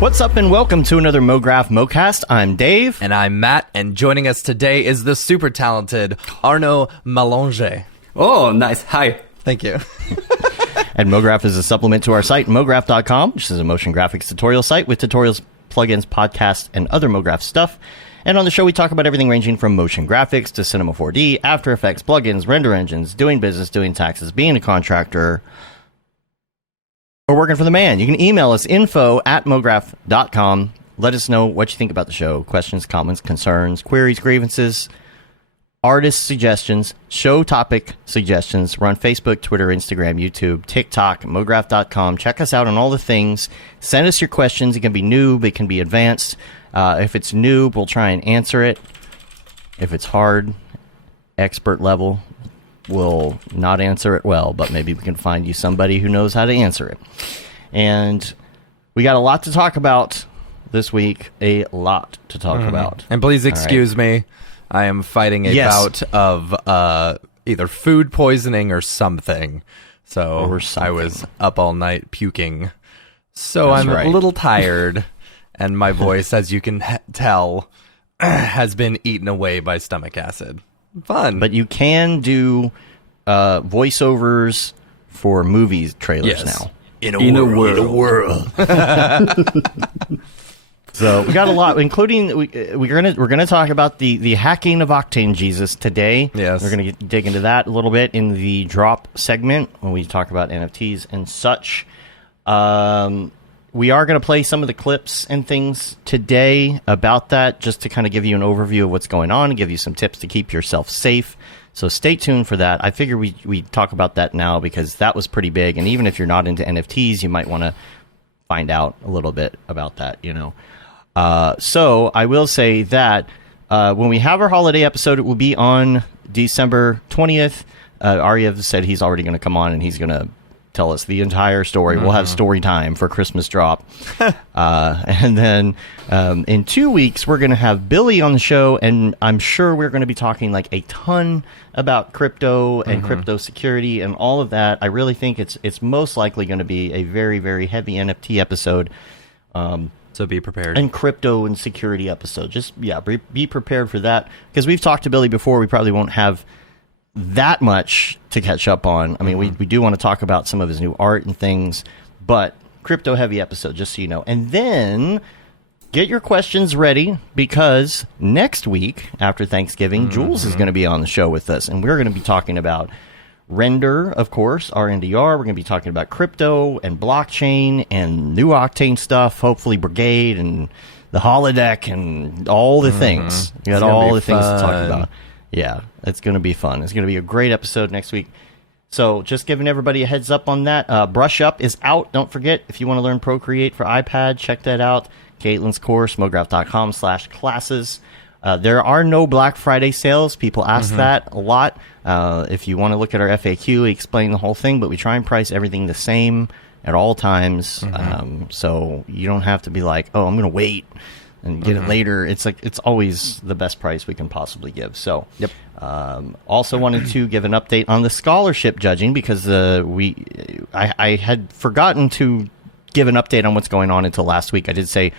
What's up and welcome to another MoGraph MoCast. I'm Dave. And I'm Matt, and joining us today is the super talented Arnaud Malange. Oh, nice. Hi. Thank you. And MoGraph is a supplement to our site, MoGraph.com, which is a motion graphics tutorial site with tutorials, plugins, podcasts, and other MoGraph stuff. And on the show, we talk about everything ranging from motion graphics to Cinema 4D, After Effects, plugins, render engines, doing business, doing taxes, being a contractor, or working for the man. You can email us info@mograph.com. Let us know what you think about the show. Questions, comments, concerns, queries, grievances, artist suggestions, show topic suggestions. We're on Facebook, Twitter, Instagram, YouTube, TikTok, mograph.com. Check us out on all the things. Send us your questions. It can be noob. It can be advanced. If it's noob, we'll try and answer it. If it's hard, expert level, we'll not answer it well, but maybe we can find you somebody who knows how to answer it. And we got a lot to talk about this week. A lot to talk about. And please excuse me. I am fighting a bout of either food poisoning or something. So I was up all night puking. So I'm a little tired. And my voice, as you can tell, has been eaten away by stomach acid. Fun. But you can do voiceovers for movies trailers now. In a world. So we got a lot, including we're gonna talk about the hacking of Octane Jesus today. Yes, we're gonna dig into that a little bit in the drop segment when we talk about NFTs and such. We are going to play some of the clips and things today about that, just to kind of give you an overview of what's going on and give you some tips to keep yourself safe. So stay tuned for that. I figure we talk about that now because that was pretty big. And even if you're not into NFTs, you might want to find out a little bit about that, you know. So I will say that when we have our holiday episode, it will be on December 20th. Arya said he's already going to come on and he's going to tell us the entire story. We'll have story time for Christmas drop. And then in 2 weeks, we're going to have Billy on the show, and I'm sure we're going to be talking like a ton about crypto and crypto security and all of that. I really think it's most likely going to be a very, very heavy NFT episode. So be prepared. And crypto and security episode. Just, be prepared for that. Because we've talked to Billy before. We probably won't have that much to catch up on. I mean, we do want to talk about some of his new art and things, but crypto heavy episode, just so you know. And then get your questions ready, because next week after Thanksgiving, Jules is going to be on the show with us, and we're going to be talking about Render, of course, RNDR. We're going to be talking about crypto and blockchain and new Octane stuff, hopefully Brigade and the holodeck and all the things. You got all the things to talk about. Yeah, it's going to be fun. It's going to be a great episode next week. So just giving everybody a heads up on that. Brush Up is out. Don't forget, if you want to learn Procreate for iPad, check that out. Caitlin's course, mograph.com/classes. There are no Black Friday sales. People ask that a lot. If you want to look at our FAQ, we explain the whole thing, but we try and price everything the same at all times. So you don't have to be like, oh, I'm going to wait and get it later. It's like it's always the best price we can possibly give. So, also wanted to give an update on the scholarship judging, because I had forgotten to give an update on what's going on until last week. I did say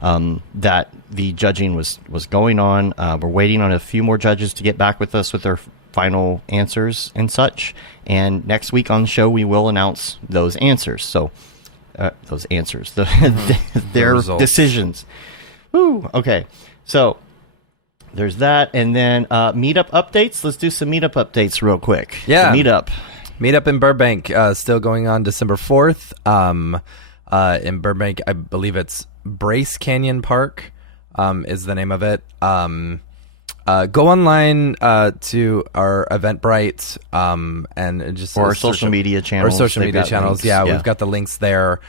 that the judging was going on. We're waiting on a few more judges to get back with us with their final answers and such. And next week on the show, we will announce those answers. So, their results. Decisions. Woo, okay, so there's that, and then meetup updates. Let's do some meetup updates real quick. Yeah, meetup in Burbank, still going on December 4th. In Burbank, I believe it's Brace Canyon Park is the name of it. Go online to our Eventbrite and just or our social media channels. Or social media channels. Links. Yeah, we've got the links there.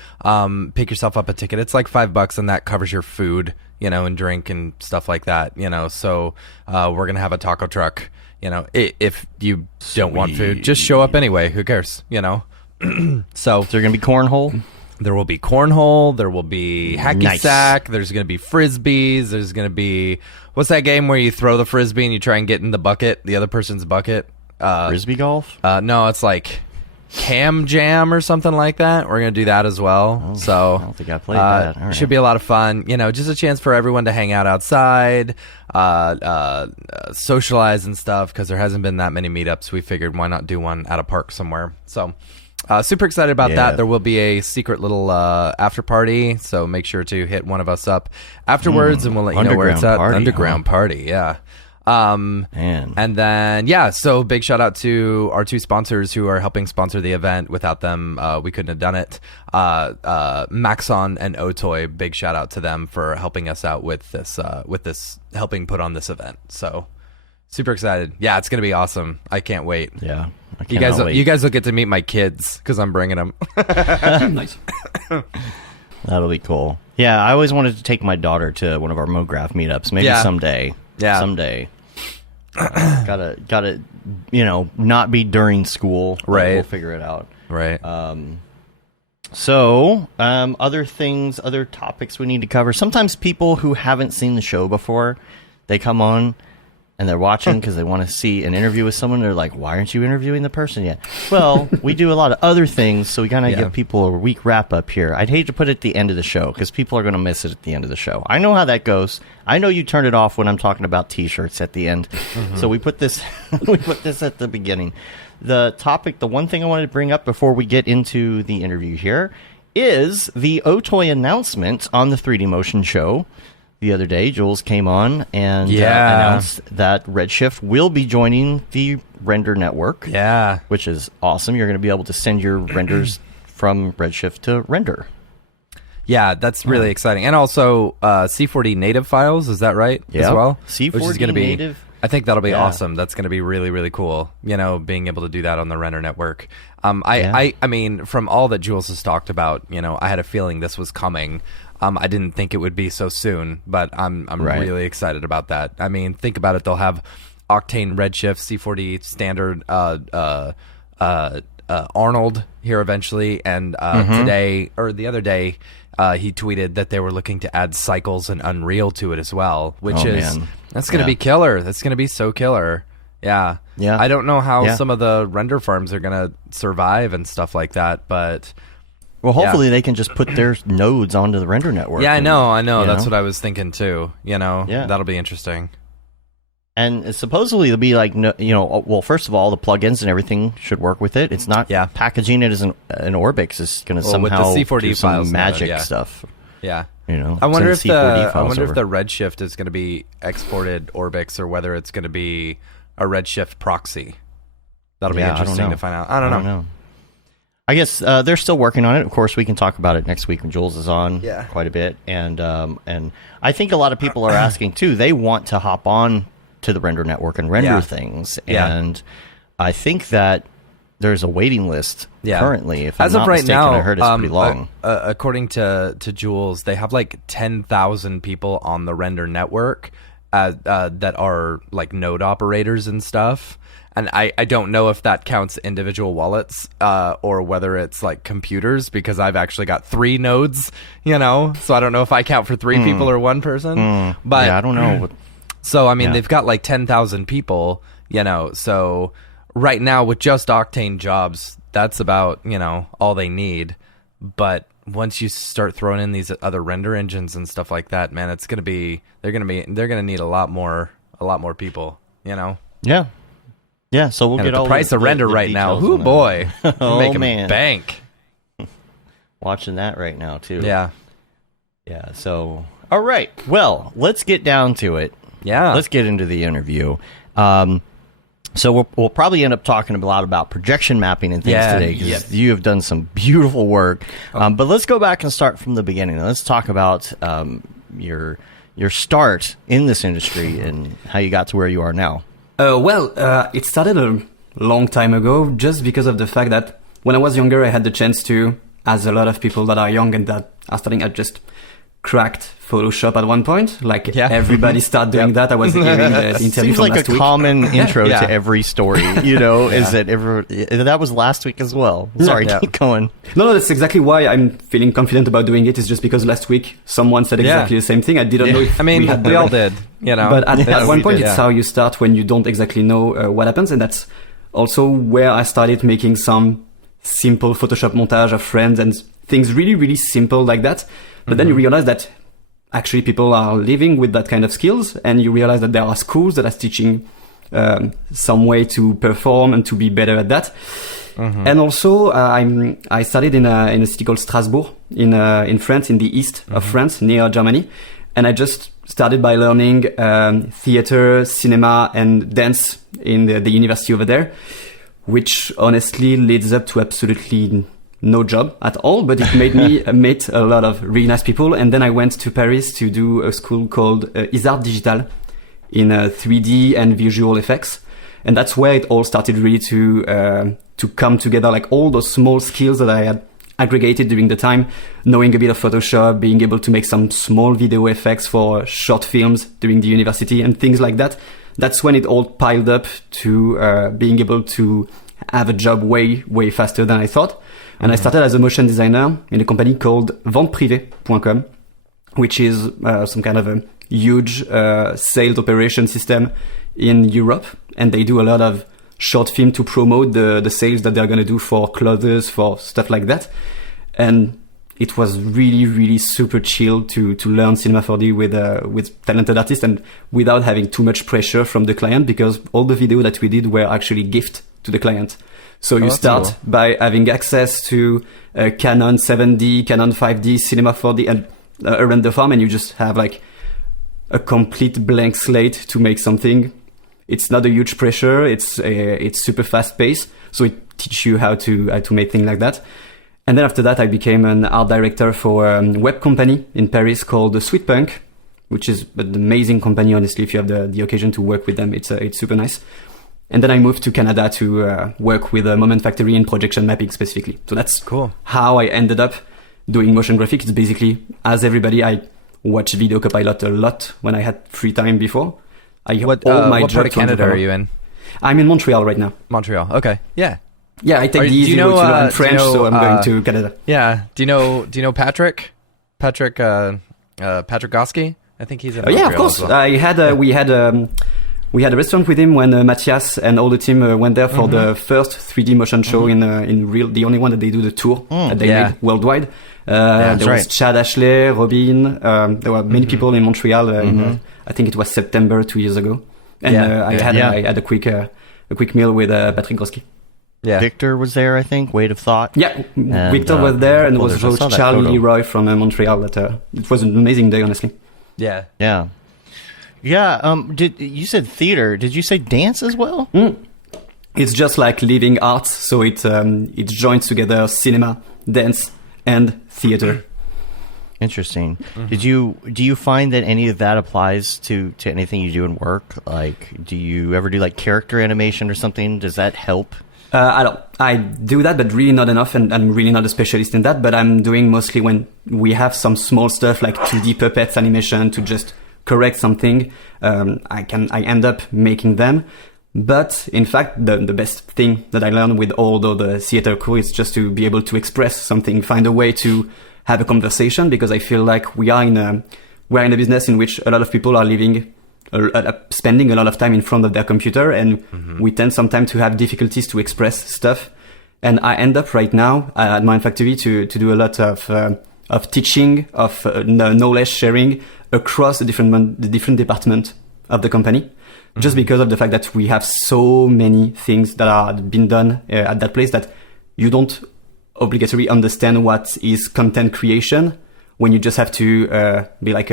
Pick yourself up a ticket. It's like $5, and that covers your food, and drink and stuff like that. So we're gonna have a taco truck. If you don't want food, just show up anyway. Who cares? So is there gonna be cornhole? There will be cornhole. There will be hacky sack. There's going to be frisbees. There's going to be, what's that game where you throw the frisbee and you try and get in the other person's bucket? Frisbee golf? No, it's like Cam Jam or something like that. We're gonna do that as well. Oh, So I don't think I played that. All right. Should be a lot of fun. Just a chance for everyone to hang out outside, socialize and stuff. Because there hasn't been that many meetups. We figured why not do one at a park somewhere. So. Super excited about that. There will be a secret little after party, so make sure to hit one of us up afterwards, and we'll let you know where it's at. Underground party, yeah. Man. And then, so big shout out to our two sponsors who are helping sponsor the event. Without them, we couldn't have done it. Maxon and Otoy, big shout out to them for helping us out with this, helping put on this event. So super excited. Yeah, it's going to be awesome. I can't wait. Yeah. You guys will get to meet my kids because I'm bringing them. Nice. That'll be cool. Yeah, I always wanted to take my daughter to one of our MoGraph meetups. Maybe someday. Yeah. Someday. Gotta, not be during school. Right. We'll figure it out. Right. Other things, other topics we need to cover. Sometimes people who haven't seen the show before, they come on and they're watching because they want to see an interview with someone. They're like, why aren't you interviewing the person yet? Well, we do a lot of other things, so we kind of give people a week wrap up here. I'd hate to put it at the end of the show because people are going to miss it at the end of the show. I know how that goes. I know you turn it off when I'm talking about T-shirts at the end. So we put this at the beginning. The one thing I wanted to bring up before we get into the interview here is the Otoy announcement on the 3D Motion show. The other day, Jules came on and announced that Redshift will be joining the Render network. Yeah. Which is awesome. You're going to be able to send your renders from Redshift to Render. Yeah, that's really exciting. And also C4D native files, is that right? As well? C4D which is gonna be, native. I think that'll be awesome. That's going to be really, really cool, being able to do that on the Render network. I mean, from all that Jules has talked about, I had a feeling this was coming. I didn't think it would be so soon, but I'm really excited about that. I mean, think about it. They'll have Octane Redshift, C4D standard, Arnold here eventually, and today or the other day, he tweeted that they were looking to add Cycles and Unreal to it as well, which that's going to be killer. That's going to be so killer. Yeah. I don't know how some of the render farms are going to survive and stuff like that, but. Well, hopefully they can just put their nodes onto the Render network. Yeah, I know. That's what I was thinking too. That'll be interesting. And supposedly it'll be like, well, first of all, the plugins and everything should work with it. It's not packaging it as an Orbix is going to somehow with the C4D do some files magic stuff. Yeah. I wonder if the Redshift is going to be exported Orbix or whether it's going to be a Redshift proxy. That'll be interesting to find out. I don't know. I guess they're still working on it. Of course, we can talk about it next week when Jules is on quite a bit. And I think a lot of people are asking, too. They want to hop on to the Render network and render things. And I think that there's a waiting list currently. If I'm not mistaken, I heard it's pretty long. According to Jules, they have like 10,000 people on the Render network that are like node operators and stuff. And I don't know if that counts individual wallets or whether it's like computers, because I've actually got 3 nodes, so I don't know if I count for 3 people or 1 person. But I don't know. So, I mean, they've got like 10,000 people, so right now with just Octane jobs, that's about, all they need. But once you start throwing in these other render engines and stuff like that, man, it's going to be, they're going to need a lot more people, Yeah. Yeah, so we'll get the all price of render right now. Ooh, boy. Oh, man. Bank. Watching that right now, too. Yeah. Yeah, so, all right. Well, let's get down to it. Yeah. Let's get into the interview. So we'll probably end up talking a lot about projection mapping and things today, because you have done some beautiful work. But let's go back and start from the beginning. Let's talk about your start in this industry and how you got to where you are now. It started a long time ago, just because of the fact that when I was younger, I had the chance to, as a lot of people that are young and that are starting, I just cracked Photoshop at one point. Everybody started doing that. I was hearing the interview Seems from like last a week. common intro to every story, is that that was last week as well. Sorry, keep going. No, that's exactly why I'm feeling confident about doing it. It's just because last week someone said exactly the same thing. I didn't know if we all did, But at one point, it's how you start when you don't exactly know what happens. And that's also where I started making some simple Photoshop montage of friends and things really, really simple like that. But then you realize that actually people are living with that kind of skills, and you realize that there are schools that are teaching some way to perform and to be better at that. And also, I studied in a city called Strasbourg in France, in the east of France, near Germany. And I just started by learning theater, cinema, and dance in the university over there, which honestly leads up to absolutely no job at all, but it made me meet a lot of really nice people. And then I went to Paris to do a school called Isart Digital in 3D and visual effects. And that's where it all started really to come together, like all those small skills that I had aggregated during the time, knowing a bit of Photoshop, being able to make some small video effects for short films during the university and things like that. That's when it all piled up to being able to have a job way, way faster than I thought. And I started as a motion designer in a company called venteprivé.com, which is some kind of a huge sales operation system in Europe. And they do a lot of short film to promote the sales that they're going to do for clothes, for stuff like that. And it was really, really super chill to learn Cinema 4D with talented artists and without having too much pressure from the client, because all the video that we did were actually gift to the client. So you start by having access to Canon 7D, Canon 5D, Cinema 4D, and a render farm, and you just have like a complete blank slate to make something. It's not a huge pressure. It's super fast paced. So it teaches you how to make things like that. And then after that, I became an art director for a web company in Paris called Sweet Punk, which is an amazing company. Honestly, if you have the occasion to work with them, it's super nice. And then I moved to Canada to work with a Moment Factory in projection mapping specifically. So that's cool. How I ended up doing motion graphics. It's basically, as everybody, I watched Video Copilot a lot when I had free time before. What part of Canada are you in? I'm in Montreal right now. Montreal. Okay. Yeah. Yeah, I take the easy route to learn French, so I'm going to Canada. Yeah. Do you know Patrick? Patrick Goski? I think he's in Montreal. Yeah, of course. Well. We had a restaurant with him when Matthias and all the team went there for the first 3D motion show in real, the only one that they do the tour that they made worldwide. There was Chad Ashley, Robin. There were many people in Montreal. I think it was September 2 years ago, and I had a quick meal with Patrick Goski. Yeah, Victor was there, I think. Weight of Thought. Yeah, and, Victor was there, and was also Charlie Leroy from Montreal. It was an amazing day, honestly. Yeah. Did you said theater? Did you say dance as well? It's just like living arts, so it joins together cinema, dance, and theater. Interesting. Do you find that any of that applies to anything you do in work? Like, do you ever do like character animation or something? Does that help? I do that, but really not enough, and I'm really not a specialist in that. But I'm doing mostly when we have some small stuff like 2D puppets animation to just correct something. I end up making them. But in fact, the best thing that I learned with all the theater crew is just to be able to express something, find a way to have a conversation, because I feel like we're in a business in which a lot of people are spending a lot of time in front of their computer, and we tend sometimes to have difficulties to express stuff. And I end up right now at Moment Factory to do a lot of teaching, of knowledge sharing across the different departments of the company, just because of the fact that we have so many things that are being done at that place that you don't obligatory understand what is content creation when you just have to be like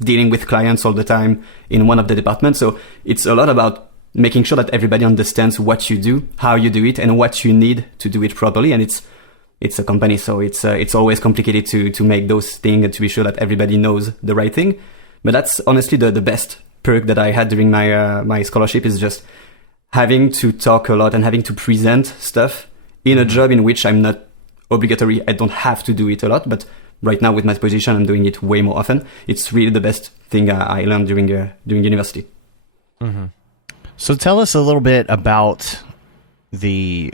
dealing with clients all the time in one of the departments. So it's a lot about making sure that everybody understands what you do, how you do it, and what you need to do it properly. And it's a company, so it's always complicated to make those things and to be sure that everybody knows the right thing. But that's honestly the best perk that I had during my scholarship, is just having to talk a lot and having to present stuff in a job in which I'm not obligatory. I don't have to do it a lot, but right now with my position, I'm doing it way more often. It's really the best thing I learned during university. So tell us a little bit about the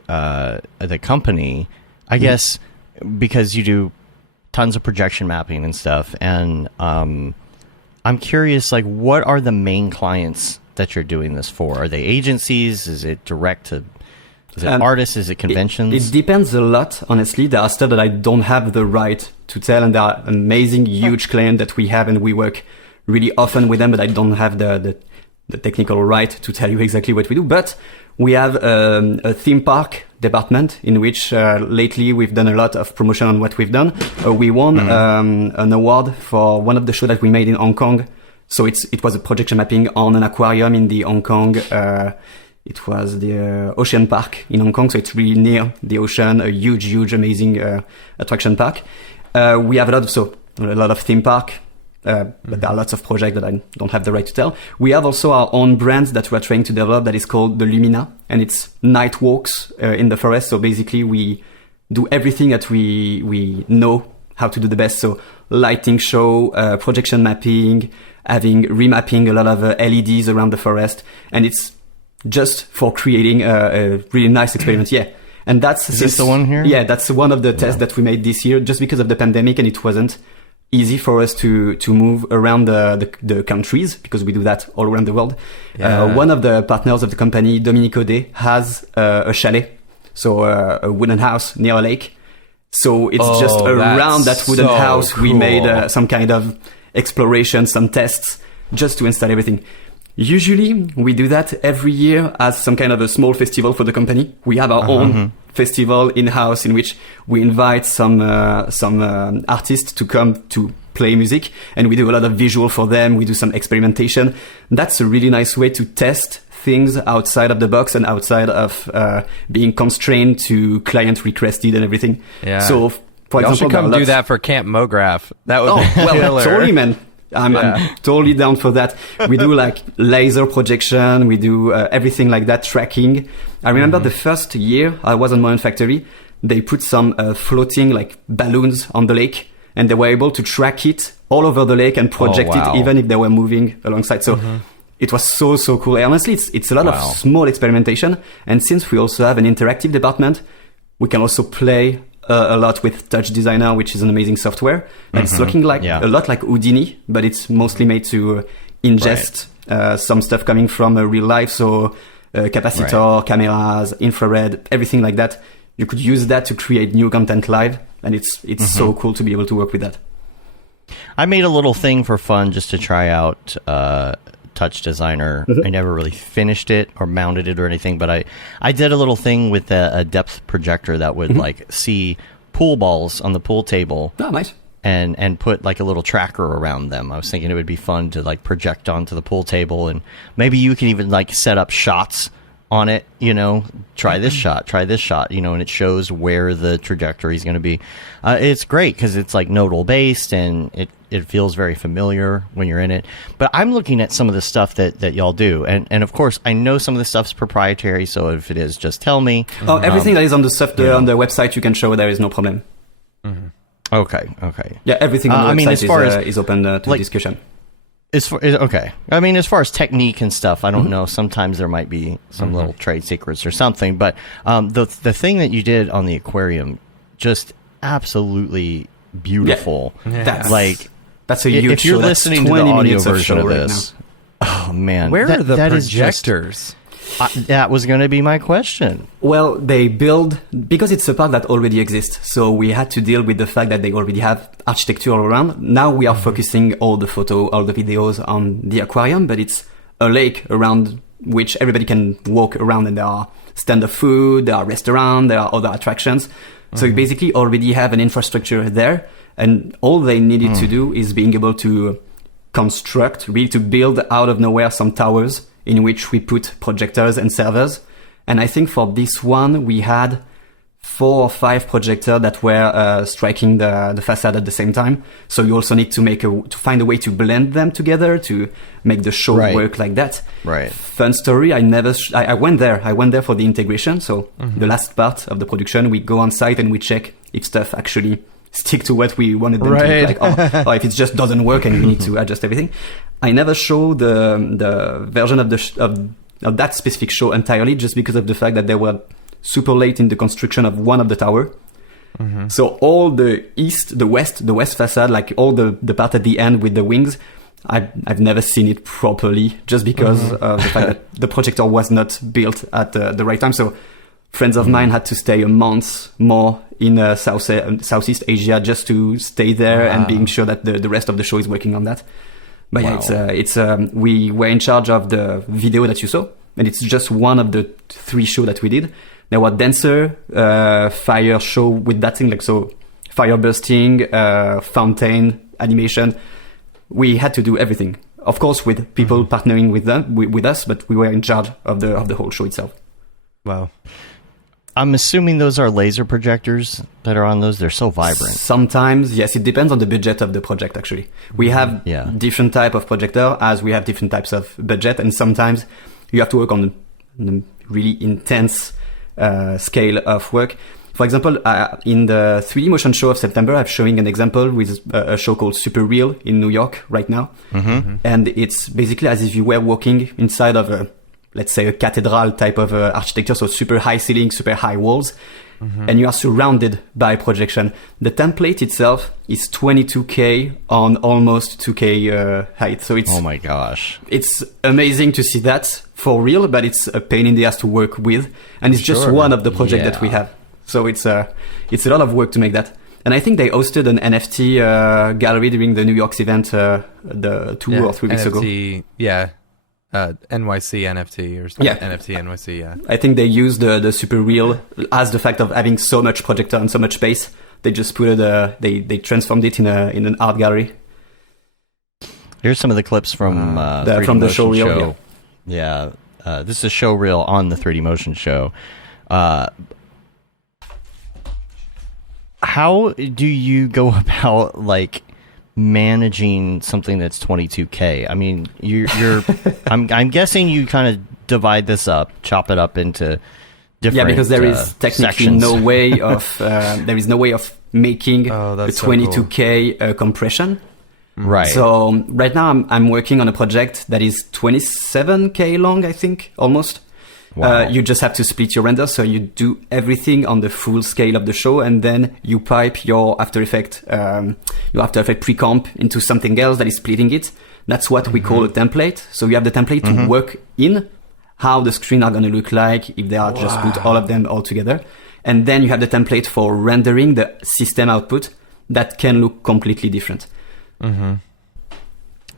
company, I guess, because you do tons of projection mapping and stuff, and I'm curious, like, what are the main clients that you're doing this for? Are they agencies? Is it direct to Is it artists? Is it conventions? It depends a lot, honestly. There are stuff that I don't have the right to tell, and there are amazing, huge clients that we have, and we work really often with them, but I don't have the technical right to tell you exactly what we do. But we have a theme park department in which lately we've done a lot of promotion on what we've done. We won an award for one of the shows that we made in Hong Kong. So it was a projection mapping on an aquarium in the Hong Kong. It was the Ocean Park in Hong Kong, so it's really near the ocean. A huge, amazing attraction park. We have a lot of theme park. But there are lots of projects that I don't have the right to tell. We have also our own brand that we're trying to develop that is called the Lumina, and it's night walks in the forest. So basically we do everything that we know how to do the best. So lighting show, projection mapping, having remapping a lot of LEDs around the forest. And it's just for creating a really nice experiment. Yeah. And that's... Is this the one here? Yeah, that's one of the tests that we made this year just because of the pandemic, and it wasn't easy for us to move around the countries because we do that all around the world. Yeah. One of the partners of the company, Dominique Audet, has a chalet, so a wooden house near a lake. So it's just around that wooden house cool. We made some kind of exploration, some tests, just to install everything. Usually we do that every year as some kind of a small festival for the company. We have our own festival in-house in which we invite some artists to come to play music, and we do a lot of visual for them. We do some experimentation. That's a really nice way to test things outside of the box and outside of being constrained to client requested and everything. Yeah. So, for example, should come do that for Camp MoGraph. That would be killer. Totally, man. I'm totally down for that. We do like laser projection. We do everything like that, tracking. I remember the first year I was on Moyen Factory, they put some floating like balloons on the lake, and they were able to track it all over the lake and project it even if they were moving alongside. So it was so cool. And honestly, it's a lot of small experimentation. And since we also have an interactive department, we can also play a lot with Touch Designer, which is an amazing software. And it's looking like a lot like Houdini, but it's mostly made to ingest some stuff coming from real life. So capacitor, cameras, infrared, everything like that. You could use that to create new content live. And it's so cool to be able to work with that. I made a little thing for fun just to try out Touch Designer. I never really finished it or mounted it or anything, but I did a little thing with a depth projector that would like see pool balls on the pool table. Oh, nice. And put like a little tracker around them. I was thinking it would be fun to like project onto the pool table, and maybe you can even like set up shots on it, you know, try this shot, you know, and it shows where the trajectory is going to be. It's great because it's like nodal based, and it feels very familiar when you're in it. But I'm looking at some of the stuff that y'all do, and of course I know some of the stuff's proprietary, so if it is, just tell me. Oh, everything that is on the software on the website you can show, there is no problem. Okay. Yeah, everything on the website is open to discussion. Okay. I mean, as far as technique and stuff, I don't know. Sometimes there might be some little trade secrets or something. But the thing that you did on the aquarium, just absolutely beautiful. Yeah. That's a huge if you're show. listening to the audio version of this, oh man, where are the projectors? That was going to be my question. Well, they build, because it's a park that already exists, so we had to deal with the fact that they already have architecture all around. Now we are focusing all the videos on the aquarium, but it's a lake around which everybody can walk around, and there are stand of food, there are restaurants, there are other attractions. So you basically already have an infrastructure there, and all they needed to do is being able to construct, really to build out of nowhere some towers in which we put projectors and servers. And I think for this one, we had 4 or 5 projectors that were striking the facade at the same time. So you also need to find a way to blend them together to make the show work like that. Right. Fun story. I went there. I went there for the integration. So the last part of the production, we go on site and we check if stuff actually stick to what we wanted them to do. Like, or if it just doesn't work and we need to adjust everything. I never show the version of that specific show entirely, just because of the fact that they were super late in the construction of one of the tower. So all the west facade, like all the part at the end with the wings, I've never seen it properly, just because of the fact that the projector was not built at the right time. So friends of mine had to stay a month more in Southeast Asia just to stay there and being sure that the rest of the show is working on that. But yeah, we were in charge of the video that you saw, and it's just one of the 3 shows that we did. There were dancer, fire show with that thing, like so fire bursting, fountain, animation. We had to do everything. Of course, with people partnering with us, but we were in charge of the whole show itself. Wow. I'm assuming those are laser projectors that are on those. They're so vibrant. Sometimes, yes, it depends on the budget of the project, actually. We have different type of projector as we have different types of budget. And sometimes you have to work on a really intense scale of work. For example, in the 3D motion show of September, I'm showing an example with a show called Super Real in New York right now. And it's basically as if you were walking inside of let's say a cathedral type of architecture, so super high ceiling, super high walls, and you are surrounded by projection. The template itself is 22K on almost 2K height. So it's, oh my gosh, it's amazing to see that for real, but it's a pain in the ass to work with, and it's just one of the projects that we have. So it's a lot of work to make that. And I think they hosted an NFT gallery during the New York's event the 2 or 3 weeks ago. Yeah. NYC NFT or something. NFT NYC, yeah. I think they used the Super Real as the fact of having so much projector and so much space. They just put it, they transformed it in an art gallery. Here's some of the clips from the show reel. Yeah. This is a show reel on the 3D Motion show. How do you go about like managing something that's 22K? I mean, you're I'm guessing you kind of divide this up, chop it up into different because there is technically sections. no way of there is no way of making a 22K compression. Right. So right now I'm working on a project that is 27K long, I think, almost. Wow. You just have to split your render, so you do everything on the full scale of the show, and then you pipe your After Effects pre-comp into something else that is splitting it. That's what we call a template. So you have the template to work in, how the screen are going to look like if they are just put all of them all together. And then you have the template for rendering the system output that can look completely different.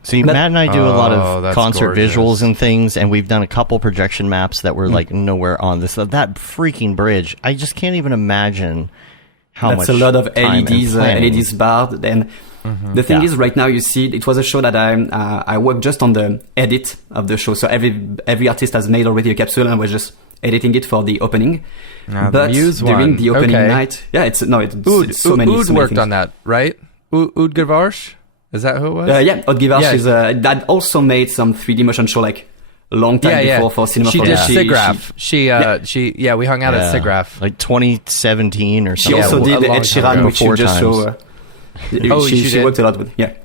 See, Matt and I do a lot of concert visuals and things, and we've done a couple projection maps that were like nowhere on this. That freaking bridge, I just can't even imagine how much. That's a lot of LEDs barred. And the thing is, right now, you see, it was a show that I worked just on the edit of the show. So every artist has made already a capsule, and I was just editing it for the opening. But during the opening night, it's so many. Oud worked things on that, right? Oud Gevarsh? Is that who it was? Oud Gevarsh is that also made some 3D motion show like a long time before for Cinema. She did SIGGRAPH. We hung out at SIGGRAPH. Like 2017 or something. She also did Ed Sheeran, which you just show. She worked a lot with, and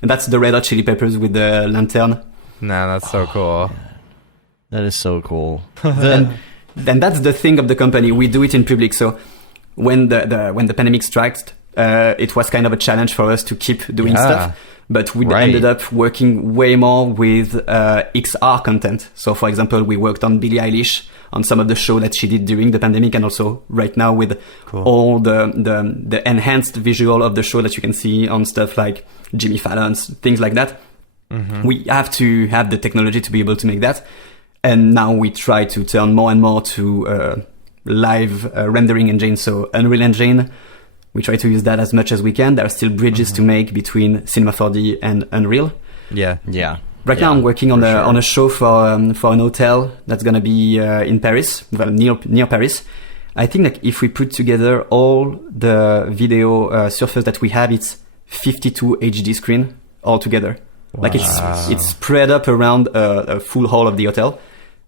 that's the Red Hot Chili Peppers with the lantern. Nah, that's so cool. That is so cool. Then that's the thing of the company. We do it in public. So when the pandemic struck, it was kind of a challenge for us to keep doing stuff, but we ended up working way more with XR content. So for example, we worked on Billie Eilish on some of the show that she did during the pandemic, and also right now with all the enhanced visual of the show that you can see on stuff like Jimmy Fallon's, things like that. We have to have the technology to be able to make that, and now we try to turn more and more to live rendering engine, so Unreal Engine. We try to use that as much as we can. There are still bridges to make between Cinema 4D and Unreal. Yeah. Right now, I'm working on a show for an hotel that's gonna be in Paris, well, near Paris. I think like if we put together all the video surface that we have, it's 52 HD screen all together. Wow. Like it's spread up around a full hall of the hotel,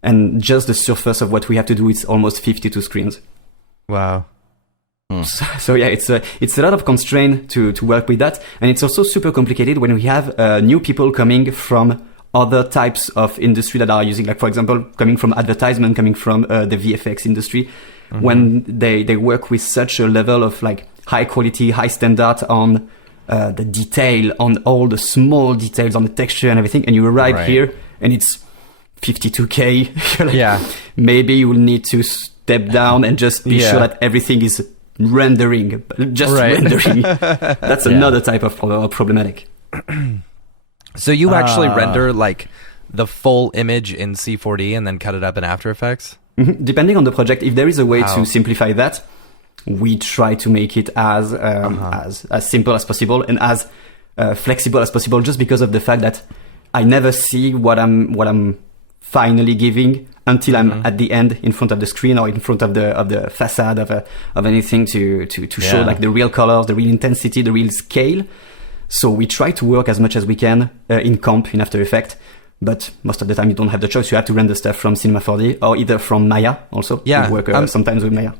and just the surface of what we have to do, it's almost 52 screens. Wow. So yeah, it's a lot of constraint to work with that, and it's also super complicated when we have new people coming from other types of industry that are using, like for example, coming from advertisement, coming from the VFX industry, when they work with such a level of like high quality, high standard on the detail, on all the small details, on the texture and everything, and you arrive here and it's 52K. Maybe you will need to step down and just be sure that everything is rendering, rendering. That's another type of problematic. So you actually render like the full image in C4D and then cut it up in After Effects? Depending on the project, if there is a way to simplify that, we try to make it as simple as possible and as flexible as possible, just because of the fact that I never see what I'm finally giving until I'm at the end in front of the screen or in front of the facade of anything to show like the real colors, the real intensity, the real scale. So we try to work as much as we can in comp, in After Effects, but most of the time you don't have the choice. You have to render stuff from Cinema 4D or either from Maya also. Yeah. We work sometimes with Maya.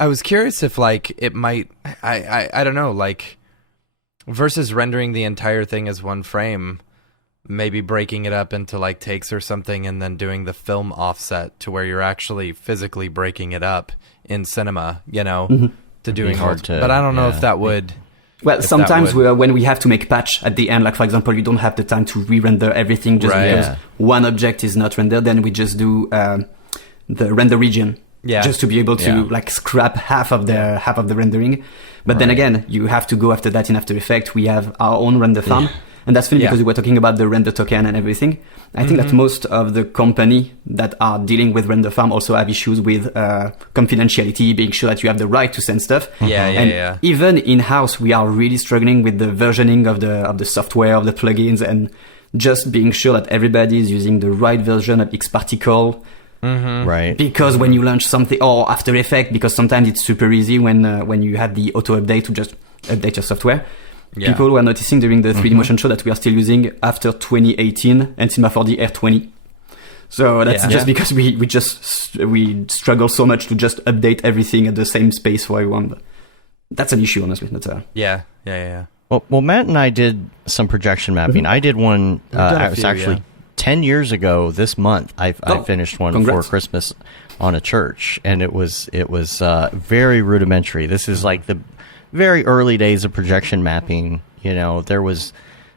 I was curious if like it might, I don't know, like versus rendering the entire thing as one frame, maybe breaking it up into like takes or something and then doing the film offset to where you're actually physically breaking it up in cinema, you know, to doing hard to, but I don't know if that would. Well, sometimes when we have to make patch at the end, like for example, you don't have the time to re-render everything just because one object is not rendered, then we just do the render region. Just to be able to like scrap half of the rendering. But then again, you have to go after that in After Effects. We have our own render farm. And that's funny because we were talking about the render token and everything. I think that most of the company that are dealing with render farm also have issues with confidentiality, being sure that you have the right to send stuff. Even in-house, we are really struggling with the versioning of the software, of the plugins, and just being sure that everybody is using the right version of Xparticle. Right. Because when you launch something, or After Effects, because sometimes it's super easy when you have the auto update to just update your software. People were noticing during the 3D motion show that we are still using After 2018 and Cinema 4D R20. So that's just because we struggle so much to just update everything at the same space for everyone. But that's an issue, honestly. That's Well, Matt and I did some projection mapping. I did one. It was actually 10 years ago this month. I finished one for Christmas on a church, and it was very rudimentary. This is like the very early days of projection mapping. You know, there was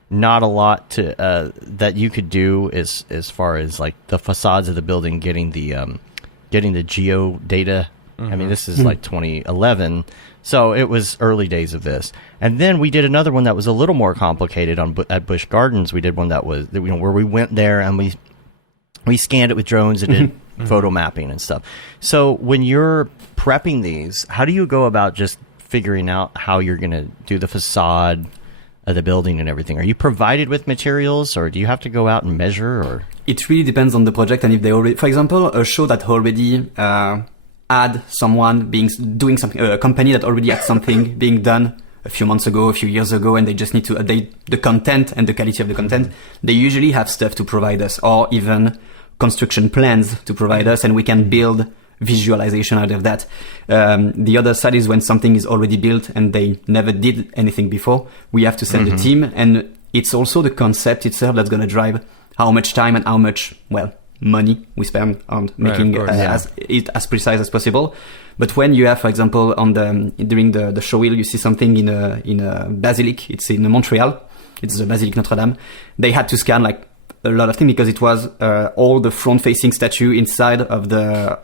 not a lot to that you could do as far as like the facades of the building, getting the geo data. I mean, this is like 2011, so it was early days of this. And then we did another one that was a little more complicated at Busch Gardens. We did one that was where we went there and we scanned it with drones and did photo mapping and stuff. So when you're prepping these, how do you go about just figuring out how you're going to do the facade of the building and everything? Are you provided with materials, or do you have to go out and measure? Or it really depends on the project, and if they already, for example, a show that already had someone doing something, a company that already had something being done a few months ago, a few years ago, and they just need to update the content and the quality of the content. They usually have stuff to provide us, or even construction plans to provide us, and we can build visualization out of that. The other side is when something is already built and they never did anything before, we have to send a team, and it's also the concept itself that's going to drive how much time and how much, money we spend on making it as precise as possible. But when you have, for example, during the show wheel, you see something in a basilic. It's in Montreal. It's the Basilique Notre Dame. They had to scan like a lot of things because it was all the front-facing statue inside of the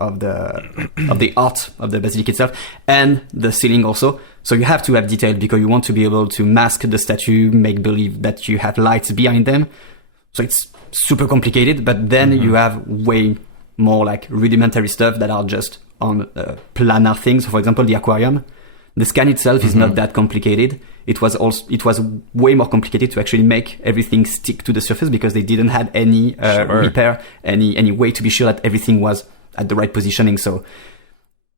art of the basilica itself, and the ceiling also. So you have to have detail because you want to be able to mask the statue, make believe that you have lights behind them. So it's super complicated, but then you have way more like rudimentary stuff that are just on planar things. So for example, the aquarium, the scan itself is not that complicated. It was way more complicated to actually make everything stick to the surface because they didn't have any repair, any way to be sure that everything was at the right positioning. So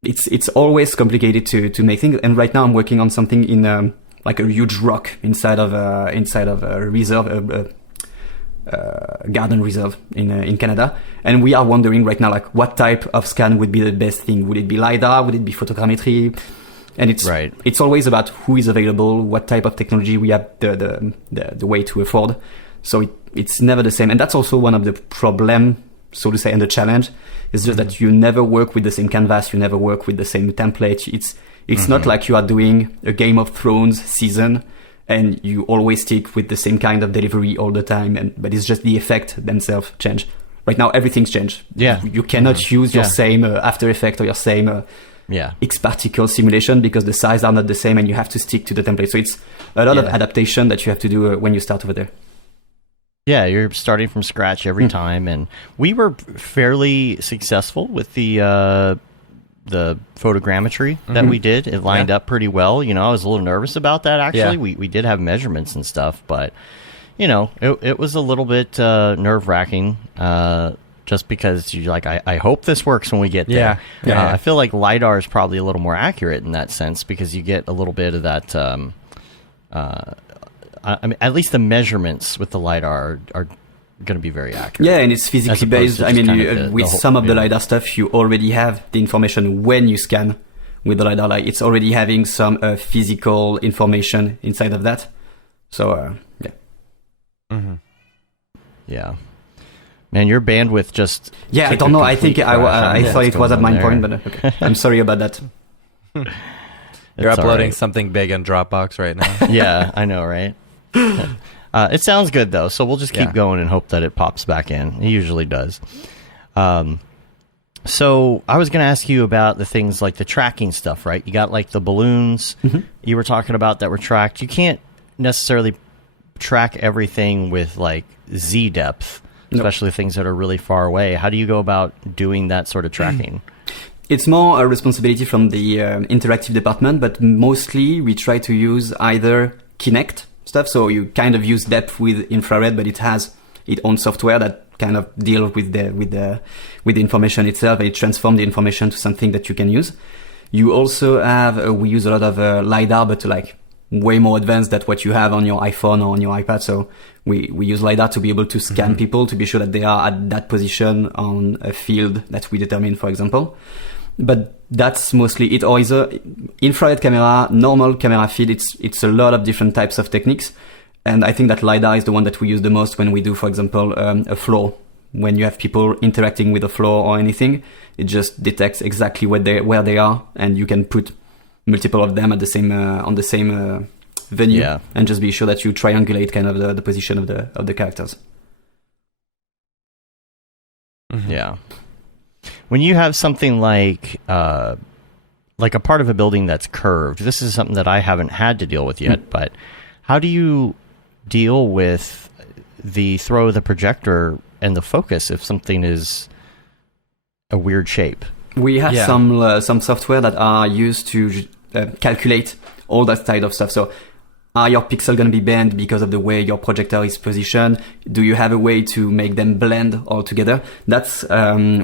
it's always complicated to make things. And right now I'm working on something in like a huge rock inside of a reserve, garden reserve in Canada, and we are wondering right now like what type of scan would be the best thing. Would it be LiDAR? Would it be photogrammetry? And it's always about who is available, what type of technology we have the way to afford. So it's never the same, and that's also one of the problem, so to say, and the challenge is just that you never work with the same canvas, you never work with the same template. It's not like you are doing a Game of Thrones season and you always stick with the same kind of delivery all the time, but it's just the effect themselves change. right now everything's changed. Yeah. You cannot use your same After Effects or your same X particle simulation because the sizes are not the same and you have to stick to the template. So it's a lot of adaptation that you have to do when you start over there. Yeah, you're starting from scratch every time, and we were fairly successful with the photogrammetry that we did. It lined up pretty well. You know, I was a little nervous about that, actually. We did have measurements and stuff, but, you know, it was a little bit nerve-wracking just because you're like, I hope this works when we get there. I feel like LiDAR is probably a little more accurate in that sense because you get a little bit of that... I mean, at least the measurements with the LiDAR are going to be very accurate. Yeah, and it's physically based. I mean, with some of the LiDAR stuff, you already have the information when you scan with the LiDAR. Like, it's already having some physical information inside of that. So, yeah. Mm-hmm. Yeah. Man, your bandwidth just... Yeah, I don't know. I think I thought it was at 9 point, but okay. I'm sorry about that. You're uploading something big in Dropbox right now. Yeah, I know, right? It sounds good, though, so we'll just keep going and hope that it pops back in. It usually does. So I was going to ask you about the things like the tracking stuff, right? You got like the balloons you were talking about that were tracked. You can't necessarily track everything with like Z depth, especially things that are really far away. How do you go about doing that sort of tracking? It's more a responsibility from the interactive department, but mostly we try to use either Kinect stuff. So you kind of use depth with infrared, but it has its own software that kind of deals with the information itself, and it transforms the information to something that you can use. You also have we use a lot of LiDAR, but like way more advanced than what you have on your iPhone or on your iPad. So we use LiDAR to be able to scan people to be sure that they are at that position on a field that we determine, for example. But that's mostly it, or either infrared camera, normal camera feed. It's a lot of different types of techniques, and I think that LiDAR is the one that we use the most when we do, for example, a floor. When you have people interacting with a floor or anything, it just detects exactly where they are, and you can put multiple of them at the same on the same venue, and just be sure that you triangulate kind of the position of the characters. Yeah. When you have something like a part of a building that's curved, this is something that I haven't had to deal with yet, but how do you deal with the throw of the projector and the focus if something is a weird shape? We have some software that are used to calculate all that type of stuff. So are your pixels going to be bent because of the way your projector is positioned? Do you have a way to make them blend all together? That's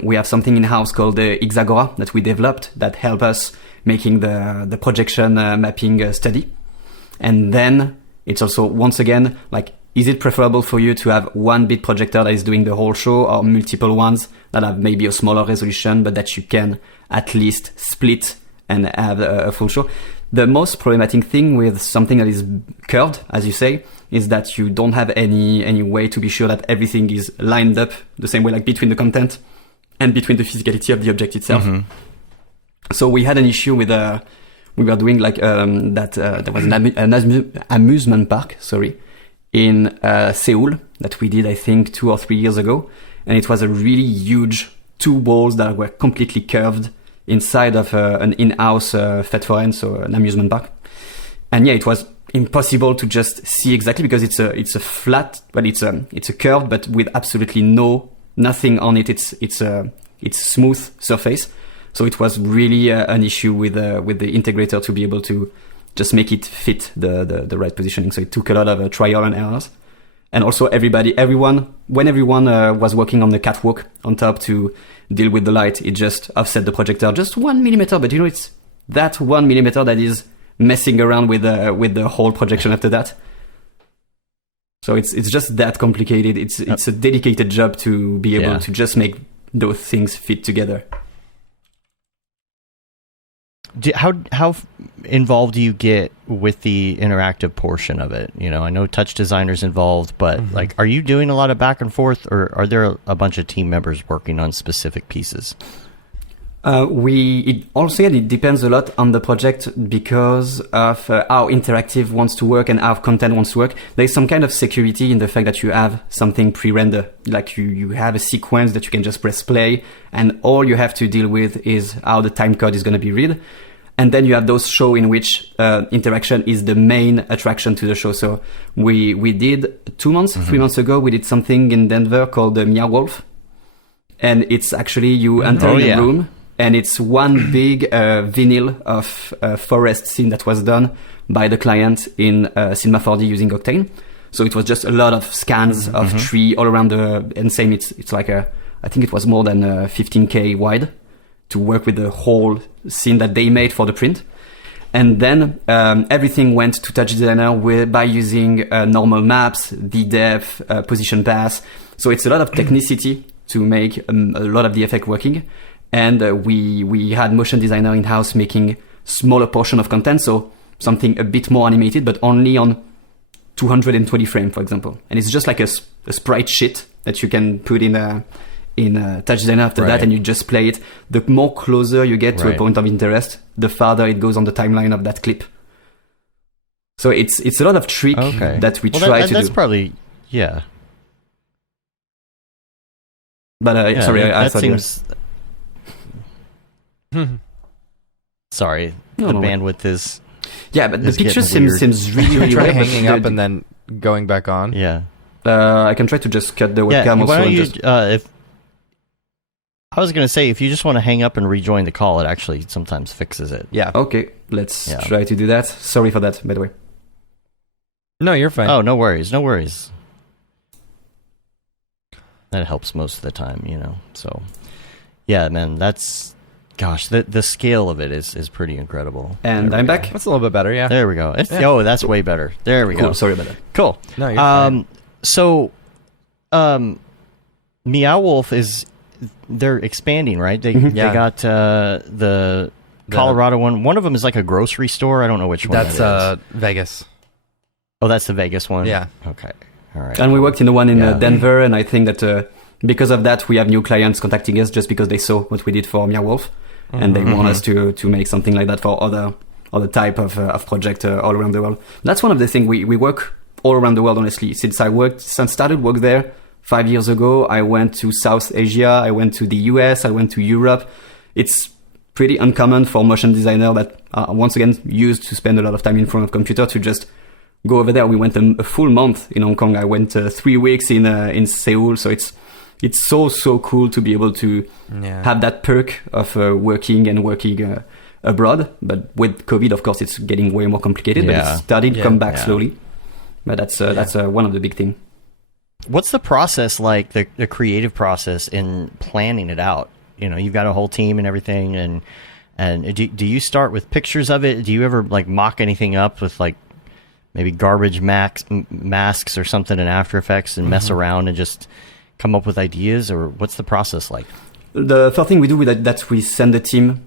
we have something in-house called the Xagora that we developed that help us making the projection mapping study. And then it's also, once again, like, is it preferable for you to have one bit projector that is doing the whole show, or multiple ones that have maybe a smaller resolution, but that you can at least split and have a full show? The most problematic thing with something that is curved, as you say, is that you don't have any way to be sure that everything is lined up the same way, like between the content and between the physicality of the object itself. So we had an issue with we were doing like there was an amusement park, in Seoul that we did, I think, 2 or 3 years ago, and it was a really huge 2 walls that were completely curved inside of an in-house fête foraine, so an amusement park. And yeah, it was impossible to just see exactly because it's a flat, but it's a curve, but with absolutely nothing on it. It's smooth surface. So it was really an issue with the integrator to be able to just make it fit the right positioning. So it took a lot of trial and errors. And also everyone was working on the catwalk on top to deal with the light, it just offset the projector just 1 millimeter. But you know, it's that 1 millimeter that is messing around with the whole projection after that. So it's just that complicated. It's a dedicated job to be able to just make those things fit together. How involved do you get with the interactive portion of it? You know, I know touch designers involved, but like, are you doing a lot of back and forth, or are there a bunch of team members working on specific pieces? It depends a lot on the project because of how interactive wants to work and how content wants to work. There's some kind of security in the fact that you have something pre-render, like you have a sequence that you can just press play, and all you have to deal with is how the time code is going to be read. And then you have those shows in which interaction is the main attraction to the show. So we did 3 months ago, we did something in Denver called the Mia Wolf, and it's actually you enter a room. And it's one big vinyl of a forest scene that was done by the client in Cinema 4D using Octane. So it was just a lot of scans of tree all around and same, it's like I think it was more than 15K wide to work with the whole scene that they made for the print. And then everything went to Touch Designer by using normal maps, DDEF, position pass. So it's a lot of technicity to make a lot of the effect working. And we had motion designer in-house making smaller portion of content, so something a bit more animated, but only on 220 frames, for example. And it's just like a sprite sheet that you can put in Touch Designer after that, and you just play it. The more closer you get to a point of interest, the farther it goes on the timeline of that clip. So it's a lot of trick that we try to do. That's probably, yeah. But sorry, I thought seems... Sorry, the bandwidth is... Yeah, but the picture seems really try hanging up and then going back on. Yeah. I can try to just cut the webcam also. If I was going to say, if you just want to hang up and rejoin the call, it actually sometimes fixes it. Yeah. Okay, let's try to do that. Sorry for that, by the way. No, you're fine. Oh, no worries. No worries. That helps most of the time, So, yeah, man, that's... Gosh, the scale of it is pretty incredible. And I'm back. That's a little bit better, yeah. There we go. Oh, that's way better. There we go. Sorry about that. Cool. No, you're fine. So, Meow Wolf they're expanding, right? They got the Colorado one. One of them is like a grocery store. I don't know which one that is. Vegas. Oh, that's the Vegas one? Yeah. Okay. All right. And we worked in the one in Denver, and I think that because of that, we have new clients contacting us just because they saw what we did for Meow Wolf. And they want us to make something like that for other type of project all around the world. That's one of the things we work all around the world, honestly. Since started work there 5 years ago, I went to South Asia, I went to the US, I went to Europe. It's pretty uncommon for motion designer that once again used to spend a lot of time in front of computer to just go over there. We went a full month in Hong Kong. I went 3 weeks in Seoul. So it's so cool to be able to have that perk of working abroad. But with COVID, of course, it's getting way more complicated. But it's starting to come back slowly. But that's one of the big things. What's the process like, the creative process in planning it out? You've got a whole team and everything. And do you start with pictures of it? Do you ever like mock anything up with like maybe garbage masks or something in After Effects and mess around and just come up with ideas, or what's the process like? The first thing we do with that we send the team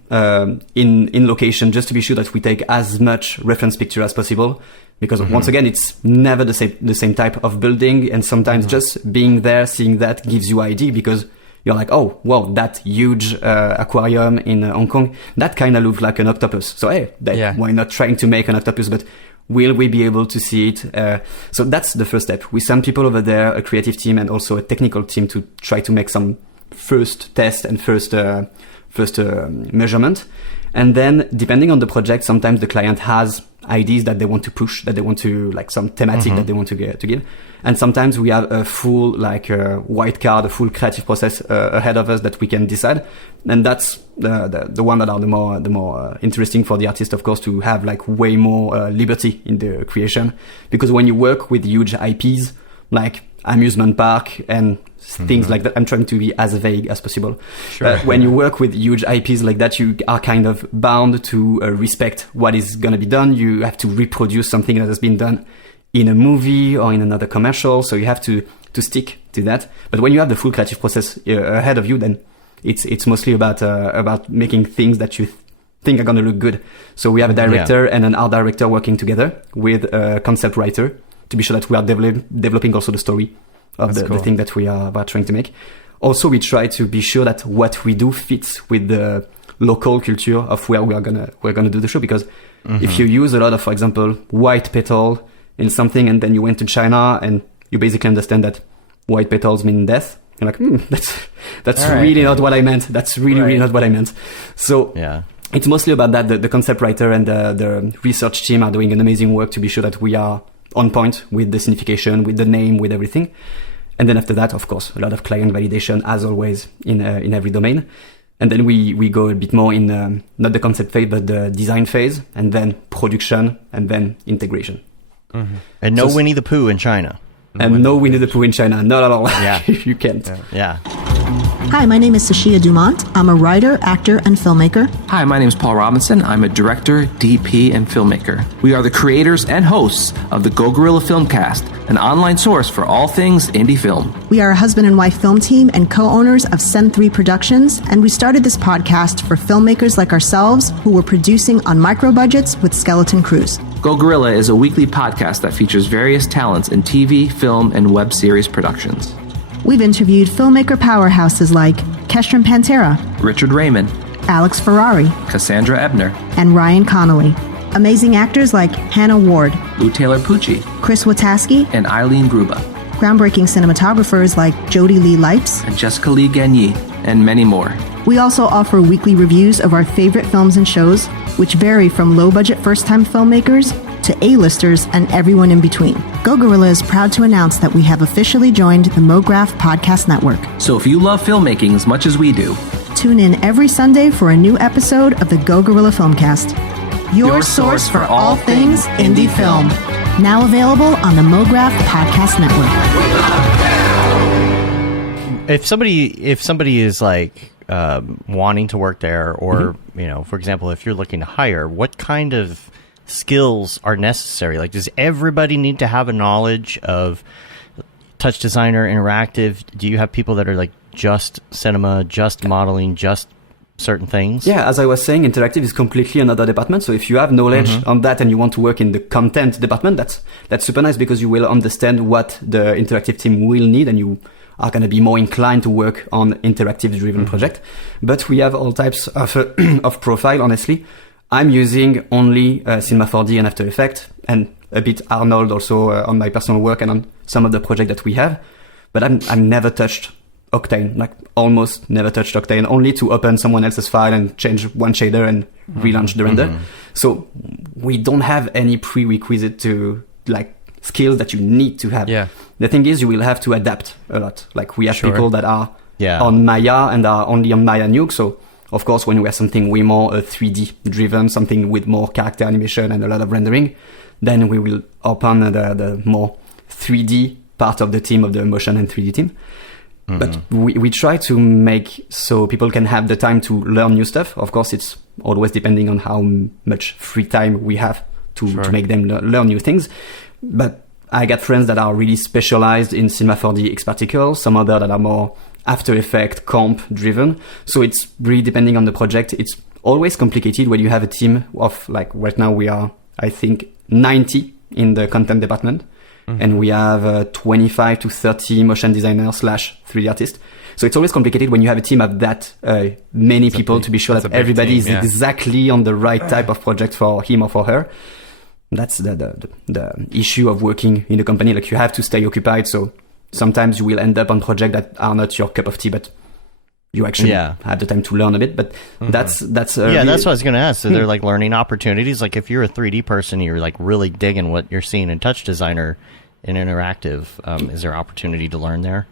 in location just to be sure that we take as much reference picture as possible, because once again it's never the same type of building, and sometimes just being there, seeing that gives you idea, because you're like, oh wow, that huge aquarium in Hong Kong, that kind of looks like an octopus, so hey, why not trying to make an octopus, but will we be able to see it? So that's the first step. We send people over there, a creative team and also a technical team, to try to make some first test and first measurement. And then depending on the project, sometimes the client has ideas that they want to push, that they want to, like some thematic that they want to give. And sometimes we have a full white card, a full creative process ahead of us that we can decide. And that's the one that are the more interesting for the artist, of course, to have like way more liberty in the creation. Because when you work with huge IPs like amusement park and things like that, I'm trying to be as vague as possible. Sure. When you work with huge IPs like that, you are kind of bound to respect what is going to be done. You have to reproduce something that has been done in a movie or in another commercial, so you have to stick to that. But when you have the full creative process ahead of you, then it's mostly about making things that you think are going to look good. So we have a director and an art director working together with a concept writer to be sure that we are developing also the story of the thing that we are trying to make. also we try to be sure that what we do fits with the local culture of where we're gonna do the show, because if you use a lot of, for example, white petal in something, and then you went to China and you basically understand that white petals mean death, you're like, that's really not what I meant. That's really not what I meant. So it's mostly about that. The concept writer and the research team are doing an amazing work to be sure that we are on point with the signification, with the name, with everything. And then after that, of course, a lot of client validation, as always, in every domain. And then we go a bit more in not the concept phase, but the design phase, and then production, and then integration. And no Winnie the Pooh in China. And no Winnie the Pooh in China. Not at all. Yeah. You can't. Yeah. Hi, my name is Sashia Dumont. I'm a writer, actor, and filmmaker. Hi, my name is Paul Robinson. I'm a director, DP, and filmmaker. We are the creators and hosts of the Go Gorilla Filmcast, an online source for all things indie film. We are a husband and wife film team and co-owners of Sen3 Productions, and we started this podcast for filmmakers like ourselves who were producing on micro budgets with skeleton crews. Go Gorilla is a weekly podcast that features various talents in TV, film, and web series productions. We've interviewed filmmaker powerhouses like Kestrin Pantera, Richard Raymond, Alex Ferrari, Cassandra Ebner, and Ryan Connolly. Amazing actors like Hannah Ward, Lou Taylor Pucci, Chris Wataski, and Eileen Gruba. Groundbreaking cinematographers like Jody Lee Lipes, and Jessica Lee Gagné, and many more. We also offer weekly reviews of our favorite films and shows, which vary from low-budget first-time filmmakers to A-listers and everyone in between. Go Gorilla is proud to announce that we have officially joined the MoGraph Podcast Network. So if you love filmmaking as much as we do, tune in every Sunday for a new episode of the Go Gorilla Filmcast, your source for all things indie film. Now available on the MoGraph Podcast Network. If somebody is like wanting to work there, or for example, if you're looking to hire, what kind of skills are necessary? Like, does everybody need to have a knowledge of Touch Designer, Interactive? Do you have people that are like just cinema, just modeling, just certain things? Yeah, as I was saying, Interactive is completely another department. So if you have knowledge on that and you want to work in the content department, that's super nice, because you will understand what the Interactive team will need, and you are going to be more inclined to work on interactive-driven project. But we have all types of of profile, honestly. I'm using only Cinema 4D and After Effects, and a bit Arnold also on my personal work and on some of the projects that we have. But I've never touched Octane, like almost never touched Octane, only to open someone else's file and change one shader and relaunch the render. So we don't have any prerequisite to like skills that you need to have. Yeah. The thing is, you will have to adapt a lot. Like we have people that are on Maya and are only on Maya Nuke. So of course, when we have something way more 3D driven, something with more character animation and a lot of rendering, then we will open the more 3D part of the team, of the motion and 3D team. But we try to make so people can have the time to learn new stuff. Of course, it's always depending on how much free time we have to make them learn new things. But I got friends that are really specialized in Cinema 4D X Particle, some other that are more After Effects, comp driven. So it's really depending on the project. It's always complicated when you have a team of, like, right now we are, I think, 90 in the content department. And we have 25 to 30 motion designers / 3D artists. So it's always complicated when you have a team of that many people to be sure that everybody is exactly on the right type of project for him or for her. That's the issue of working in a company. Like, you have to stay occupied. So sometimes you will end up on projects that are not your cup of tea, but you actually have the time to learn a bit. But that's that's what I was going to ask. So they're like learning opportunities. Like, if you're a 3D person, you're like really digging what you're seeing in Touch Designer in Interactive. Is there opportunity to learn there?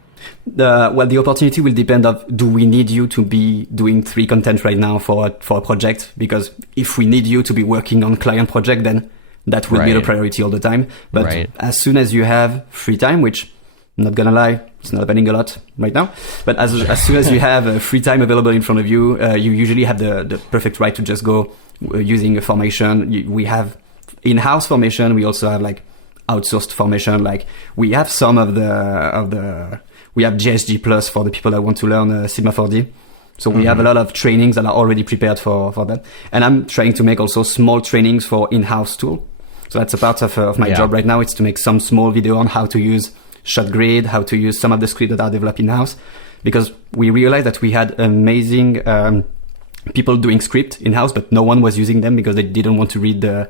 The opportunity will depend of, do we need you to be doing 3 content right now for a project? Because if we need you to be working on client project, then that will be the priority all the time. But as soon as you have free time, which I'm not gonna lie, it's not happening a lot right now, but as soon as you have free time available in front of you, you usually have the perfect right to just go using a formation. We have in-house formation. We also have like outsourced formation. Like, we have some of the we have GSG Plus for the people that want to learn Cinema 4D. So we have a lot of trainings that are already prepared for that. And I'm trying to make also small trainings for in-house tool. So that's a part of my job right now. It's to make some small video on how to use ShotGrid, how to use some of the scripts that are developed in-house, because we realized that we had amazing people doing script in-house, but no one was using them because they didn't want to read the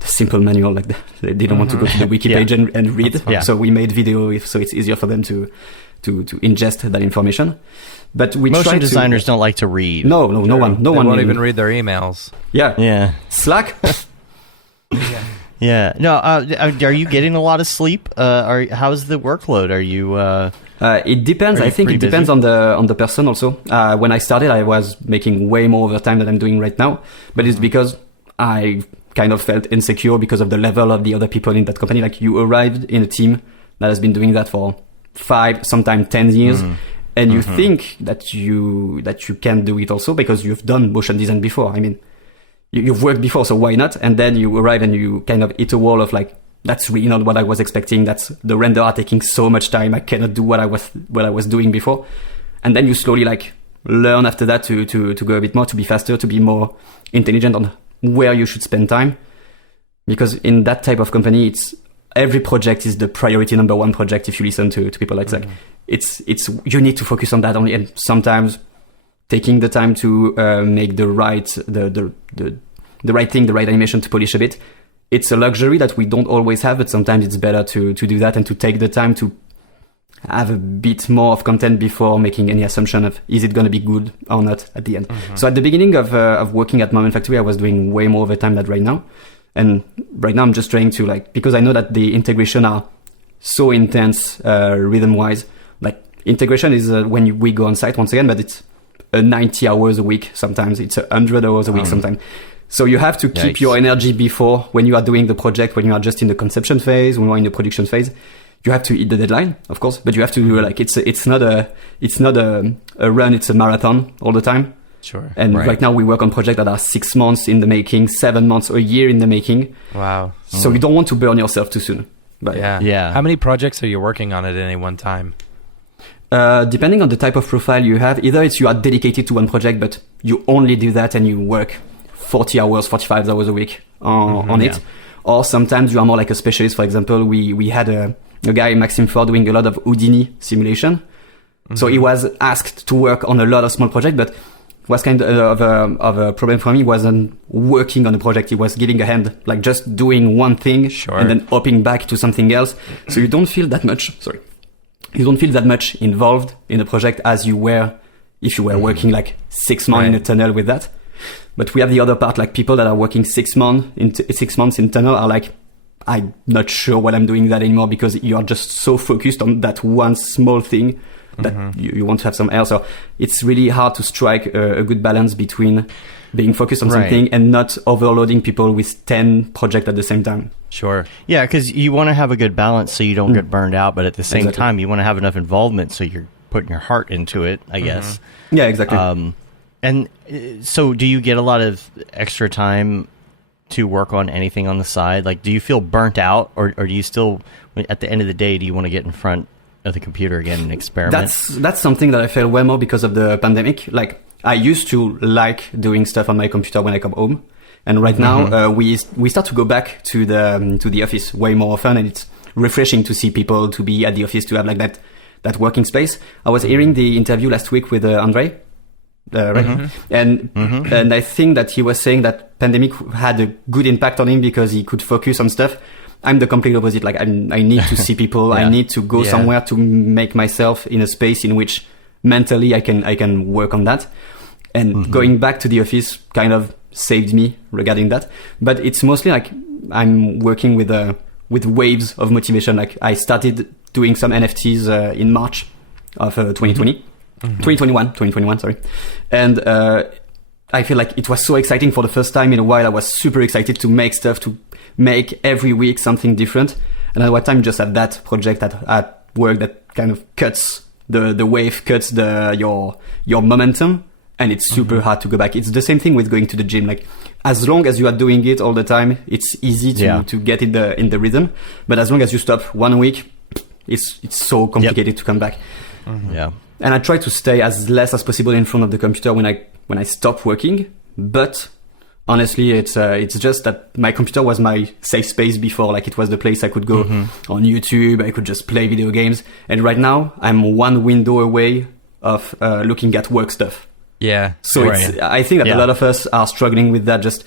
simple manual, like they didn't want to go to the wiki page and read. So we made video so it's easier for them to ingest that information. But we motion designers don't like to read. No one won't even read their emails. Yeah. Slack. Yeah. No. Are you getting a lot of sleep? How's the workload? Are you? It depends. I think it depends on the person also. When I started, I was making way more overtime than I'm doing right now. But it's because I kind of felt insecure because of the level of the other people in that company. Like, you arrived in a team that has been doing that for 5, sometimes 10 years. And you think that you can do it also because you've done motion design before. I mean, you've worked before, so why not? And then you arrive and you kind of hit a wall of like, that's really not what I was expecting. That's the render are taking so much time. I cannot do what I was doing before. And then you slowly like learn after that to go a bit more, to be faster, to be more intelligent on where you should spend time. Because in that type of company, every project is the priority number one project. If you listen to people like Zach, it's you need to focus on that only. And sometimes taking the time to make the right right thing, the right animation to polish a bit, it's a luxury that we don't always have. But sometimes it's better to do that and to take the time to have a bit more of content before making any assumption of is it going to be good or not at the end. So at the beginning of working at Moment Factory, I was doing way more overtime than right now. And right now I'm just trying to because I know that the integration are so intense rhythm wise. Like, integration is when we go on site once again, but it's 90 hours a week. Sometimes it's 100 hours a week sometimes. So you have to keep your energy before, when you are doing the project, when you are just in the conception phase, when you are in the production phase. You have to hit the deadline, of course, but you have to do it's not a run, it's a marathon all the time. Sure. And right now we work on projects that are 6 months in the making, 7 months, a year in the making. Wow. So you don't want to burn yourself too soon. But yeah. How many projects are you working on at any one time? Depending on the type of profile you have, either it's you are dedicated to one project, but you only do that and you work 40 hours, 45 hours a week on it. Or sometimes you are more like a specialist. For example, we had a guy, Maxime Ford, doing a lot of Houdini simulation. So he was asked to work on a lot of small projects, but was kind of a problem for me. He wasn't working on the project. He was giving a hand, like just doing one thing and then hopping back to something else. So you don't feel that much. You don't feel that much involved in the project as you were if you were working like 6 months in a tunnel with that. But we have the other part, like people that are working 6 months in tunnel are like, I'm not sure what I'm doing that anymore, because you are just so focused on that one small thing that you want to have some else. So it's really hard to strike a good balance between being focused on something and not overloading people with 10 projects at the same time. Sure. Yeah, because you want to have a good balance so you don't get burned out, but at the same time, you want to have enough involvement so you're putting your heart into it, I guess. Yeah, exactly. And so do you get a lot of extra time to work on anything on the side? Like, do you feel burnt out, or do you still, at the end of the day, do you want to get in front of the computer again and experiment? That's something that I felt way more because of the pandemic. Like, I used to like doing stuff on my computer when I come home, and right now we start to go back to the office way more often, and it's refreshing to see people, to be at the office, to have like that working space. I was hearing the interview last week with Andre. And I think that he was saying that pandemic had a good impact on him because he could focus on stuff. I'm the complete opposite. Like, I need to see people. I need to go somewhere to make myself in a space in which mentally I can work on that. And going back to the office kind of saved me regarding that. But it's mostly like I'm working with waves of motivation. Like, I started doing some NFTs in March of 2020. 2021, sorry. And I feel like it was so exciting for the first time in a while. I was super excited to make stuff, to make every week something different. And at one time, just have that project at work that kind of cuts the wave, cuts your momentum, and it's super hard to go back. It's the same thing with going to the gym. Like, as long as you are doing it all the time, it's easy to get in the rhythm. But as long as you stop 1 week, it's so complicated to come back. Yeah. And I try to stay as less as possible in front of the computer when I stop working. But honestly, it's just that my computer was my safe space before. Like, it was the place I could go on YouTube. I could just play video games. And right now, I'm one window away of looking at work stuff. Yeah. So I think that a lot of us are struggling with that, just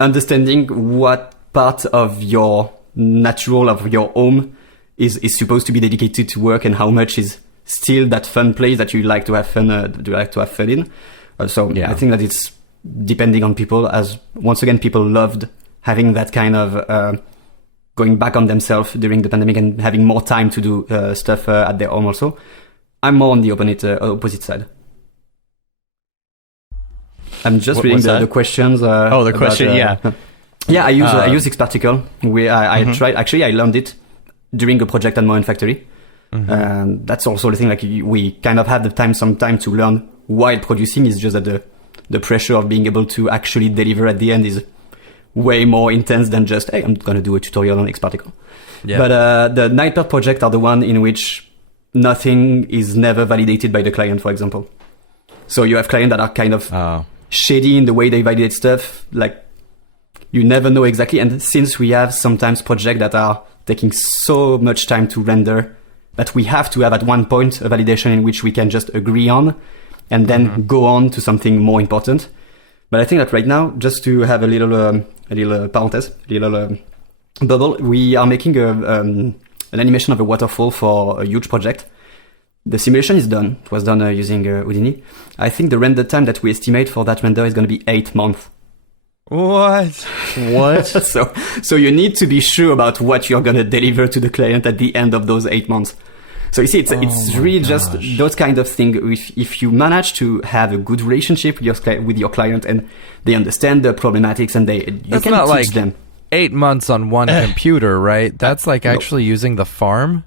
understanding what part of your home is supposed to be dedicated to work and how much is still that fun place that you like to have fun in. I think that it's depending on people, as once again people loved having that kind of going back on themselves during the pandemic and having more time to do stuff at their home also. I'm more on the opposite side. I'm just reading the questions. The question, Yeah, I use Xparticle. I tried. Actually, I learned it during a project at Moen Factory. That's also the thing. Like we kind of had some time to learn while producing. It's just that the pressure of being able to actually deliver at the end is way more intense than just, hey, I'm going to do a tutorial on Xparticle. Yeah. But the Nightbird project are the one in which nothing is never validated by the client, for example. So you have clients that are kind of shady in the way they validate stuff. Like you never know exactly. And since we have sometimes projects that are taking so much time to render, that we have to have at one point a validation in which we can just agree on and then go on to something more important. But I think that right now, just to have a little bubble, we are making an animation of a waterfall for a huge project. The simulation is done. It was done using Houdini. I think the render time that we estimate for that render is going to be 8 months. What? So you need to be sure about what you're going to deliver to the client at the end of those 8 months. So you see, it's really just those kind of things. If you manage to have a good relationship with your client and they understand the problematics and you can teach them. 8 months on one computer, right? That's like actually using the farm?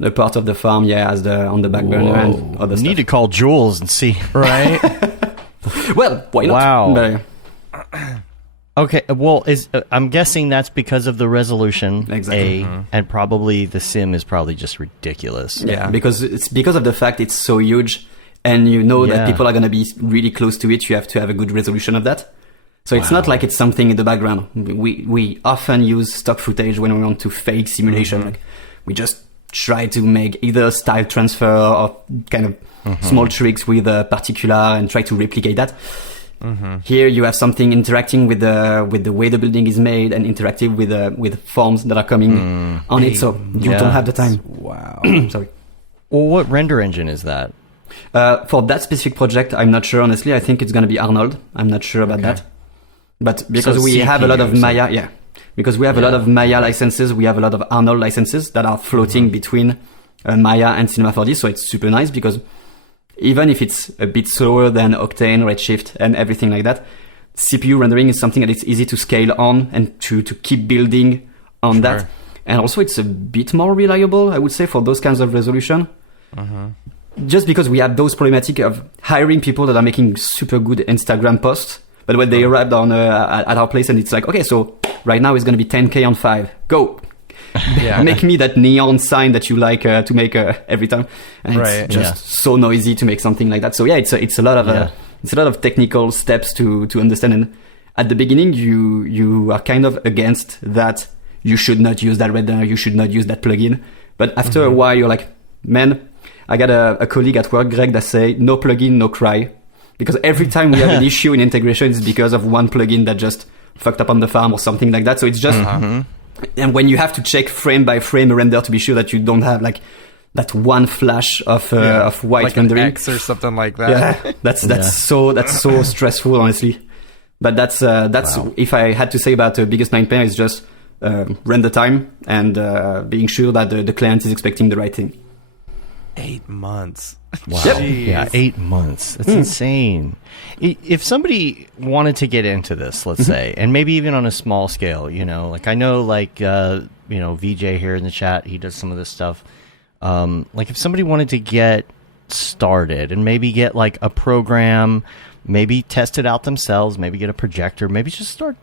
A part of the farm, on the back burner and other stuff. Need to call Jules and see. Right? Well, why not? Wow. Okay, well, I'm guessing that's because of the resolution, exactly, and probably the sim is probably just ridiculous. Yeah, because it's because of the fact it's so huge, and you know that people are going to be really close to it. You have to have a good resolution of that. So it's not like it's something in the background. We often use stock footage when we want to fake simulation. Like we just try to make either style transfer or kind of small tricks with a particular and try to replicate that. Here you have something interacting with the way the building is made and interactive with forms that are coming on it. So you don't have the time. Wow. Sorry. Well, what render engine is that? For that specific project, I'm not sure. Honestly, I think it's going to be Arnold. I'm not sure about that. But because we have a lot of Maya, because we have a lot of Maya licenses, we have a lot of Arnold licenses that are floating between Maya and Cinema 4D. So it's super nice because even if it's a bit slower than Octane, Redshift, and everything like that, CPU rendering is something that it's easy to scale on and to keep building on that. And also it's a bit more reliable, I would say, for those kinds of resolution. Just because we have those problematic of hiring people that are making super good Instagram posts, but when they arrived at our place and it's like, okay, so right now it's going to be 10K on 5. Go! Make me that neon sign that you like to make every time, and it's just so noisy to make something like that. So it's a lot of technical steps to understand. And at the beginning, you are kind of against that. You should not use that render. You should not use that plugin. But after a while, you're like, man, I got a colleague at work, Greg, that say no plugin, no cry, because every time we have an issue in integration, it's because of one plugin that just fucked up on the farm or something like that. So it's just. And when you have to check frame by frame a render to be sure that you don't have like that one flash of white like rendering, an X or something like that. Yeah, that's so stressful, honestly. But that's if I had to say about the biggest nightmare, is just render time and being sure that the client is expecting the right thing. 8 months. Wow. Yeah, 8 months. That's insane. If somebody wanted to get into this, let's say, and maybe even on a small scale, like I know, like, VJ here in the chat, he does some of this stuff. Like if somebody wanted to get started and maybe get like a program, maybe test it out themselves, maybe get a projector, maybe just start,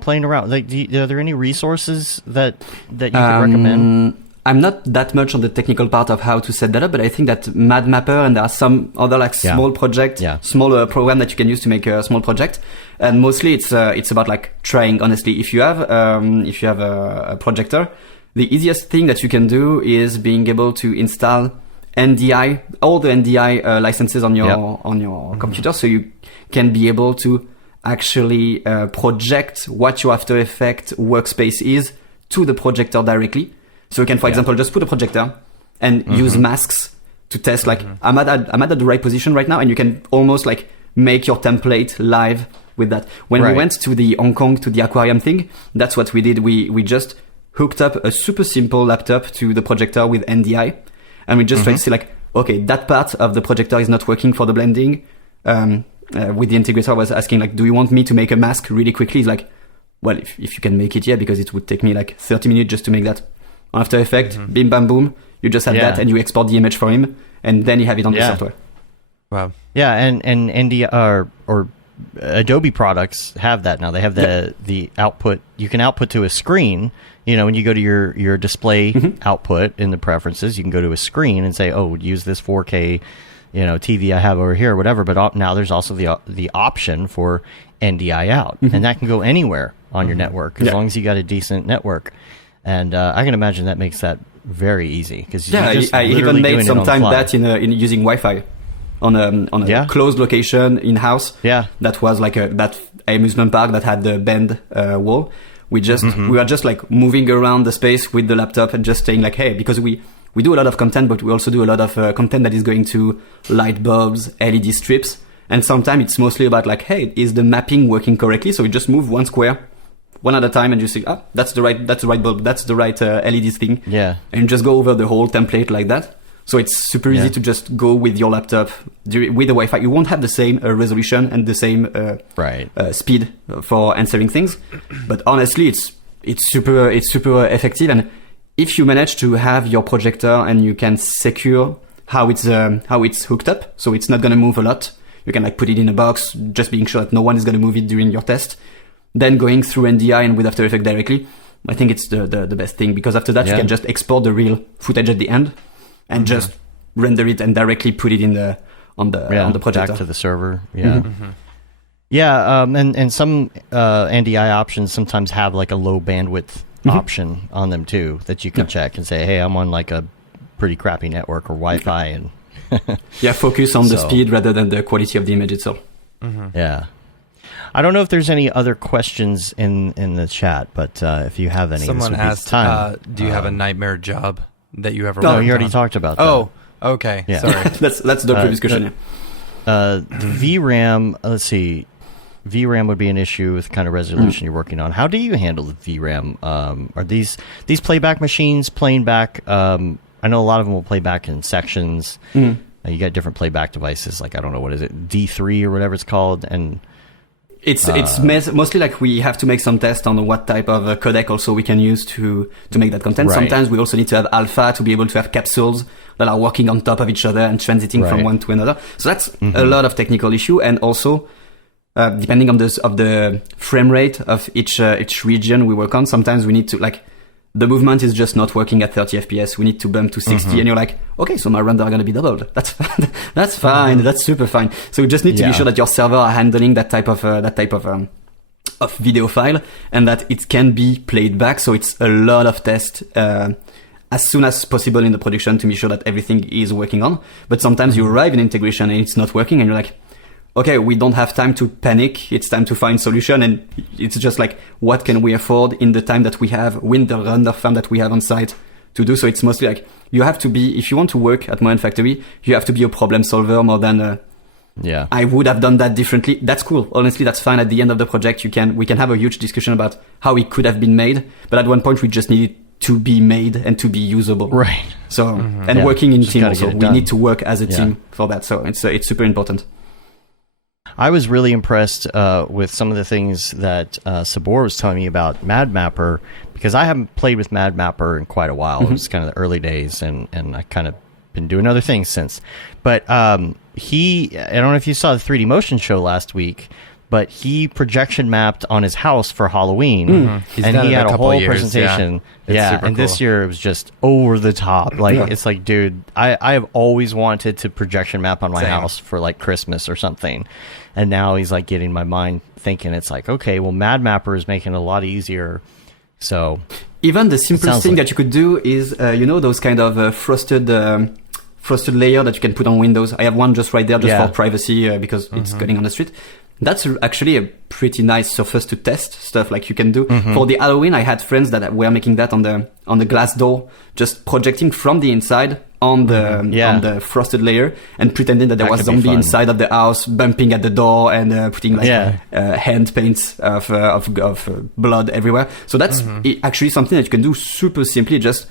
playing around. Like, are there any resources that you could recommend? I'm not that much on the technical part of how to set that up, but I think that MadMapper and there are some other like small project, smaller program that you can use to make a small project. And mostly it's about like trying, honestly. If you have a projector, the easiest thing that you can do is being able to install NDI, all the NDI licenses on your computer, so you can be able to actually project what your After Effects workspace is to the projector directly. So you can, for example, just put a projector and use masks to test, like, I'm at the right position right now, and you can almost like make your template live with that. When we went to the Hong Kong, to the aquarium thing, that's what we did. We just hooked up a super simple laptop to the projector with NDI, and we just tried to see, like, okay, that part of the projector is not working for the blending. With the integrator, I was asking, like, do you want me to make a mask really quickly? He's like, well, if you can make it, yeah, because it would take me like 30 minutes just to make that. On After Effects, bim bam boom, you just have that, and you export the image for him, and then you have it on the software. Wow. Yeah, and NDI or Adobe products have that now. They have the output. You can output to a screen. You know, when you go to your display output in the preferences, you can go to a screen and say, oh, use this 4K, TV I have over here or whatever. But now there's also the option for NDI out, and that can go anywhere on your network as long as you got a decent network. And I can imagine that makes that very easy, because I even made sometime that in using Wi-Fi on a closed location in house. Yeah, that was like that amusement park that had the bend wall. We were just like moving around the space with the laptop and just saying, like, hey, because we do a lot of content, but we also do a lot of content that is going to light bulbs, LED strips, and sometimes it's mostly about, like, hey, is the mapping working correctly? So we just move one square one at a time, and you see, that's the right bulb, that's the right LED thing. Yeah, and you just go over the whole template like that. So it's super easy to just go with your laptop with the Wi-Fi. You won't have the same resolution and the same speed for answering things, but honestly, it's super effective. And if you manage to have your projector and you can secure how it's hooked up, so it's not going to move a lot, you can like put it in a box, just being sure that no one is going to move it during your test. Then going through NDI and with After Effects directly, I think it's the best thing, because after that you can just export the real footage at the end and just render it and directly put it on the projector. Back to the server. Yeah. Yeah, and some NDI options sometimes have like a low bandwidth option on them too, that you can check and say, hey, I'm on like a pretty crappy network or Wi-Fi, and focus on the speed rather than the quality of the image itself. Yeah. I don't know if there's any other questions in the chat, but if you have any, someone asked, do you have a nightmare job that you ever worked on? No, you already talked about that. Oh, okay. Yeah. Sorry. that's the previous question. The VRAM, let's see. VRAM would be an issue with the kind of resolution you're working on. How do you handle the VRAM? Are these playback machines playing back? I know a lot of them will play back in sections. You got different playback devices, like, I don't know, what is it, D3 or whatever it's called, and it's mostly like we have to make some tests on what type of codec also we can use to make that content. Right. Sometimes we also need to have alpha to be able to have capsules that are working on top of each other and transiting from one to another. So that's a lot of technical issue, and also depending on the frame rate of each region we work on, sometimes we need to, like, the movement is just not working at 30 FPS. We need to bump to 60, and you're like, okay, so my render are going to be doubled. That's fine. That's fine. That's super fine. So you just need to be sure that your server are handling that type of video file, and that it can be played back. So it's a lot of tests as soon as possible in the production to be sure that everything is working on. But sometimes you arrive in integration and it's not working, and you're like, okay, we don't have time to panic. It's time to find solution. And it's just like, what can we afford in the time that we have with the render farm that we have on site to do? So it's mostly like, you have to be, if you want to work at Moen Factory, you have to be a problem solver more than, I would have done that differently. That's cool. Honestly, that's fine. At the end of the project, we can have a huge discussion about how it could have been made. But at one point, we just need it to be made and to be usable. Right. So, and working in team also, we need to work as a team for that. So it's super important. I was really impressed with some of the things that Sabor was telling me about MadMapper, because I haven't played with MadMapper in quite a while. It was kind of the early days, and I kind of been doing other things since. But I don't know if you saw the 3D Motion show last week, but he projection mapped on his house for Halloween, and he had a whole presentation. Yeah, and this year it was just over the top. Like, it's like, dude, I have always wanted to projection map on my house for like Christmas or something, and now he's like getting my mind thinking. It's like, okay, well, MadMapper is making it a lot easier. So even the simplest thing that you could do is, those kind of frosted frosted layer that you can put on windows. I have one just right there just for privacy because it's cutting on the street. That's actually a pretty nice surface to test stuff like you can do. For the Halloween, I had friends that were making that on the glass door, just projecting from the inside on the frosted layer and pretending that there was zombie inside of the house, bumping at the door and putting hand paints of blood everywhere. So that's actually something that you can do super simply. Just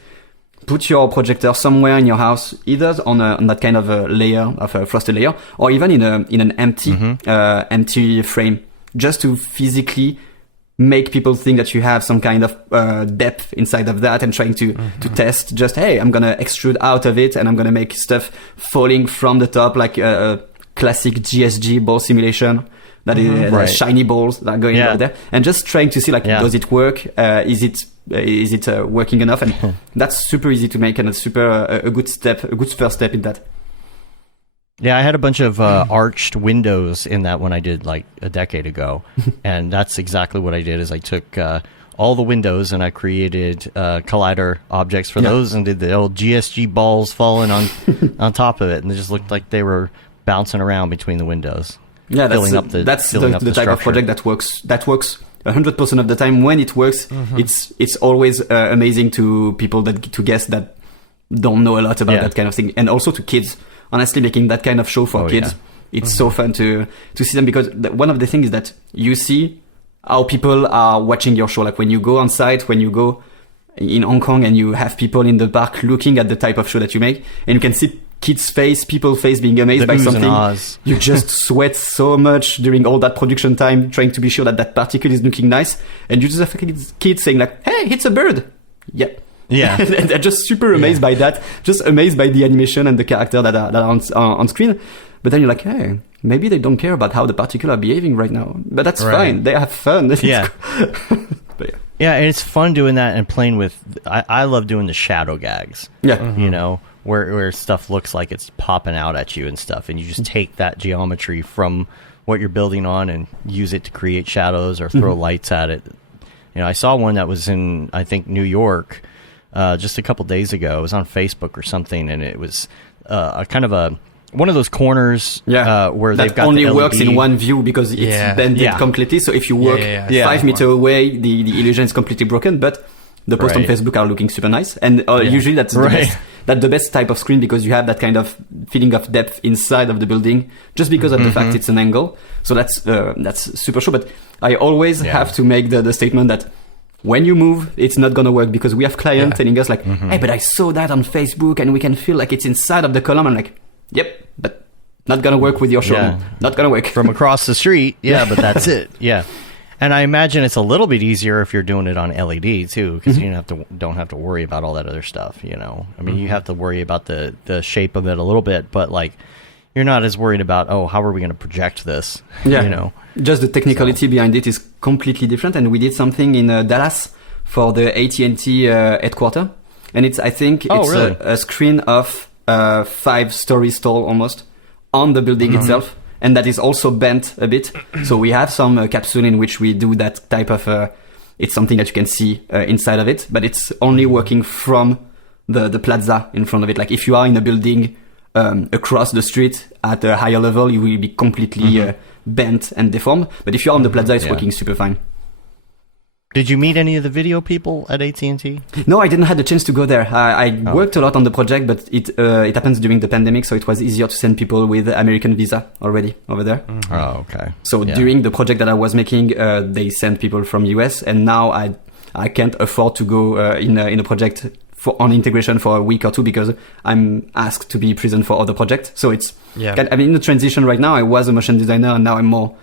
put your projector somewhere in your house, either on that kind of a layer of a frosted layer, or even in an empty frame, just to physically make people think that you have some kind of depth inside of that, and trying to test. Just, hey, I'm gonna extrude out of it, and I'm gonna make stuff falling from the top, like a classic GSG ball simulation. That is shiny balls that are going over there, and just trying to see does it work? Is it working enough? And that's super easy to make, and it's super a good first step in that. Yeah, I had a bunch of arched windows in that when I did like a decade ago, and that's exactly what I did. Is I took all the windows and I created collider objects for those, and did the old GSG balls falling on top of it, and it just looked like they were bouncing around between the windows. Yeah, that's the type of project that works 100% of the time. When it works, it's always amazing to people to guess that don't know a lot about that kind of thing, and also to kids. Honestly, making that kind of show for kids, it's so fun to see them, because one of the things is that you see how people are watching your show. Like when you go on site, when you go in Hong Kong and you have people in the park looking at the type of show that you make, and you can see people's face being amazed by something. You just sweat so much during all that production time, trying to be sure that particle is looking nice, and you just have kids saying like, "Hey, it's a bird." Yeah. And they're just super amazed by that, just amazed by the animation and the character that are on screen. But then you're like, hey, maybe they don't care about how the particle are behaving right now, but that's fine. They have fun. But yeah, and it's fun doing that and playing with. I love doing the shadow gags. Yeah, you know, where stuff looks like it's popping out at you and stuff, and you just take that geometry from what you're building on and use it to create shadows or throw lights at it. You know, I saw one that was in, I think, New York just a couple days ago. It was on Facebook or something, and it was a kind of one of those corners where they've got only the LED. Works in one view because it's bended completely. So if you work 5 meters away, the illusion is completely broken. But the posts on Facebook are looking super nice, and usually that's the best type of screen, because you have that kind of feeling of depth inside of the building, just because of the fact it's an angle. So that's super sure. But I always have to make the statement that when you move, it's not going to work, because we have clients telling us like, hey, but I saw that on Facebook and we can feel like it's inside of the column. I'm like, yep, but not going to work with your show. Not going to work. From across the street. Yeah, but that's it. Yeah. And I imagine it's a little bit easier if you're doing it on LED too, because you don't have to worry about all that other stuff, you know. I mean, you have to worry about the shape of it a little bit, but like you're not as worried about, how are we going to project this? Yeah. You know. Just the technicality behind it is completely different. And we did something in Dallas for the AT&T headquarters, and I think it's really? a screen of 5-story tall almost on the building itself. And that is also bent a bit. So we have some capsule in which we do that type of, it's something that you can see inside of it, but it's only working from the plaza in front of it. Like if you are in a building across the street at a higher level, you will be completely bent and deformed. But if you're on the plaza, it's working super fine. Did you meet any of the video people at AT&T? No, I didn't have the chance to go there. I worked a lot on the project, but it happens during the pandemic, so it was easier to send people with American visa already over there. Oh, okay. So during the project that I was making, they sent people from US, and now I can't afford to go in a project on integration for a week or two, because I'm asked to be present for other projects. So it's I mean, in the transition right now. I was a motion designer, and now I'm more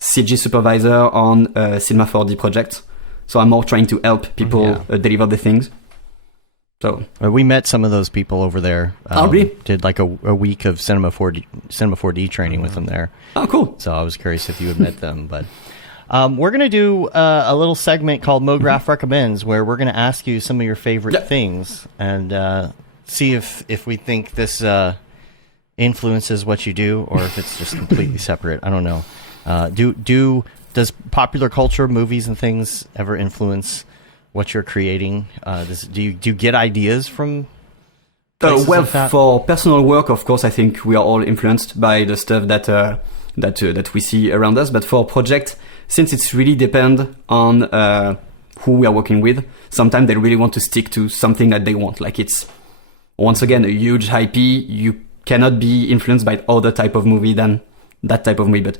CG supervisor on Cinema 4D projects. So I'm more trying to help people deliver the things. So we met some of those people over there. Really? Did like a week of Cinema 4D training with them there. Oh, cool. So I was curious if you had met them. But we're going to do a little segment called MoGraph Recommends, where we're going to ask you some of your favorite things and see if we think this influences what you do, or if it's just completely separate. I don't know. Does popular culture, movies and things ever influence what you're creating? Do you get ideas from places Well, like that? for personal work, of course, I think we are all influenced by the stuff that we see around us. But for a project, since it's really depend on who we are working with, sometimes they really want to stick to something that they want. Like it's, once again, a huge IP. You cannot be influenced by other type of movie than that type of movie. But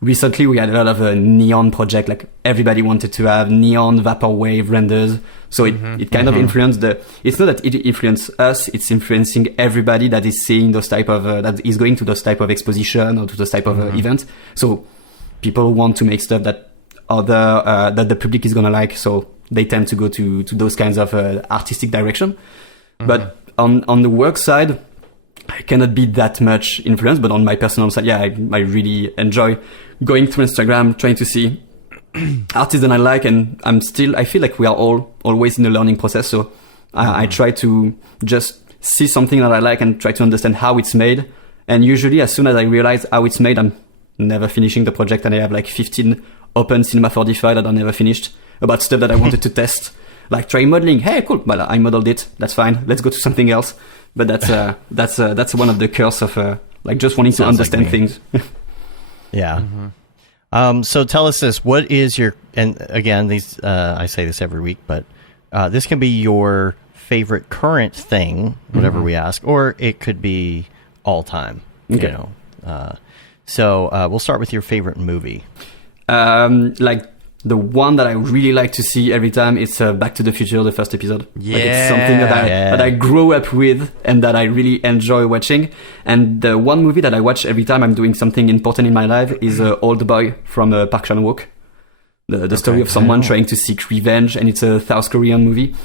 recently we had a lot of neon project, like everybody wanted to have neon vaporwave renders. So it kind of influenced it's not that it influenced us, it's influencing everybody that is seeing those type of, that is going to those type of exposition or to those type of events. So people want to make stuff that that the public is gonna like. So they tend to go to those kinds of artistic direction. But on the work side, I cannot be that much influenced, but on my personal side, yeah, I really enjoy going through Instagram, trying to see artists that I like, and I feel like we are all always in the learning process. So I try to just see something that I like and try to understand how it's made. And usually as soon as I realize how it's made, I'm never finishing the project, and I have like 15 open Cinema 4D files that are never finished about stuff that I wanted to test. Like try modeling. Hey, cool. Well, I modeled it. That's fine. Let's go to something else. But that's one of the curse of like just wanting to understand things. Yeah. So tell us this: what is your, and again, these I say this every week, but this can be your favorite current thing, whatever we ask, or it could be all time. Okay. You know. So we'll start with your favorite movie. Like the one that I really like to see every time is Back to the Future, the first episode. Yeah. Like it's something that I grew up with and that I really enjoy watching. And the one movie that I watch every time I'm doing something important in my life is Old Boy from Park Chan-wook. The story of someone trying to seek revenge, and it's a South Korean movie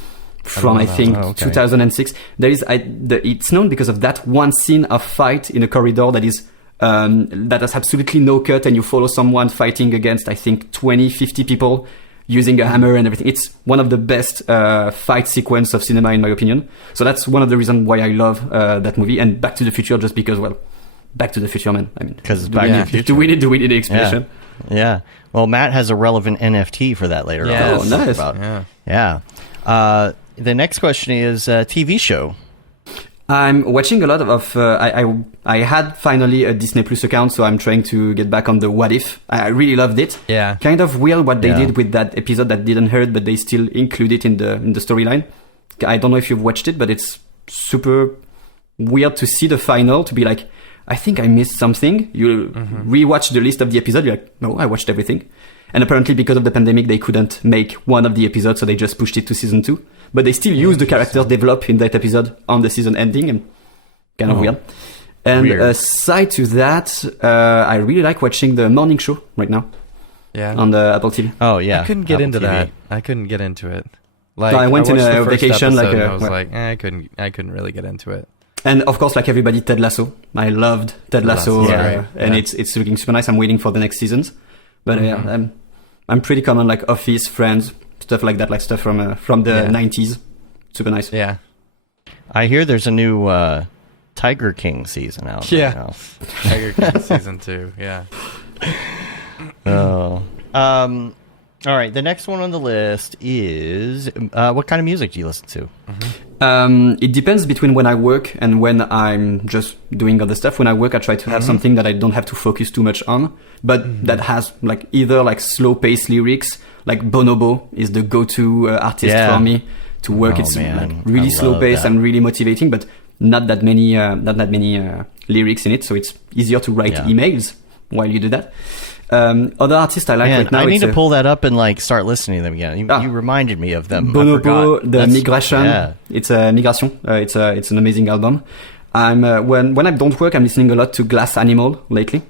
from I think 2006. There is it's known because of that one scene of fight in a corridor that is that has absolutely no cut, and you follow someone fighting against I think 20-50 people using a hammer and everything. It's one of the best fight sequence of cinema in my opinion. So that's one of the reasons why I love that movie. And Back to the Future, just because, well, Back to the Future, man. I mean, because Back to the Future. Do we need the explanation? Yeah. Well, Matt has a relevant NFT for that later on. Oh, nice. Yeah. The next question is TV show. I'm watching a lot of I had finally a Disney Plus account, so I'm trying to get back on the What If. I really loved it. Yeah. Kind of weird what they did with that episode that didn't air, but they still include it in the storyline. I don't know if you've watched it, but it's super weird to see the final, to be like, I think I missed something. You rewatch the list of the episode, you're like, no, I watched everything. And apparently because of the pandemic, they couldn't make one of the episodes, so they just pushed it to season 2. But they still use the characters developed in that episode on the season ending, and kind of weird. And aside to that, I really like watching the morning show right now. Yeah. On the Apple TV. Oh yeah. I couldn't get Apple into TV. that. I couldn't get into it. Like No, I went in watched a the first vacation, episode, like and I was like, I couldn't really get into it. And of course, like everybody, Ted Lasso. I loved Ted Lasso, and it's looking super nice. I'm waiting for the next seasons. But I'm pretty common, like Office, Friends, stuff like that, like stuff from the 90s. Super nice. Yeah. I hear there's a new Tiger King season out. Yeah. Right now. Tiger King season 2. Yeah. Oh. All right. The next one on the list is what kind of music do you listen to? It depends between when I work and when I'm just doing other stuff. When I work, I try to have something that I don't have to focus too much on, but that has like either like slow paced lyrics. Like Bonobo is the go-to artist for me to work. It's like really slow paced and really motivating, but not that many lyrics in it. So it's easier to write emails while you do that. Other artists I like right now. I need to pull that up and like start listening to them again. You reminded me of them. Bonobo, the Migration. Yeah. It's a Migration. It's an amazing album. I'm when I don't work, I'm listening a lot to Glass Animal lately.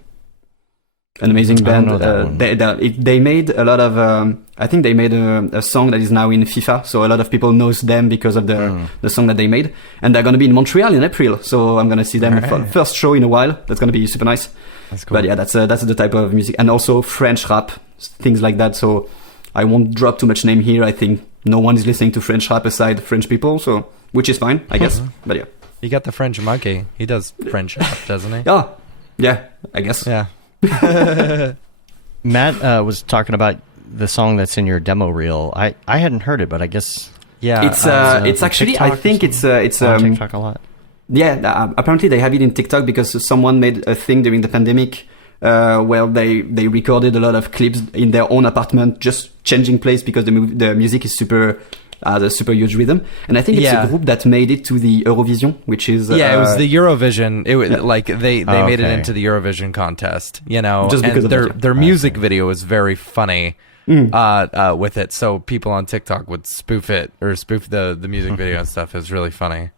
An amazing band. They made a lot of. I think they made a song that is now in FIFA, so a lot of people knows them because of the song that they made. And they're gonna be in Montreal in April, so I'm gonna see them for first show in a while. That's gonna be super nice. That's cool. But yeah, that's the type of music, and also French rap, things like that. So I won't drop too much name here. I think no one is listening to French rap aside French people, so which is fine, I guess. But yeah, you got the French monkey. He does French rap, doesn't he? Yeah, I guess. Yeah. Matt was talking about the song that's in your demo reel. I hadn't heard it, but I guess it's actually TikTok, I think it's TikTok a lot. apparently they have it in TikTok because someone made a thing during the pandemic where they recorded a lot of clips in their own apartment, just changing place because the music is super has a super huge rhythm. And I think it's a group that made it to the Eurovision, which is it was the Eurovision. It was like they made it into the Eurovision contest, you know. Just because and their music video is very funny. With it, so people on TikTok would spoof the music video and stuff. Is really funny.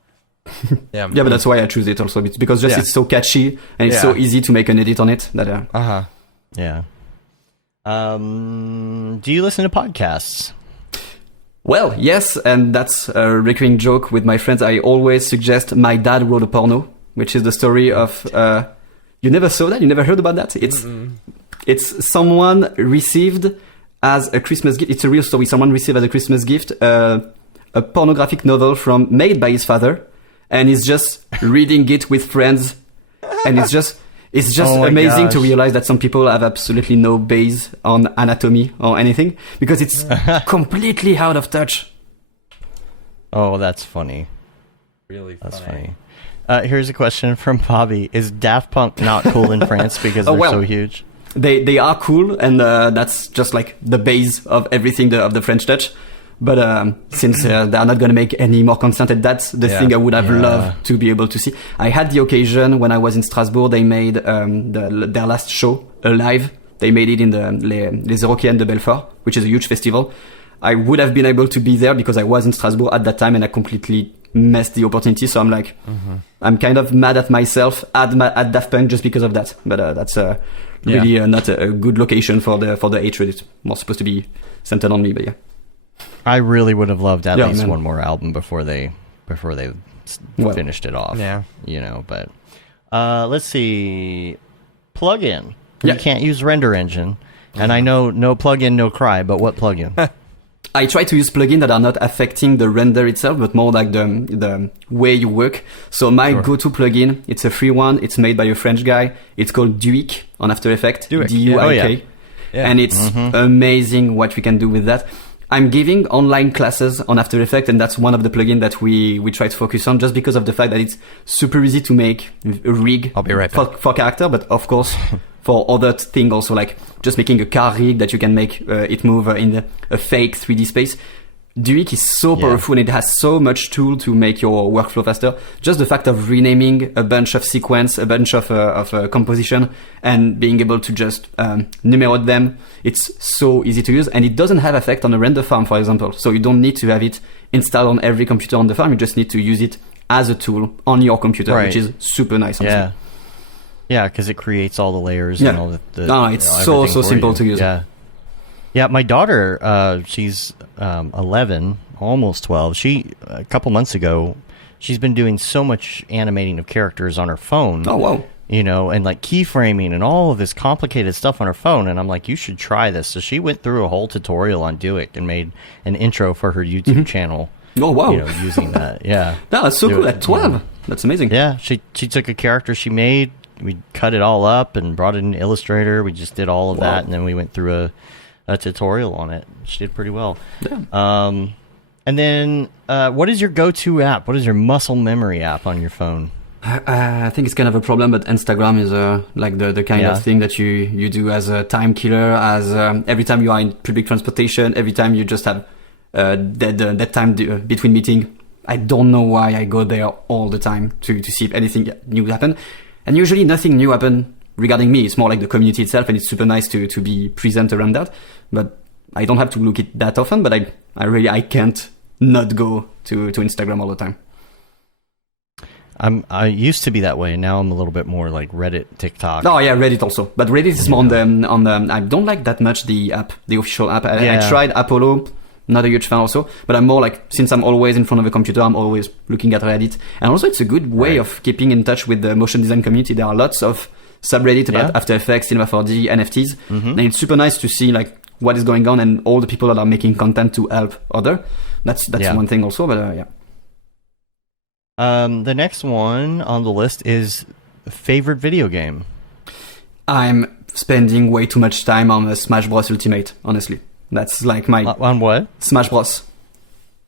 Yeah, but that's why I choose it also. It's because it's so catchy and it's so easy to make an edit on it. That yeah. Do you listen to podcasts? Well, yes, and that's a recurring joke with my friends. I always suggest My Dad Wrote a Porno, which is the story of. You never saw that? You never heard about that? It's someone received as a Christmas gift. It's a real story. Someone received as a Christmas gift a pornographic novel made by his father, and he's just reading it with friends, and it's just amazing to realize that some people have absolutely no base on anatomy or anything because it's completely out of touch. Oh, that's funny. Really funny. That's funny. Here's a question from Bobby: is Daft Punk not cool in France because they're so huge? They are cool, and that's just like the base of everything of the French touch. But since they are not going to make any more content, and that's the thing I would have loved to be able to see. I had the occasion when I was in Strasbourg. They made their last show live. They made it in the Les Eurocaines de Belfort, which is a huge festival. I would have been able to be there because I was in Strasbourg at that time, and I completely missed the opportunity. So I'm like, I'm kind of mad at myself at Daft Punk just because of that. But that's really not a good location for the hatred. It's more supposed to be centered on me, but yeah. I really would have loved at least one more album before they finished it off. Yeah, you know. But let's see, plugin. You can't use Render Engine, and I know no plugin, no cry. But what plugin? I try to use plugins that are not affecting the render itself, but more like the way you work. So my go-to plugin, it's a free one. It's made by a French guy. It's called Duik on After Effects. Duik. And it's amazing what we can do with that. I'm giving online classes on After Effects, and that's one of the plugins that we try to focus on, just because of the fact that it's super easy to make a rig for character, but of course for other things also, like just making a car rig that you can make it move in a fake 3D space. Duik is so powerful, and it has so much tool to make your workflow faster. Just the fact of renaming a bunch of sequence, a bunch of composition, and being able to just numerate them, it's so easy to use, and it doesn't have effect on a render farm, for example. So you don't need to have it installed on every computer on the farm. You just need to use it as a tool on your computer, which is super nice. Honestly. Yeah, because it creates all the layers and all the it's so simple to use. Yeah, my daughter, she's 11, almost 12. She, a couple months ago, she's been doing so much animating of characters on her phone. Oh, wow. You know, and like keyframing and all of this complicated stuff on her phone. And I'm like, you should try this. So she went through a whole tutorial on Duik and made an intro for her YouTube channel. Oh, wow. You know, using that. Yeah. No, that's so cool. At 12. That's amazing. Yeah. She took a character she made. We cut it all up and brought it in Illustrator. We just did all of that. And then we went through a tutorial on it. She did pretty well. Yeah. And then, what is your go-to app? What is your muscle memory app on your phone? I think it's kind of a problem, but Instagram is like the kind of thing that you do as a time killer. As every time you are in public transportation, every time you just have that time between meeting. I don't know why I go there all the time to see if anything new happen, and usually nothing new happen regarding me. It's more like the community itself, and it's super nice to be present around that. But I don't have to look it that often. But I can't not go to Instagram all the time. I used to be that way. Now I'm a little bit more like Reddit, TikTok. Oh yeah, Reddit also. But Reddit is more on the. I don't like that much the app, the official app. I tried Apollo. Not a huge fan also, but I'm more like, since I'm always in front of a computer, I'm always looking at Reddit. And also it's a good way of keeping in touch with the motion design community. There are lots of subreddits about After Effects, Cinema 4D, NFTs. And it's super nice to see like what is going on and all the people that are making content to help other. That's one thing also, but The next one on the list is favorite video game. I'm spending way too much time on Smash Bros. Ultimate, honestly. That's like my... On what? Smash Bros.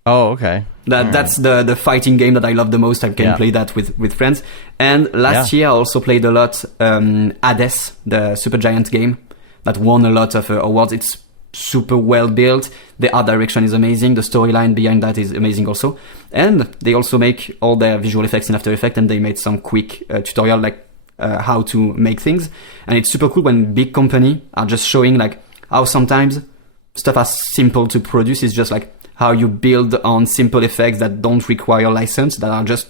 Oh, okay. That's the fighting game that I love the most. I can play that with friends. And last year I also played a lot Hades, the Supergiant game that won a lot of awards. It's super well built. The art direction is amazing. The storyline behind that is amazing also. And they also make all their visual effects in After Effects, and they made some quick tutorial like how to make things. And it's super cool when big company are just showing like how sometimes stuff as simple to produce is just like how you build on simple effects that don't require license, that are just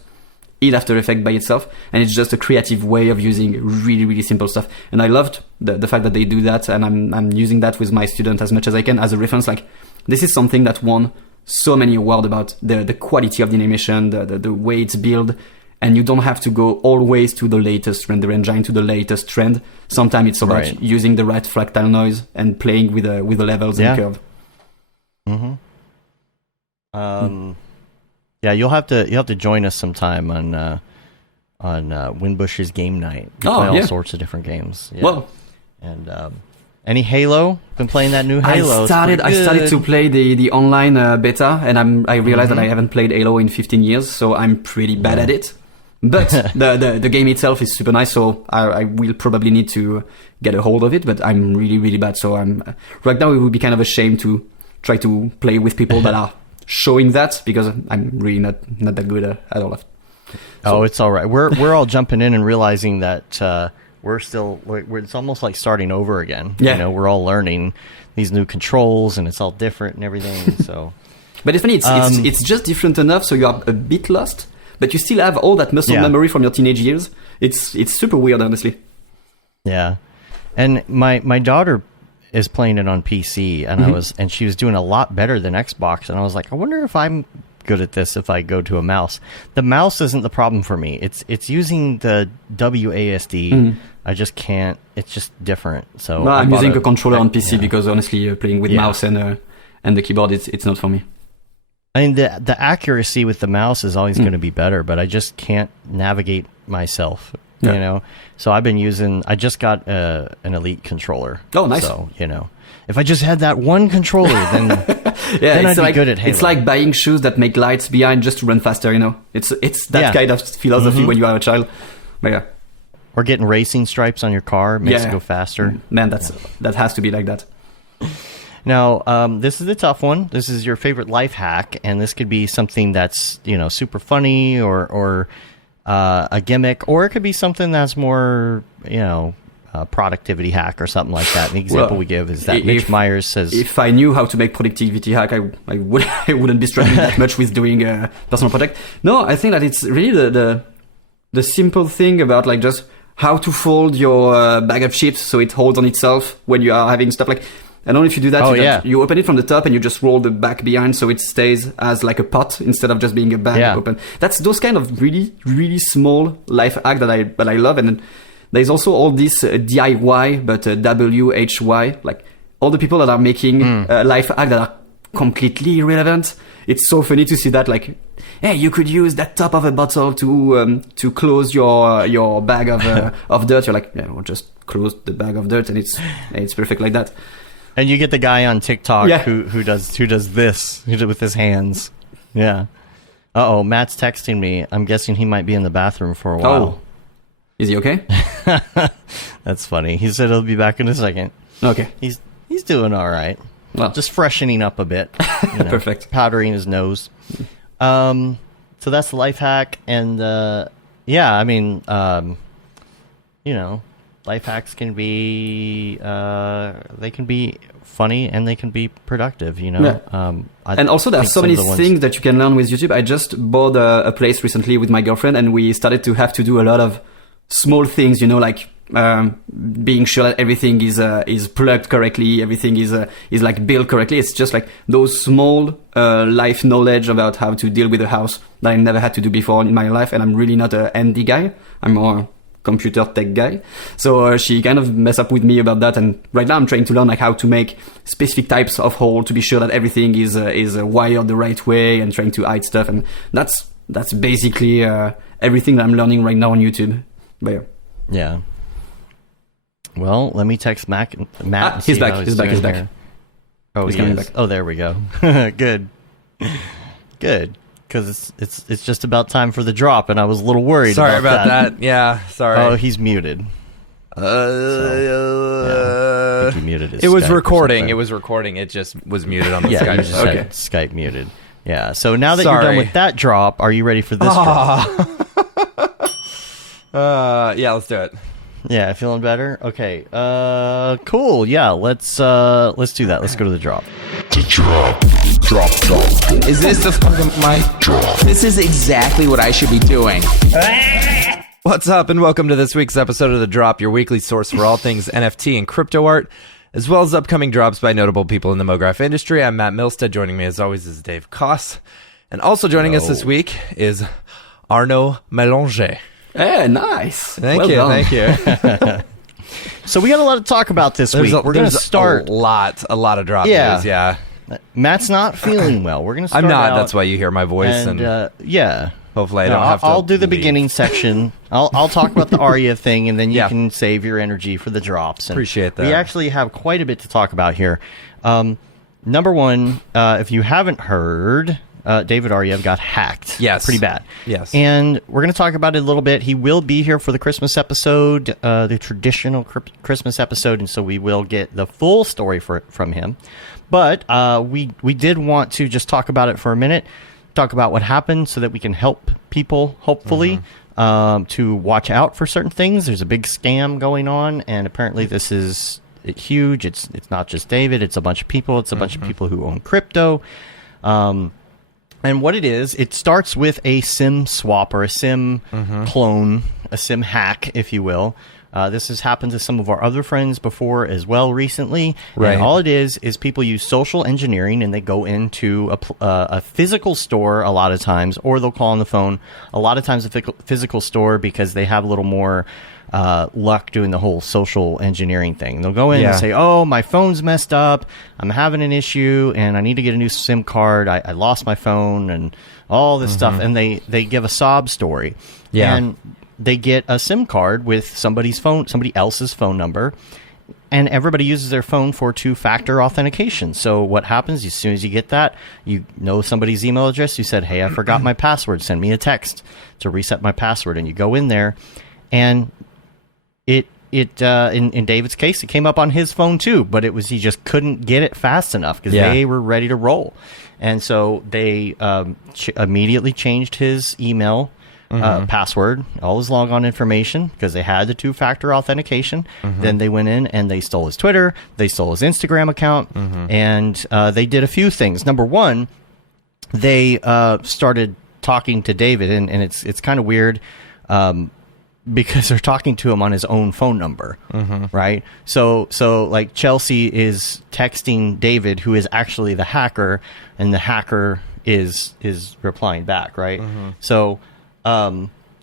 in After Effects by itself, and it's just a creative way of using really, really simple stuff. And I loved the fact that they do that, and I'm using that with my student as much as I can as a reference. Like, this is something that won so many awards about the quality of the animation, the way it's built, and you don't have to go always to the latest render engine, to the latest trend. Sometimes it's about using the right fractal noise and playing with the levels and curve. Mm-hmm. Yeah, you'll have to join us sometime on Winbush's game night. We play all sorts of different games. Yeah. Well, and any Halo? Been playing that new Halo? I started to play the online beta, and I realized that I haven't played Halo in 15 years, so I'm pretty bad at it. But the game itself is super nice, so I will probably need to get a hold of it. But I'm really, really bad. So right now it would be kind of a shame to try to play with people that are showing that, because I'm really not that good at all. So, it's all right. We're all jumping in and realizing that we're it's almost like starting over again. Yeah. You know, we're all learning these new controls, and it's all different and everything. So, but it's funny. It's just different enough so you are a bit lost, but you still have all that muscle memory from your teenage years. It's super weird, honestly. Yeah, and my daughter is playing it on PC, and she was doing a lot better than Xbox, and I was like, I wonder if I'm good at this if I go to a mouse. The mouse isn't the problem for me. It's using the WASD. I just can't. It's just different. So no, I'm using a controller on PC because honestly, playing with mouse and the keyboard, it's not for me. I mean, the accuracy with the mouse is always going to be better, but I just can't navigate myself. You know, so I just got an Elite controller. Oh, nice. So, you know, if I just had that one controller, then then I'd be good at Halo. It's like buying shoes that make lights behind just to run faster, you know. It's that kind of philosophy when you are a child. But yeah. Or getting racing stripes on your car makes it go faster. Man, that has to be like that. Now, this is the tough one. This is your favorite life hack, and this could be something that's, you know, super funny or a gimmick, or it could be something that's more, you know, a productivity hack or something like that. And the example we give is that Mitch Myers says, if I knew how to make productivity hack, I wouldn't be struggling that much with doing a personal project. No, I think that it's really the simple thing about like just how to fold your bag of chips so it holds on itself when you are having stuff like. I don't know if you do that. You open it from the top and you just roll the back behind so it stays as like a pot instead of just being a bag open. That's those kind of really, really small life hack that I love. And then there's also all this DIY, but WHY, like all the people that are making life hack that are completely irrelevant. It's so funny to see that, like, hey, you could use that top of a bottle to close your bag of dirt. You're like, yeah, we'll just close the bag of dirt, and it's perfect like that. And you get the guy on TikTok who does this with his hands. Yeah. Uh-oh, Matt's texting me. I'm guessing he might be in the bathroom for a while. Oh. Is he okay? That's funny. He said he'll be back in a second. Okay. He's doing all right. Well, just freshening up a bit. You know, perfect. Powdering his nose. So that's the life hack. And I mean, you know, life hacks can be they can be funny and they can be productive, you know. And also there are so many things that you can learn with YouTube. I just bought a place recently with my girlfriend, and we started to have to do a lot of small things, you know, like being sure that everything is plugged correctly, everything is like built correctly. It's just like those small life knowledge about how to deal with a house that I never had to do before in my life. And I'm really not a handy guy. I'm more computer tech guy. So she kind of messed up with me about that, and right now I'm trying to learn like how to make specific types of hole to be sure that everything is wired the right way, and trying to hide stuff. And that's basically everything that I'm learning right now on YouTube. But yeah. Well, let me text Matt. He's back. He's back. Oh, he's coming back. Oh, there we go. Good. because it's just about time for the drop, and I was a little worried. Sorry about that. Yeah, sorry. Oh, he's muted. I think he muted his it was Skype recording. It was recording. It just was muted on the yeah, Skype. you just had Skype muted. Yeah. So now that you're done Sorry. with that drop, are you ready for this drop? Yeah, let's do it. Yeah, feeling better? Okay. Cool. Yeah, let's do that. Let's go to the drop. Drop. Is this the fucking mic? Drop. This is exactly what I should be doing. What's up, and welcome to this week's episode of The Drop, your weekly source for all things NFT and crypto art, as well as upcoming drops by notable people in the MoGraph industry. I'm Matt Milstead. Joining me, as always, is Dave Koss. And also joining us this week is Arnaud Mélanger. Hey, nice. Thank you. So we got a lot to talk about this week. We're going to start a lot of drop news. Yeah, Matt's not feeling well. We're going to start I'm not. out, That's why you hear my voice. And yeah. Hopefully I don't have to I'll do the leave. beginning section. I'll talk about the Arya thing, and then you can save your energy for the drops. And Appreciate that. We actually have quite a bit to talk about here. Number one, if you haven't heard, David Aryev got hacked. Yes. Pretty bad. Yes. And we're going to talk about it a little bit. He will be here for the Christmas episode, the traditional Christmas episode, and so we will get the full story from him. But we did want to just talk about it for a minute, talk about what happened so that we can help people, hopefully, to watch out for certain things. There's a big scam going on, and apparently this is huge. It's not just David. It's a bunch of people. It's a bunch of people who own crypto. And what it is, it starts with a SIM swap or a SIM clone, a SIM hack, if you will. This has happened to some of our other friends before as well recently. Right. And all it is people use social engineering, and they go into a physical store a lot of times, or they'll call on the phone a lot of times a physical store because they have a little more luck doing the whole social engineering thing. They'll go in and say, oh, my phone's messed up, I'm having an issue, and I need to get a new SIM card, I lost my phone, and all this stuff, and they give a sob story. And they get a SIM card with somebody else's phone number, and everybody uses their phone for two-factor authentication. So what happens, as soon as you get that, you know somebody's email address, you said, hey, I forgot my password, send me a text to reset my password, and you go in there, and in David's case, it came up on his phone too, but he just couldn't get it fast enough because they were ready to roll. And so they immediately changed his email password, all his logon information, because they had the two-factor authentication. Then they went in and they stole his Twitter, they stole his Instagram account, and they did a few things. Number one, they started talking to David, and it's kind of weird because they're talking to him on his own phone number, right? So like Chelsea is texting David, who is actually the hacker, and the hacker is replying back, right? So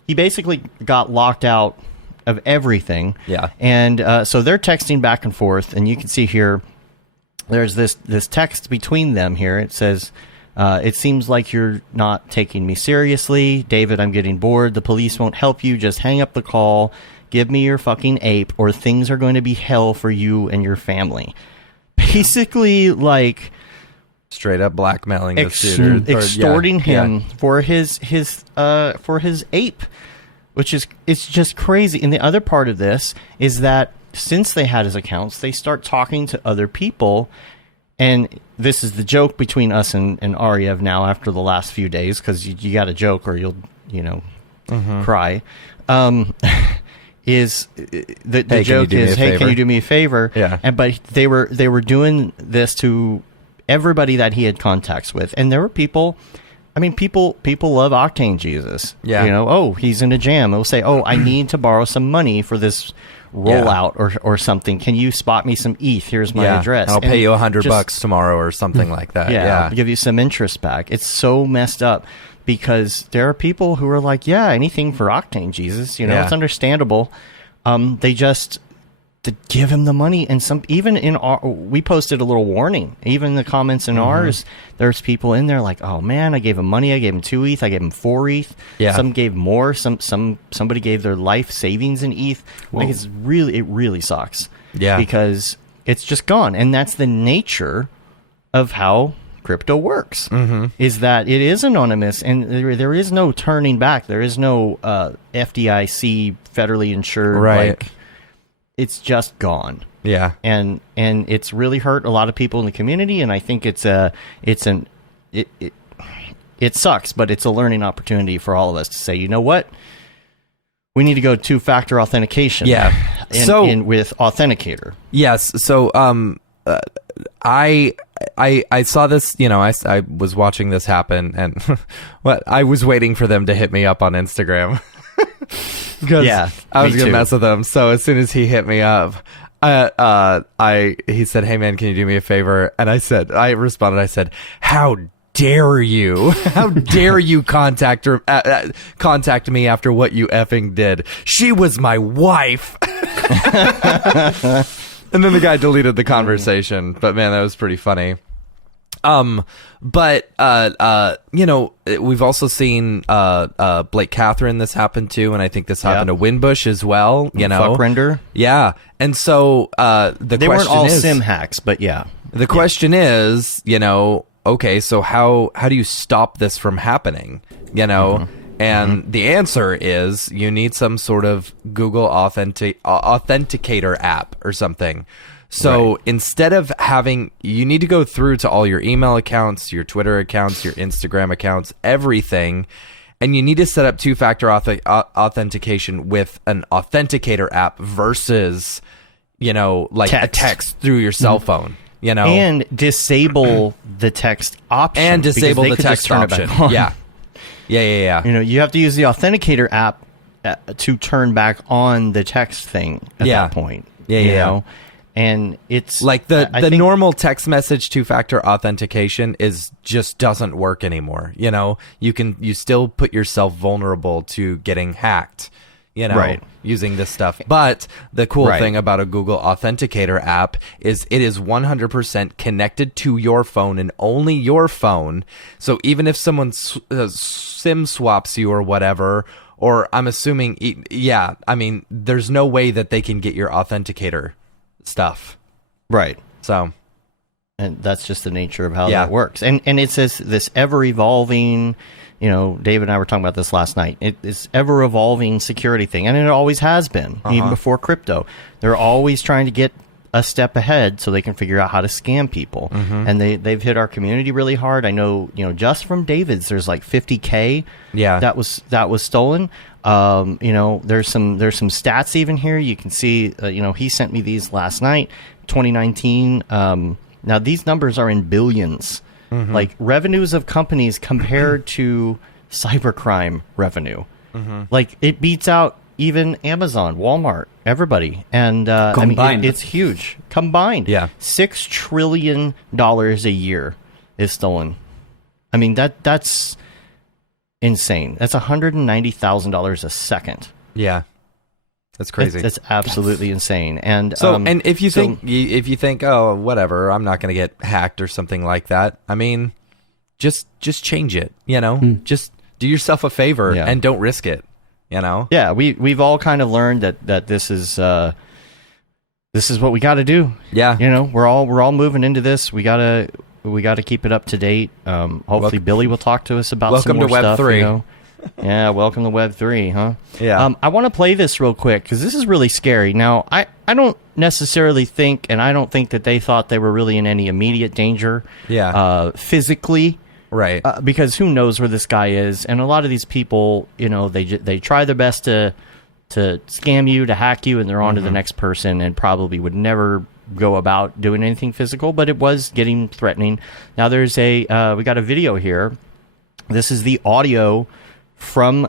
he basically got locked out of everything. Yeah. And so they're texting back and forth, and you can see here, there's this text between them here. It says, it seems like you're not taking me seriously. David, I'm getting bored. The police won't help you. Just hang up the call. Give me your fucking ape, or things are going to be hell for you and your family. Basically, like, straight up blackmailing this dude, extorting him for his ape, which is, it's just crazy. And the other part of this is that since they had his accounts, they start talking to other people, and this is the joke between us and Aryev now after the last few days, because you got a joke or you'll cry. Is the joke is, hey, can you do me a favor? Yeah. But they were doing this to everybody that he had contacts with, and there were people. I mean, people love Octane Jesus. Yeah. You know, oh, he's in a jam. They'll say, oh, I need to borrow some money for this rollout or something. Can you spot me some ETH? Here's my address. I'll pay you $100 tomorrow or something like that. I'll give you some interest back. It's so messed up because there are people who are like, yeah, anything for Octane Jesus. You know, it's understandable. They just to give him the money, and we posted a little warning. Even in the comments in ours, there's people in there like, oh man, I gave him money, I gave him 2 ETH, I gave him 4 ETH. Some gave more, somebody gave their life savings in ETH. Like, it really sucks. Because it's just gone, and that's the nature of how crypto works, is that it is anonymous, and there is no turning back. There is no FDIC, federally insured, right. like, it's just gone. Yeah. And it's really hurt a lot of people in the community, and I think it sucks, but it's a learning opportunity for all of us to say, you know what? We need to go two-factor authentication. Yeah. With Authenticator. Yes. So I saw this, I was watching this happen, and I was waiting for them to hit me up on Instagram. Because I was going to mess with them. So as soon as he hit me up, he said, "Hey man, can you do me a favor?" And I responded, I said, "How dare you? How dare you contact me after what you effing did? She was my wife." And then the guy deleted the conversation. But man, that was pretty funny. We've also seen Blake Catherine this happened to, and I think this happened to Winbush as well. Fuck render. Yeah, and so they weren't all sim hacks, but yeah. The question is, okay, so how do you stop this from happening? And the answer is you need some sort of Google Authenticator app or something. So instead of you need to go through to all your email accounts, your Twitter accounts, your Instagram accounts, everything, and you need to set up two-factor authentication with an Authenticator app versus, like a text through your cell phone. And disable the text option. And disable the text option. Yeah. You have to use the Authenticator app to turn back on the text thing at that point. Yeah. And it's like the normal text message two-factor authentication just doesn't work anymore. You still put yourself vulnerable to getting hacked, using this stuff. But the cool thing about a Google Authenticator app is it is 100% connected to your phone and only your phone. So even if someone SIM swaps you or whatever, or I'm assuming, there's no way that they can get your Authenticator stuff. Right. So, and that's just the nature of how that works. And it's this ever-evolving, David and I were talking about this last night. It's ever-evolving security thing, and it always has been, even before crypto. They're always trying to get a step ahead so they can figure out how to scam people. And they've hit our community really hard. I know, just from David's, there's like 50K that was stolen. There's some stats even here. You can see, he sent me these last night, 2019. Now these numbers are in billions, like revenues of companies compared to cybercrime revenue. Like it beats out even Amazon, Walmart, everybody. And combined. It's huge. Combined. Yeah. $6 trillion a year is stolen. I mean, that's insane. That's $190,000 a second. Yeah, that's crazy. That's absolutely insane. And so, and if you think, oh, whatever, I'm not going to get hacked or something like that. I mean, just change it. Just do yourself a favor and don't risk it. Yeah, we've all kind of learned that this is what we got to do. Yeah, we're all moving into this. We gotta keep it up to date. Hopefully, Billy will talk to us about some more stuff. Welcome to Web 3. Yeah, welcome to Web 3, huh? Yeah. I want to play this real quick because this is really scary. Now, I don't necessarily think, and I don't think that they thought they were really in any immediate danger. Physically. Right. Because who knows where this guy is, and a lot of these people, they try their best to scam you, to hack you, and they're on to the next person, and probably would never go about doing anything physical, but it was getting threatening. Now there's we got a video here. This is the audio from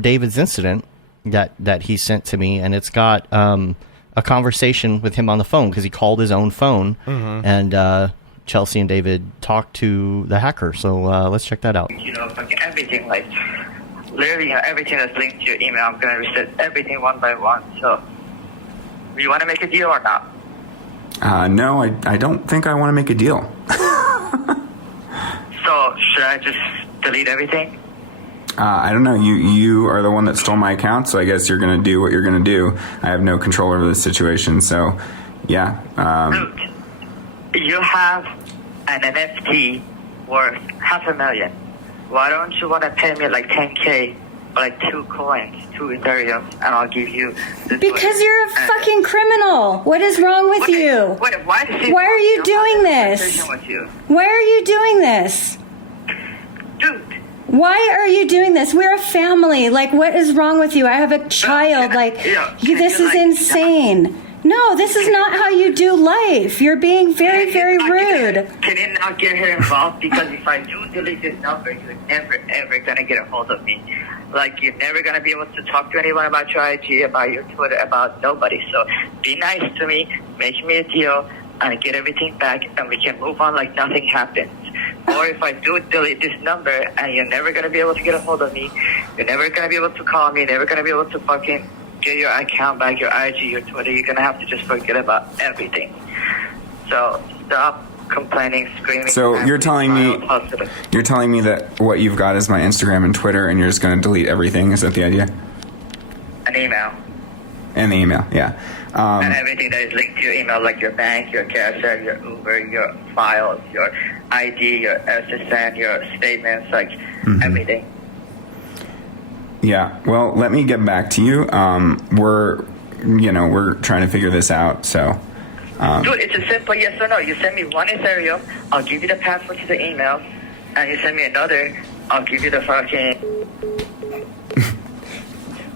David's incident that he sent to me, and it's got a conversation with him on the phone because he called his own phone, and Chelsea and David talked to the hacker. So let's check that out. Like everything, like literally everything that's linked to your email, I'm gonna reset everything one by one. So, do you want to make a deal or not? No, I don't think I want to make a deal. So, should I just delete everything? I don't know. You are the one that stole my account, so I guess you're going to do what you're going to do. I have no control over this situation, so yeah. Luke, you have an NFT worth $500,000. Why don't you want to pay me like $10K for like 2 coins, 2 Ethereum, and I'll give you this? Because you're a fucking criminal. What is wrong with you? Why are you doing this? Why are you doing this? Dude. Why are you doing this? We're a family. Like, what is wrong with you? I have a child. This is insane. No, this is not how you do life. You're being very, very rude. Can you not get her involved? Because if I do delete this number, you're never, ever going to get a hold of me. Like, you're never going to be able to talk to anyone about your IG, about your Twitter, about nobody. So be nice to me, make me a deal, and get everything back, and we can move on like nothing happened. Or if I do delete this number, and you're never going to be able to get a hold of me, you're never going to be able to call me, never going to be able to fucking get your account back, your IG, your Twitter, you're going to have to just forget about everything. So stop complaining, screaming. So you're telling me that what you've got is my Instagram and Twitter, and you're just going to delete everything? Is that the idea? An email. And the email, yeah. And everything that is linked to your email, like your bank, your cash app, your Uber, your files, your ID, your SSN, your statements, like everything. Yeah, well, let me get back to you. We're trying to figure this out, so... Dude, it's a simple yes or no. You send me 1 Ethereum, I'll give you the password to the email, and you send me another, I'll give you the fucking...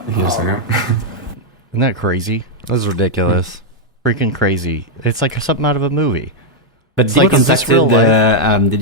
Isn't that crazy? That's ridiculous. Freaking crazy. It's like something out of a movie. But did he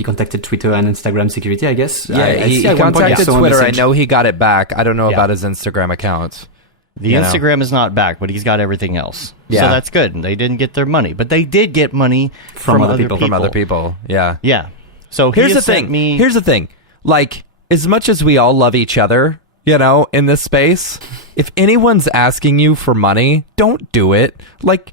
contacted Twitter and Instagram security, I guess? Yeah, he contacted Twitter. I know he got it back. I don't know about his Instagram account. The Instagram is not back, but he's got everything else. Yeah. So that's good. They didn't get their money, but they did get money from other people. From other people, yeah. Yeah. So here's the thing. Here's the thing. Like, as much as we all love each other, in this space, if anyone's asking you for money, don't do it. Like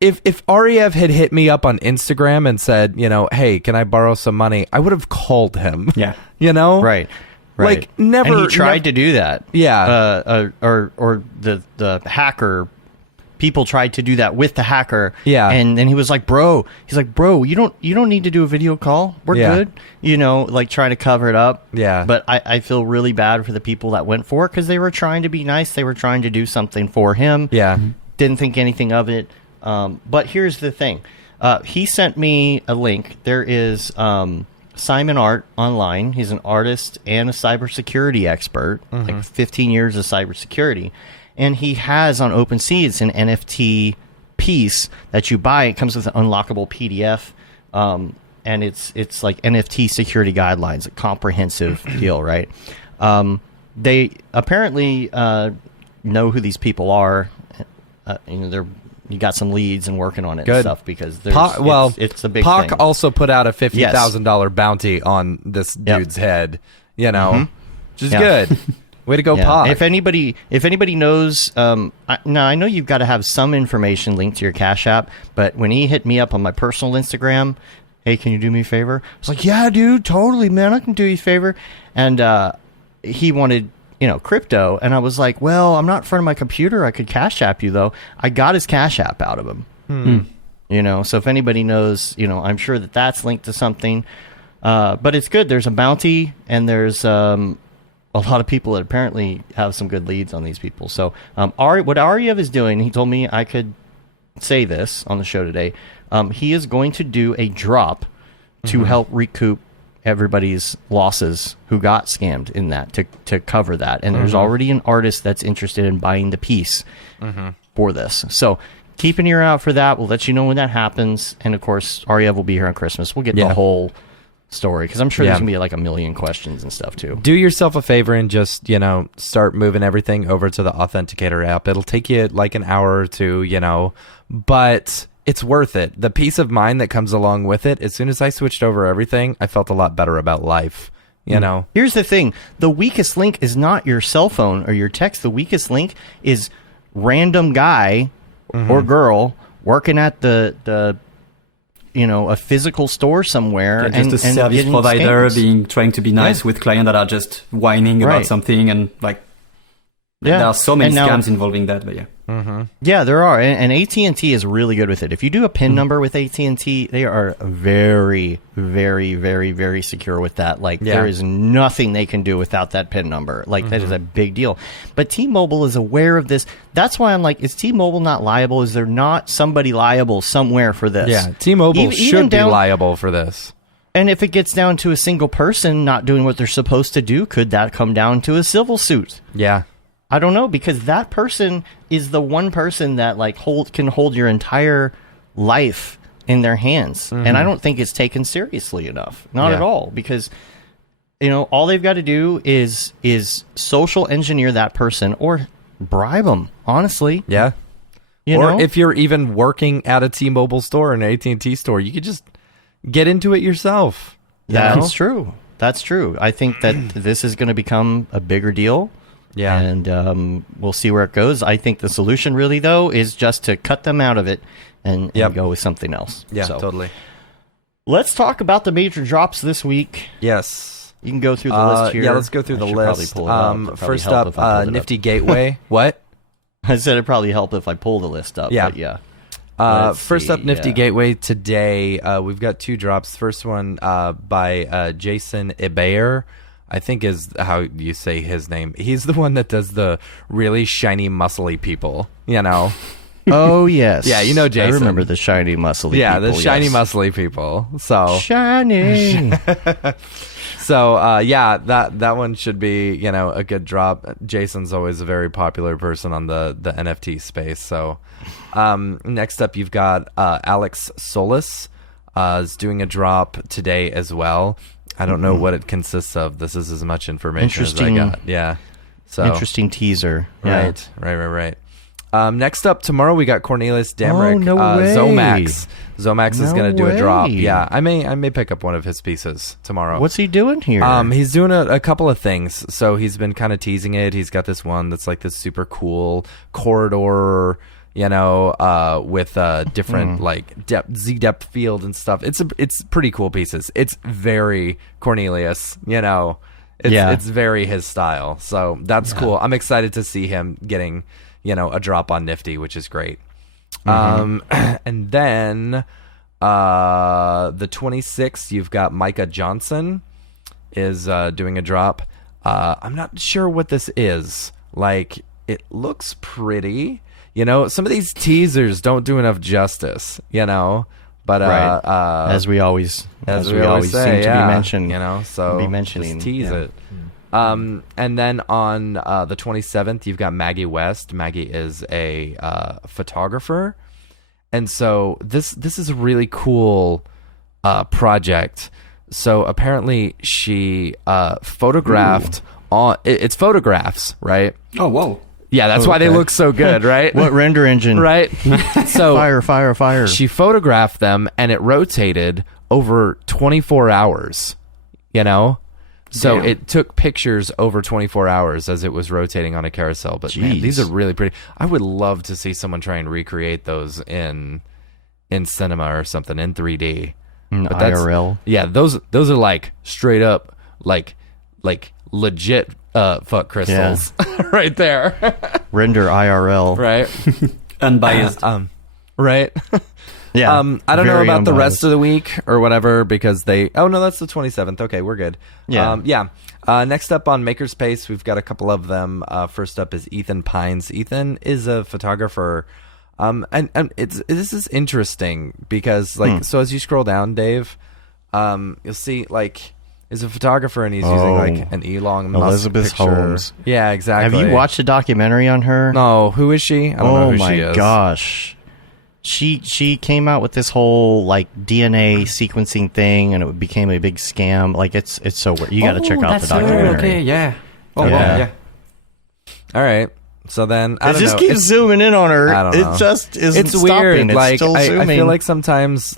if Ariev had hit me up on Instagram and said, hey, can I borrow some money? I would have called him. Yeah. Right. Like never. And he tried to do that. Yeah. Or the hacker. People tried to do that with the hacker. Yeah. And then he was like, bro, you don't need to do a video call. We're good. Trying to cover it up. Yeah. But I feel really bad for the people that went for it because they were trying to be nice. They were trying to do something for him. Yeah. Didn't think anything of it. But here's the thing. He sent me a link. There is Simon Art online. He's an artist and a cybersecurity expert, like 15 years of cybersecurity. And he has on OpenSea, it's an NFT piece that you buy. It comes with an unlockable PDF, and it's like NFT security guidelines, a comprehensive deal, right? They apparently know who these people are. You got some leads and working on it and stuff because it's a big thing. Pac also put out a $50,000 bounty on this dude's head, which is good. Way to go, Pac. If anybody knows, now I know you've got to have some information linked to your Cash App, but when he hit me up on my personal Instagram, hey, can you do me a favor? I was like, yeah, dude, totally, man, I can do you a favor. And he wanted, crypto, and I was like, well, I'm not in front of my computer. I could Cash App you, though. I got his Cash App out of him. So if anybody knows, I'm sure that's linked to something. But it's good. There's a bounty, and there's a lot of people that apparently have some good leads on these people. So what Ariev is doing, he told me I could say this on the show today. He is going to do a drop to help recoup everybody's losses who got scammed in that, to cover that. And there's already an artist that's interested in buying the piece for this. So keep an ear out for that. We'll let you know when that happens. And of course, Ariev will be here on Christmas. We'll get the whole story because I'm sure there's gonna be like a million questions and stuff too. Do yourself a favor and just start moving everything over to the Authenticator app. It'll take you like an hour or two, but it's worth it. The peace of mind that comes along with it. As soon as I switched over everything, I felt a lot better about life. Here's the thing: the weakest link is not your cell phone or your text. The weakest link is random guy or girl working at the a physical store somewhere, and just a service provider trying to be nice with clients that are just whining about something, and there are so many scams involving that. But Yeah, there are, and AT&T is really good with it. If you do a PIN number with AT&T, they are very, very, very, very secure with that. Like, there is nothing they can do without that PIN number. Like, that is a big deal. But T-Mobile is aware of this. That's why I'm like, is T-Mobile not liable? Is there not somebody liable somewhere for this? Yeah, T-Mobile should be liable for this. And if it gets down to a single person not doing what they're supposed to do, could that come down to a civil suit? Yeah. I don't know, because that person is the one person that like can hold your entire life in their hands, and I don't think it's taken seriously enough. Not at all, because all they've got to do is social engineer that person or bribe them. Honestly, yeah. If you're even working at a T-Mobile store or an AT&T store, you could just get into it yourself. That's true. That's true. I think that this is going to become a bigger deal. Yeah. And we'll see where it goes. I think the solution really, though, is just to cut them out of it and go with something else. Yeah, totally. Let's talk about the major drops this week. Yes. You can go through the list here. Yeah, let's go through the list. First up, Nifty Gateway. What? I said it'd probably help if I pull the list up. Yeah. But yeah. First up, Nifty Gateway today. We've got 2 drops. First one by Jason Ebayer, I think is how you say his name. He's the one that does the really shiny, muscly people, Oh, yes. Yeah, Jason. I remember the shiny, muscly people. Yeah, the shiny, muscly people. So shiny. So, that one should be, a good drop. Jason's always a very popular person on the NFT space. So, next up, you've got Alex Solis is doing a drop today as well. I don't know what it consists of. This is as much information as I got. Yeah. So interesting teaser. Yeah. Right. Next up tomorrow we got Cornelius Damrick. Oh, no way. Zomax. Zomax is going to do a drop. way. Yeah. I may pick up one of his pieces tomorrow. What's he doing here? He's doing a couple of things. So he's been kind of teasing it. He's got this one that's like this super cool corridor, with different like Z-depth field and stuff. It's pretty cool pieces. It's very Cornelius, It's very his style. So that's cool. I'm excited to see him getting, a drop on Nifty, which is great. And then the 26th, you've got Micah Johnson is doing a drop. I'm not sure what this is. Like, it looks pretty. Some of these teasers don't do enough justice, but as we always say, seem to be mentioning, so just tease it. And then on the 27th, you've got Maggie West. Maggie is a photographer, and so this is a really cool project. So apparently she photographed it's photographs, right? Oh, whoa. Yeah, that's why they look so good, right? What render engine? Right? So fire. She photographed them, and it rotated over 24 hours, So Damn. it took pictures over 24 hours as it was rotating on a carousel. But man, these are really pretty. I would love to see someone try and recreate those in cinema or something, in 3D. But IRL? Yeah, those are like straight up, like legit fuck crystals right there. Render IRL. Right. Unbiased. Right. Yeah. I don't know about unbiased. the rest of the week or whatever because that's the 27th. Okay, we're good. Yeah. Next up on Makerspace, we've got a couple of them. First up is Ethan Pines. Ethan is a photographer. And this is interesting because so as you scroll down, Dave, you'll see is a photographer and he's using an Elon Musk Elizabeth picture. Holmes. Yeah, exactly. Have you watched a documentary on her? No. Who is she? I don't know who she is. Oh my gosh. She came out with this whole DNA sequencing thing, and it became a big scam. Like it's so weird. You got to check out the documentary. Okay, yeah. Oh, yeah. wow, yeah. All right. So then I don't just know. keeps zooming in on her. I don't know. It just isn't It's stopping. weird. It's still I zooming. feel like sometimes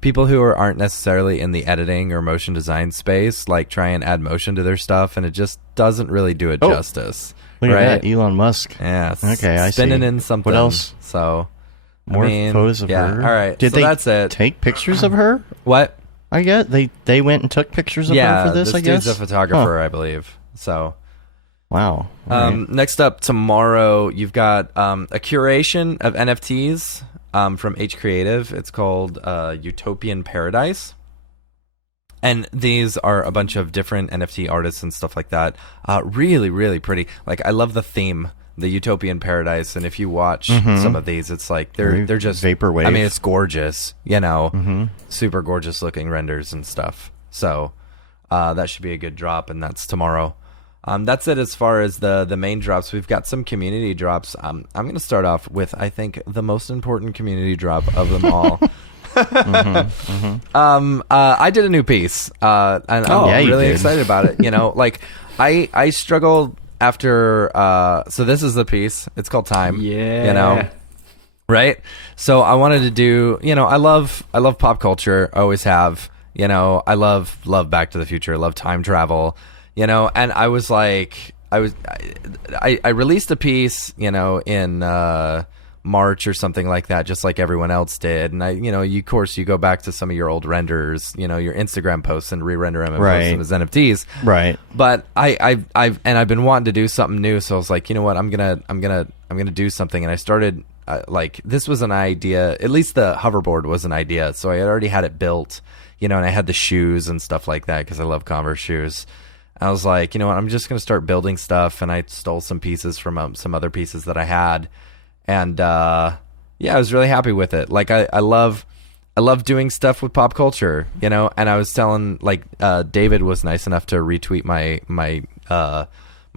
people who aren't necessarily in the editing or motion design space try and add motion to their stuff, and it just doesn't really do it justice. Look right? at that, Elon Musk. Yeah. Okay, I see. Spinning in something. What else? So more photos of her. All right. Did so they that's it. take pictures of her? What? I get they went and took pictures of her for this. I guess dude's a photographer, I believe. So Wow. Next up tomorrow, you've got a curation of NFTs from H Creative. It's called Utopian Paradise. And these are a bunch of different NFT artists and stuff like that. Really, really pretty. Like, I love the theme, the Utopian Paradise. And if you watch some of these, it's like they're just vaporwave. I mean, it's gorgeous, super gorgeous looking renders and stuff. So that should be a good drop, and that's tomorrow. That's it as far as the main drops. We've got some community drops. I'm going to start off with, I think, the most important community drop of them all. I did a new piece, and I'm really excited about it. Like I struggled after. So this is the piece. It's called Time. Yeah. Right. So I wanted to do. I love pop culture. I always have. I love Back to the Future. I love time travel. And I was like, I released a piece. In March or something like that, just like everyone else did. And of course you go back to some of your old renders, your Instagram posts, and re-render them and post them as NFTs. Right. But I've been wanting to do something new, so I was like, you know what, I'm gonna do something. And I started this was an idea. At least the hoverboard was an idea, so I had already had it built, and I had the shoes and stuff like that because I love Converse shoes. I was like, you know what, I'm just gonna start building stuff, and I stole some pieces from some other pieces that I had. And I was really happy with it. Like I love doing stuff with pop culture, And I was telling David was nice enough to retweet my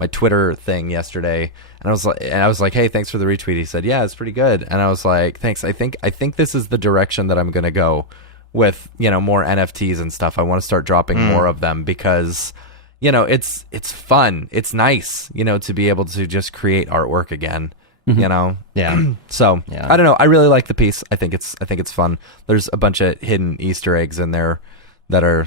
Twitter thing yesterday, and I was like, hey, thanks for the retweet. He said, yeah, it's pretty good, and I was like, thanks. I think this is the direction that I'm gonna go with, more NFTs and stuff. I want to start dropping more of them because, it's fun. It's nice, to be able to just create artwork again. Yeah. So yeah. I don't know. I really like the piece. I think it's fun. There's a bunch of hidden Easter eggs in there that are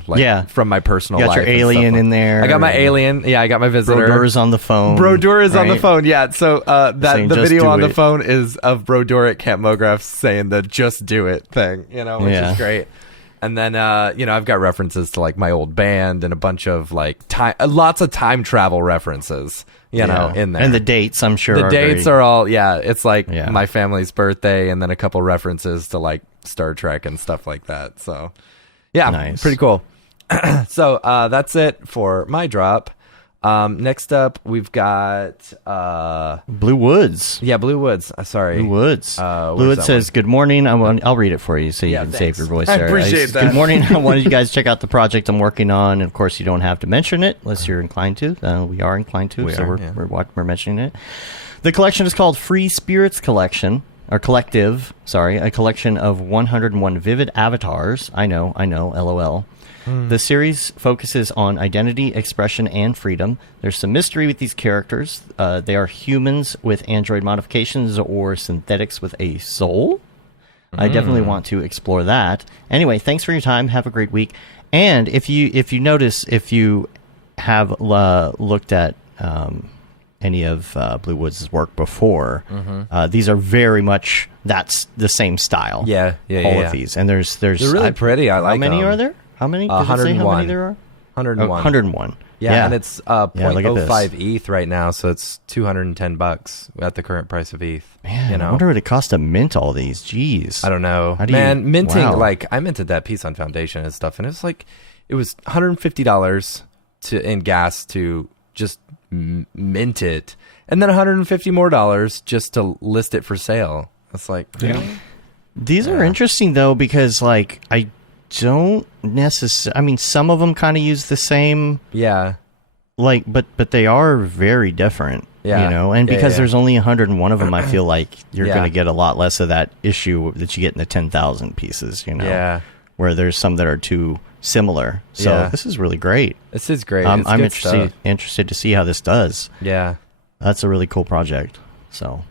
from my personal life. You got your alien in there. I got my alien. Yeah, I got my visitor. Brodeur on the phone. Brodeur is on the phone. Yeah. So the video on the phone is of Brodeur at Camp Mograph saying the "just do it" thing. Which is great. And then I've got references to my old band and a bunch of lots of time travel references. In there. And the dates, I'm sure. The dates are all, it's my family's birthday and then a couple references to Star Trek and stuff like that. So, nice. Pretty cool. So, that's it for my drop. Next up, we've got Blue Woods. Yeah, Blue Woods. Sorry. Blue Woods. Blue Woods says, good morning. I'll read it for you so you can save your voice there. I appreciate that. Good morning. I wanted you guys to check out the project I'm working on. And of course, you don't have to mention it unless you're inclined to. We are inclined to, we're mentioning it. The collection is called Free Spirits Collection. Or Collective. Sorry. A collection of 101 vivid avatars. I know. LOL. The series focuses on identity, expression, and freedom. There's some mystery with these characters. They are humans with android modifications or synthetics with a soul. I definitely want to explore that. Anyway, thanks for your time. Have a great week. And if you notice, if you have looked at any of Blue Woods' work before, these are very much that's the same style. Yeah. All of these, and there's they're really pretty. I like. How many them. Are there? How many? Does 101. it say how many there are? 101. 101. Yeah, and it's 0.05 ETH right now, so it's $210 at the current price of ETH. Man, I wonder what it costs to mint all these. Jeez, I don't know. Minting, I minted that piece on Foundation and stuff, and it was $150 in gas to just mint it, and then $150 more just to list it for sale. It's like, these are interesting though because I don't necessarily. I mean, some of them kind of use the same. Yeah. But they are very different. Yeah. And because there's only 101 of them, I feel like you're going to get a lot less of that issue that you get in the 10,000 pieces. Yeah. Where there's some that are too similar. So this is really great. This is great. I'm interested to see how this does. Yeah. That's a really cool project. So.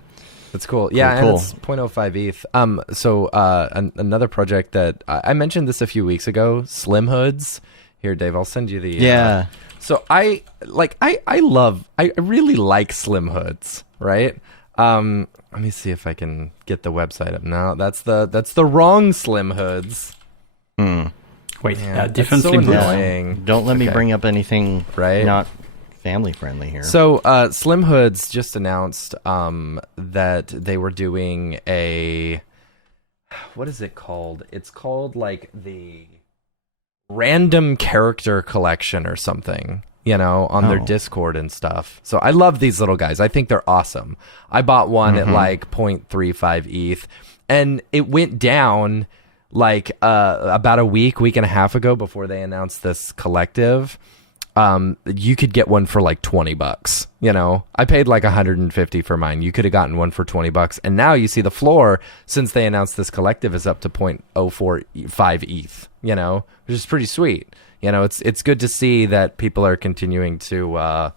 That's cool. Yeah, cool. And it's 0.05 ETH. So another project that I mentioned this a few weeks ago, Slim Hoods. Here, Dave, I'll send you the. Yeah. So I really like Slim Hoods, right? Let me see if I can get the website up now. That's the wrong Slim Hoods. Wait, different Slim Hoods. Don't let me bring up anything not family friendly here. So Slim Hoods just announced that they were doing a, what is it called? It's called like the Random Character Collection or something, on their Discord and stuff. So I love these little guys. I think they're awesome. I bought one at like 0.35 ETH, and it went down like about a week and a half ago before they announced this collective. You could get one for like $20. I paid like $150 for mine. You could have gotten one for $20, and now you see the floor since they announced this collective is up to 0.045 ETH. Which is pretty sweet. It's good to see that people are continuing to have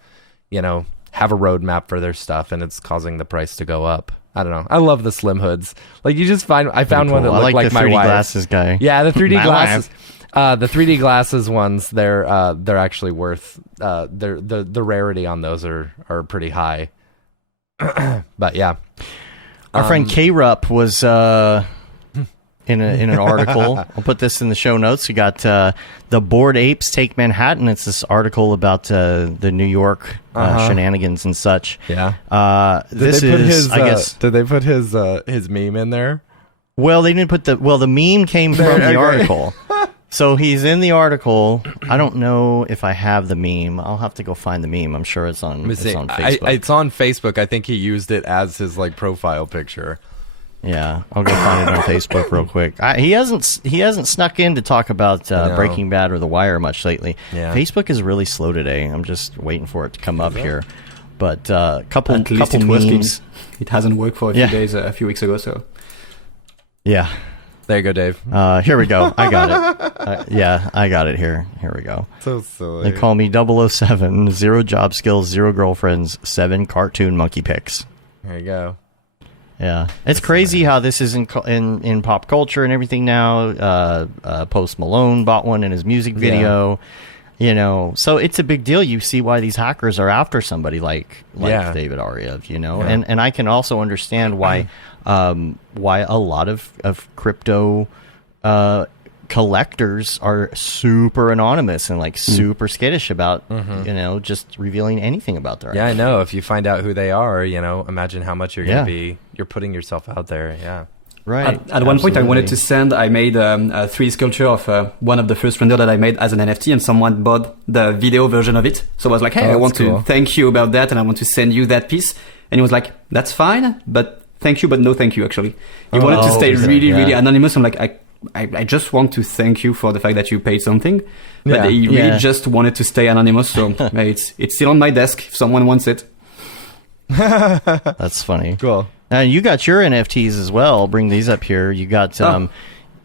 a roadmap for their stuff, and it's causing the price to go up. I don't know. I love the Slim Hoods. Like I found one that looked like my 3D wife. glasses guy. Yeah, the 3D glasses. The 3D glasses ones, they're actually worth the rarity on those are pretty high. But yeah, our friend K-Rup was in an article. I'll put this in the show notes. We got the Bored Apes Take Manhattan. It's this article about the New York shenanigans and such. Yeah. This is, I guess. Did they put his meme in there? Well, they didn't put the meme came from the article. So he's in the article. I don't know if I have the meme. I'll have to go find the meme. I'm sure it's on Facebook. It's on Facebook. I think he used it as his like profile picture. Yeah, I'll go find it on Facebook real quick. He hasn't snuck in to talk about Breaking Bad or The Wire much lately. Yeah. Facebook is really slow today. I'm just waiting for it to come up here. But couple it memes. It hasn't worked for a few days, a few weeks ago. So yeah. There you go, Dave. Here we go. I got it. I got it here. Here we go. So silly. They call me 007, 0 job skills, 0 girlfriends, 7 cartoon monkey pics. There you go. Yeah. It's crazy how this is in pop culture and everything now. Post Malone bought one in his music video. Yeah. So it's a big deal. You see why these hackers are after somebody like David Ariev, Yeah. And I can also understand why a lot of crypto collectors are super anonymous and like super skittish about just revealing anything about their I know. If you find out who they are, imagine how much you're putting yourself out there. Yeah. Right. At one point, I wanted to I made a 3D sculpture of one of the first render that I made as an NFT, and someone bought the video version of it. So I was like, hey, I want to thank you about that, and I want to send you that piece. And he was like, that's fine, but thank you, but no thank you, actually. He wanted to stay really anonymous. I'm like, I just want to thank you for the fact that you paid something. But he really just wanted to stay anonymous. So it's still on my desk if someone wants it. That's funny. Cool. And you got your NFTs as well. I'll bring these up here. You got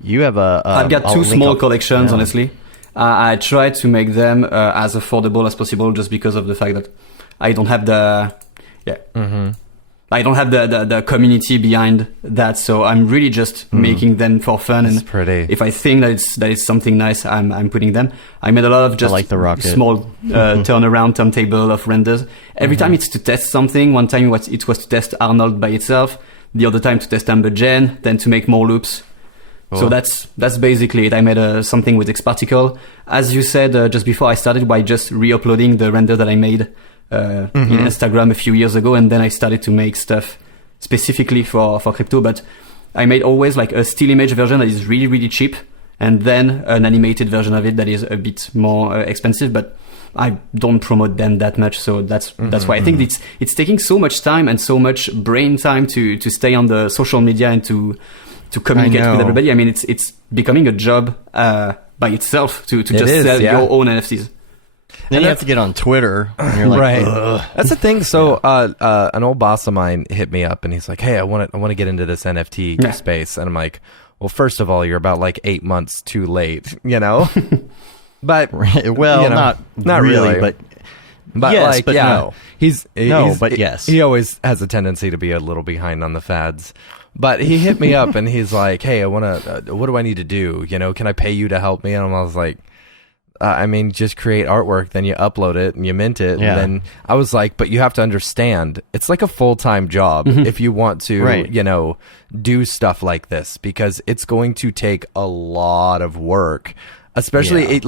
you have I've got 2 small collections, honestly. I try to make them as affordable as possible, just because of the fact that I don't have the I don't have the community behind that, so I'm really just making them for fun. That's and pretty. If I think that it's something nice, I'm putting them. I made a lot of just like the rocket. Small turnaround turntable of renders. Every time it's to test something. One time it was to test Arnold by itself. The other time to test Amber Jen, then to make more loops. Cool. So that's basically it. I made something with X-Particle. As you said just before I started, by just re-uploading the render that I made in Instagram a few years ago, and then I started to make stuff specifically for crypto. But I made always like a still image version that is really cheap, and then an animated version of it that is a bit more expensive. But I don't promote them that much, so that's why I think it's taking so much time and so much brain time to stay on the social media and to communicate with everybody. I mean, it's becoming a job by itself to just sell your own NFTs. Then you have to get on Twitter, and you're like, right. ugh. That's the thing. So, an old boss of mine hit me up, and he's like, "Hey, I want to get into this NFT space." And I'm like, "Well, first of all, you're about like 8 months too late, But well, not really, but yes, like, but no. He's but yes. He always has a tendency to be a little behind on the fads. But he hit me up, and he's like, "Hey, I want to. What do I need to do? Can I pay you to help me?" And I was like, I mean, just create artwork, then you upload it and you mint it. Yeah. And then I was like, but you have to understand, it's like a full-time job if you want to, do stuff like this, because it's going to take a lot of work, especially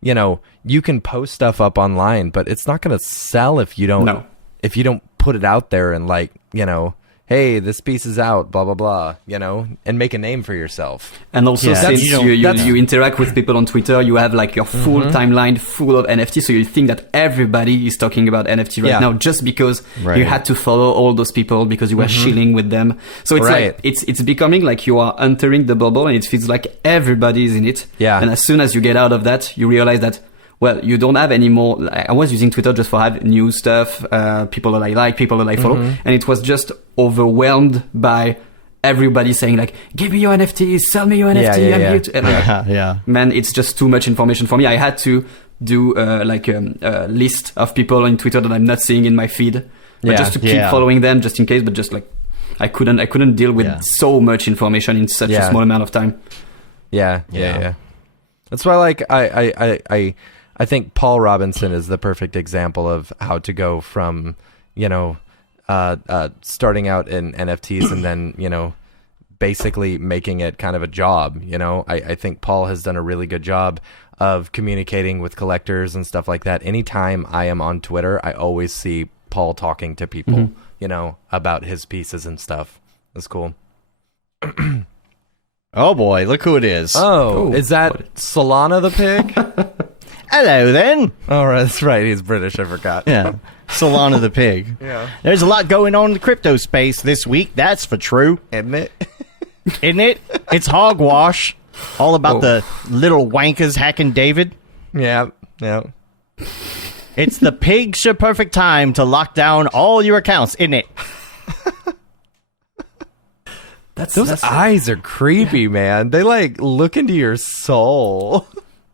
you know, you can post stuff up online, but it's not going to sell if you don't put it out there and like, you know, hey, this piece is out, blah, blah, blah, you know, and make a name for yourself. And also, since you interact with people on Twitter, you have like your full timeline full of NFT. So you think that everybody is talking about NFT right now just because you had to follow all those people because you were shilling with them. So it's like, it's becoming like you are entering the bubble and it feels like everybody is in it. Yeah. And as soon as you get out of that, you realize that, well, you don't have any more. I was using Twitter just for have new stuff, people that I like, people that I follow, and it was just overwhelmed by everybody saying like, "Give me your NFTs, sell me your NFT." Man, it's just too much information for me. I had to do like a list of people on Twitter that I'm not seeing in my feed, but just to keep following them, just in case. But just like, I couldn't deal with so much information in such a small amount of time. Yeah. That's why, like, I think Paul Robinson is the perfect example of how to go from, you know, starting out in NFTs and then, you know, basically making it kind of a job. You know, I think Paul has done a really good job of communicating with collectors and stuff like that. Anytime I am on Twitter, I always see Paul talking to people, you know, about his pieces and stuff. That's cool. Oh boy, look who it is. Oh, is that Solana the pig? Hello, then. Oh, that's right. He's British. I forgot. Yeah. Solana the pig. Yeah. There's a lot going on in the crypto space this week. That's for true. Isn't it? Isn't it? It's hogwash. All about the little wankers hacking David. Yeah. It's the picture perfect time to lock down all your accounts, isn't it? Those eyes are creepy, man. They like look into your soul.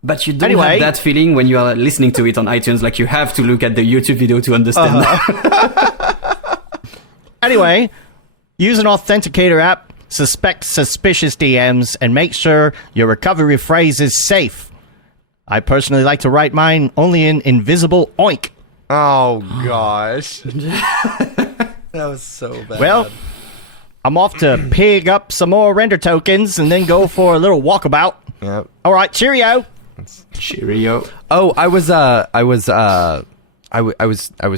But you don't have that feeling when you are listening to it on iTunes. Like you have to look at the YouTube video to understand that. Anyway, use an authenticator app, suspect suspicious DMs, and make sure your recovery phrase is safe. I personally like to write mine only in invisible oink. Oh, gosh. That was so bad. Well, I'm off to pig up some more render tokens and then go for a little walkabout. Yep. All right, cheerio. Cheerio. Oh, I was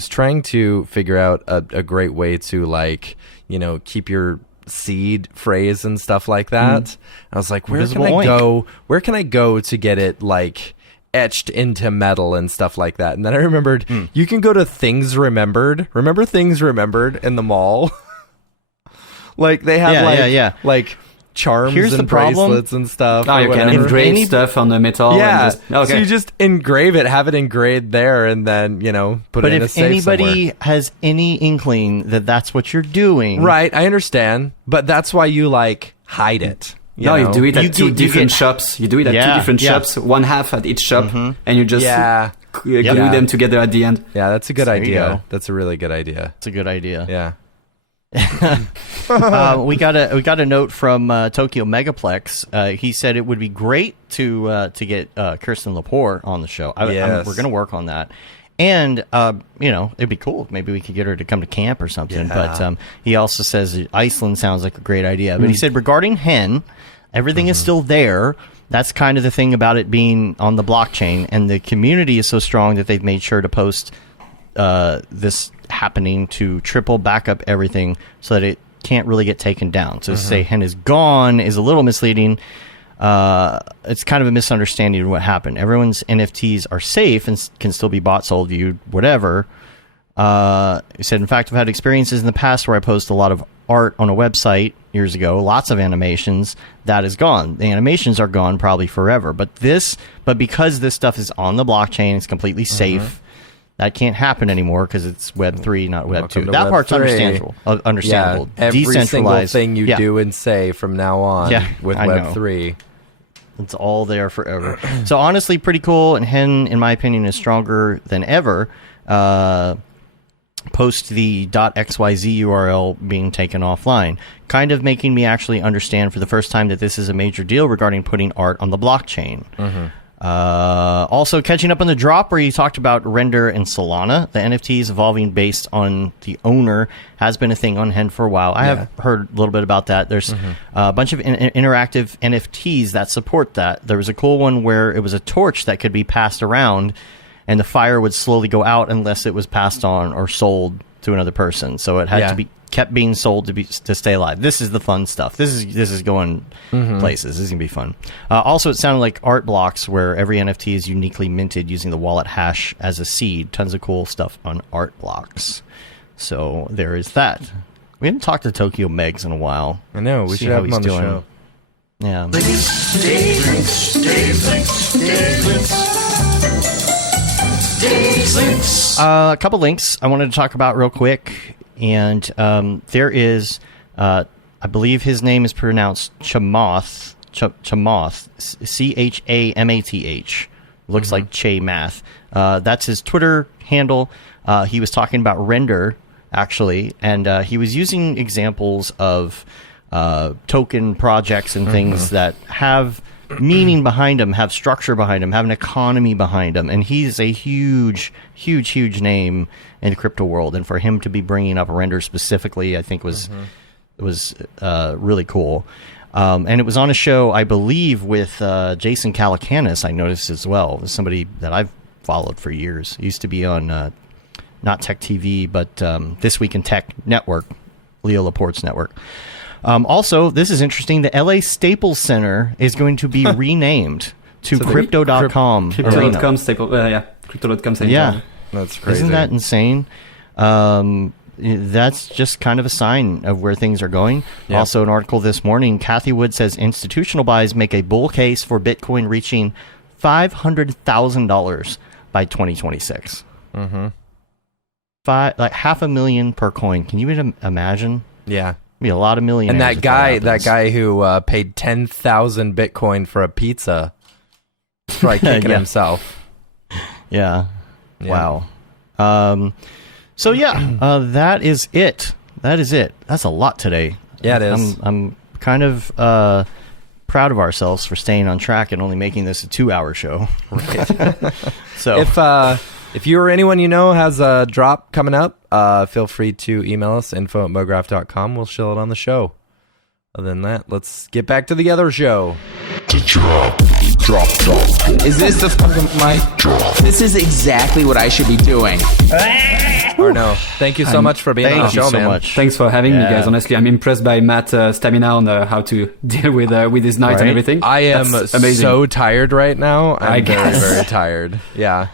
trying to figure out a great way to, like, you know, keep your seed phrase and stuff like that. I was like, where can I go to get it like etched into metal and stuff like that? And then I remembered you can go to Things Remembered. Remember Things Remembered in the mall? Like they have like charms and bracelets and stuff. Oh, you can engrave stuff on the metal. Yeah, so you just engrave it, have it engraved there, and then, you know, put it in a safe somewhere. But if anybody has any inkling that that's what you're doing, right? I understand, but that's why you like hide it. You do it at two different shops. You do it at two different shops, one half at each shop, and you just glue them together at the end. Yeah, that's a good idea. That's a really good idea. It's a good idea. Yeah. We got a note from Tokyo Megaplex. He said it would be great to get Kirsten Lepore on the show. We're going to work on that, and you know, it'd be cool if maybe we could get her to come to camp or something. But he also says Iceland sounds like a great idea. But he said regarding Hen, everything is still there. That's kind of the thing about it being on the blockchain, and the community is so strong that they've made sure to post this happening to triple back up everything so that it can't really get taken down. So to say Hen is gone is a little misleading. It's kind of a misunderstanding of what happened. Everyone's NFTs are safe and can still be bought, sold, viewed, whatever. He said, in fact, I've had experiences in the past where I post a lot of art on a website years ago, lots of animations, that is gone. The animations are gone probably forever. But because this stuff is on the blockchain, it's completely safe. That can't happen anymore because it's Web 3, not Web 2. That part's understandable. Yeah, every single thing you do and say from now on with Web 3. It's all there forever. So honestly, pretty cool. And Hen, in my opinion, is stronger than ever. Post the .xyz URL being taken offline. Kind of making me actually understand for the first time that this is a major deal regarding putting art on the blockchain. Also, catching up on the drop where you talked about Render and Solana. The NFTs evolving based on the owner has been a thing on Hen for a while. I have heard a little bit about that. There's a bunch of interactive NFTs that support that. There was a cool one where it was a torch that could be passed around, and the fire would slowly go out unless it was passed on or sold to another person. So it had to be kept being sold to stay alive. This is the fun stuff. This is going places. This is gonna be fun. Also, it sounded like art blocks where every NFT is uniquely minted using the wallet hash as a seed. Tons of cool stuff on art blocks. So there is that. We haven't talked to Tokyo Megs in a while. I know. We should have him on the show. Yeah. A couple links I wanted to talk about real quick. And there is, I believe his name is pronounced Chamath, Chamath. Looks like Che Math. That's his Twitter handle. He was talking about Render, actually, and he was using examples of token projects and things that have meaning behind them, have structure behind them, have an economy behind them. And he's a huge name in the crypto world. And for him to be bringing up Render specifically, I think was really cool. And it was on a show, I believe, with Jason Calacanis, I noticed as well. Somebody that I've followed for years. He used to be on not Tech TV, but This Week in Tech Network, Leo Laporte's network. Also, this is interesting. The LA Staples Center is going to be renamed to Crypto.com. Crypto.com Staples. Crypto.com Center. Yeah. That's crazy. Isn't that insane? That's just kind of a sign of where things are going. Yeah. Also, an article this morning, Kathy Wood says institutional buys make a bull case for Bitcoin reaching $500,000 by 2026. Mm-hmm. Like $500,000 per coin. Can you even imagine? Yeah. Be a lot of millionaires. And that guy who paid 10,000 Bitcoin for a pizza, probably kicking himself. Yeah. Wow. So that is it. That's a lot today. Yeah, it is. I'm kind of proud of ourselves for staying on track and only making this a 2-hour show. Right. So if you or anyone you know has a drop coming up, feel free to email us, info@mograph.com. We'll show it on the show. Other than that, let's get back to the other show. Drop. Is this the fucking mic? Drop. This is exactly what I should be doing. Arno, thank you so much for being on the show, man. Thanks for having me, guys. Honestly, I'm impressed by Matt's stamina on how to deal with his night and everything. I am so tired right now. I'm very tired. Yeah.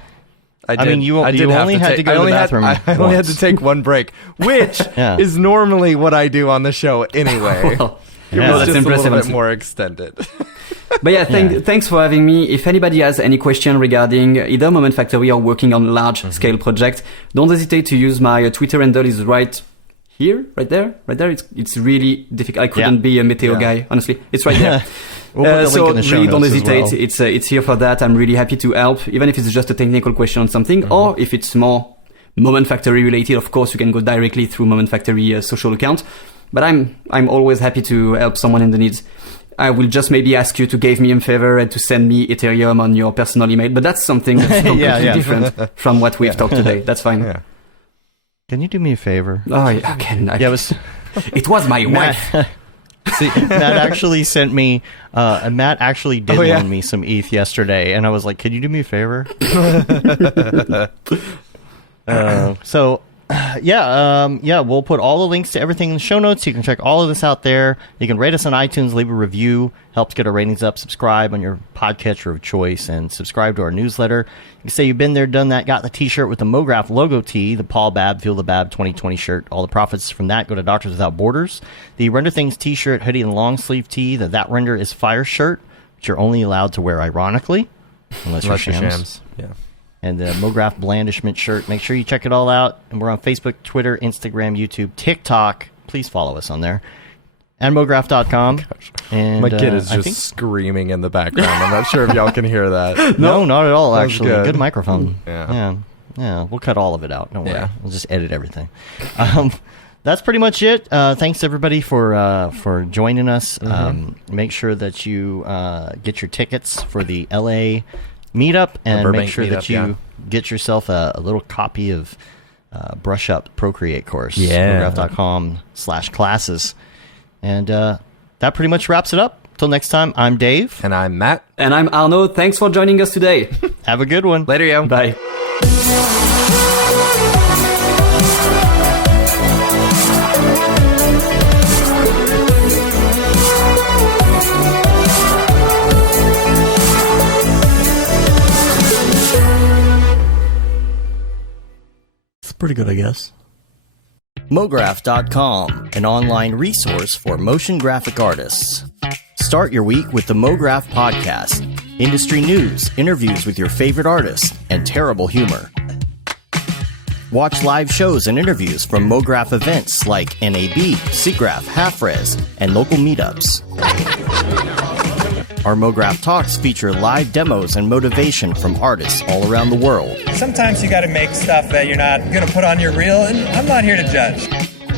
I mean, you only had to go to the bathroom. I only had to take one break, which is normally what I do on the show anyway. It was just impressive. A little bit more extended. But thanks for having me. If anybody has any question regarding either Moment Factory or working on large-scale projects, don't hesitate to use my Twitter handle is right there. It's really difficult. I couldn't be a Meteo guy, honestly. It's right there. We'll so really don't hesitate. Well. It's here for that. I'm really happy to help, even if it's just a technical question on something, or if it's more Moment Factory related. Of course, you can go directly through Moment Factory social account. But I'm always happy to help someone in the needs. I will just maybe ask you to give me a favor and to send me Ethereum on your personal email. But that's something that's completely different from what we've talked today. That's fine. Yeah. Can you do me a favor? Oh, I can. It was my wife. See, Matt actually sent me. Matt actually did loan me some ETH yesterday, and I was like, "Can you do me a favor?" We'll put all the links to everything in the show notes. You can check all of this out there. You can rate us on iTunes, leave a review, helps get our ratings up. Subscribe on your podcatcher of choice, and subscribe to our newsletter. You can say you've been there, done that, got the T-shirt with the MoGraph logo tee, the Paul Babb Feel the Bab 2020 shirt. All the profits from that go to Doctors Without Borders. The Render Things T-shirt, hoodie, and long sleeve tee, the That Render is Fire shirt, which you're only allowed to wear ironically, unless you're shams. Yeah. And the MoGraph Blandishment shirt. Make sure you check it all out. And we're on Facebook, Twitter, Instagram, YouTube, TikTok. Please follow us on there. And MoGraph.com. And my kid is just screaming in the background. I'm not sure if y'all can hear that. No, not at all, actually. Good microphone. Yeah. We'll cut all of it out. Don't worry. Yeah. We'll just edit everything. That's pretty much it. Thanks, everybody, for joining us. Make sure that you get your tickets for the LA meetup, and Burbank make sure that meetup, you get yourself a little copy of Brush Up Procreate course. Yeah. MoGraph.com/classes. And that pretty much wraps it up. Till next time, I'm Dave. And I'm Matt. And I'm Arno. Thanks for joining us today. Have a good one. Later, yo. Bye. It's pretty good, I guess. MoGraph.com, an online resource for motion graphic artists. Start your week with the MoGraph podcast. Industry news, interviews with your favorite artists, and terrible humor. Watch live shows and interviews from MoGraph events like NAB, SIGGRAPH, Half-Res, and local meetups. Our MoGraph Talks feature live demos and motivation from artists all around the world. Sometimes you gotta make stuff that you're not gonna put on your reel, and I'm not here to judge.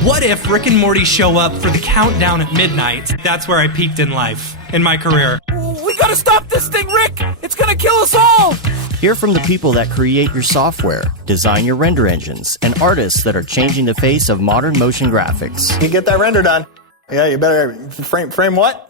What if Rick and Morty show up for the countdown at midnight? That's where I peaked in life, in my career. We gotta stop this thing, Rick! It's gonna kill us all! Hear from the people that create your software, design your render engines, and artists that are changing the face of modern motion graphics. You get that render done. Yeah, you better frame what?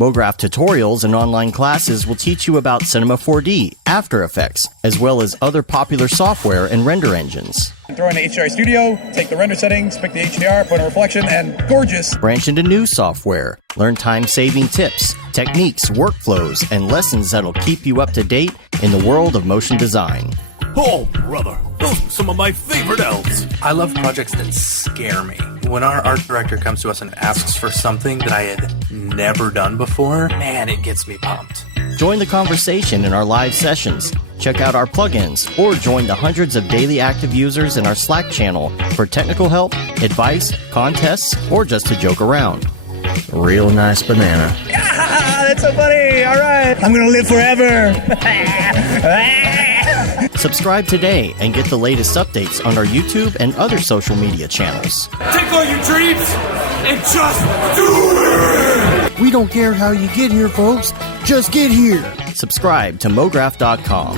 MoGraph tutorials and online classes will teach you about Cinema 4D, After Effects, as well as other popular software and render engines. Throw in the HDR Studio, take the render settings, pick the HDR, put a reflection, and gorgeous. Branch into new software. Learn time-saving tips, techniques, workflows, and lessons that'll keep you up to date in the world of motion design. Oh, brother, those are some of my favorite elves. I love projects that scare me. When our art director comes to us and asks for something that I had never done before, man, it gets me pumped. Join the conversation in our live sessions. Check out our plugins, or join the hundreds of daily active users in our Slack channel for technical help, advice, contests, or just to joke around. Real nice banana. Ah, that's so funny. All right. I'm going to live forever. Subscribe today and get the latest updates on our YouTube and other social media channels. Take all your dreams and just do it! We don't care how you get here, folks. Just get here. Subscribe to MoGraph.com.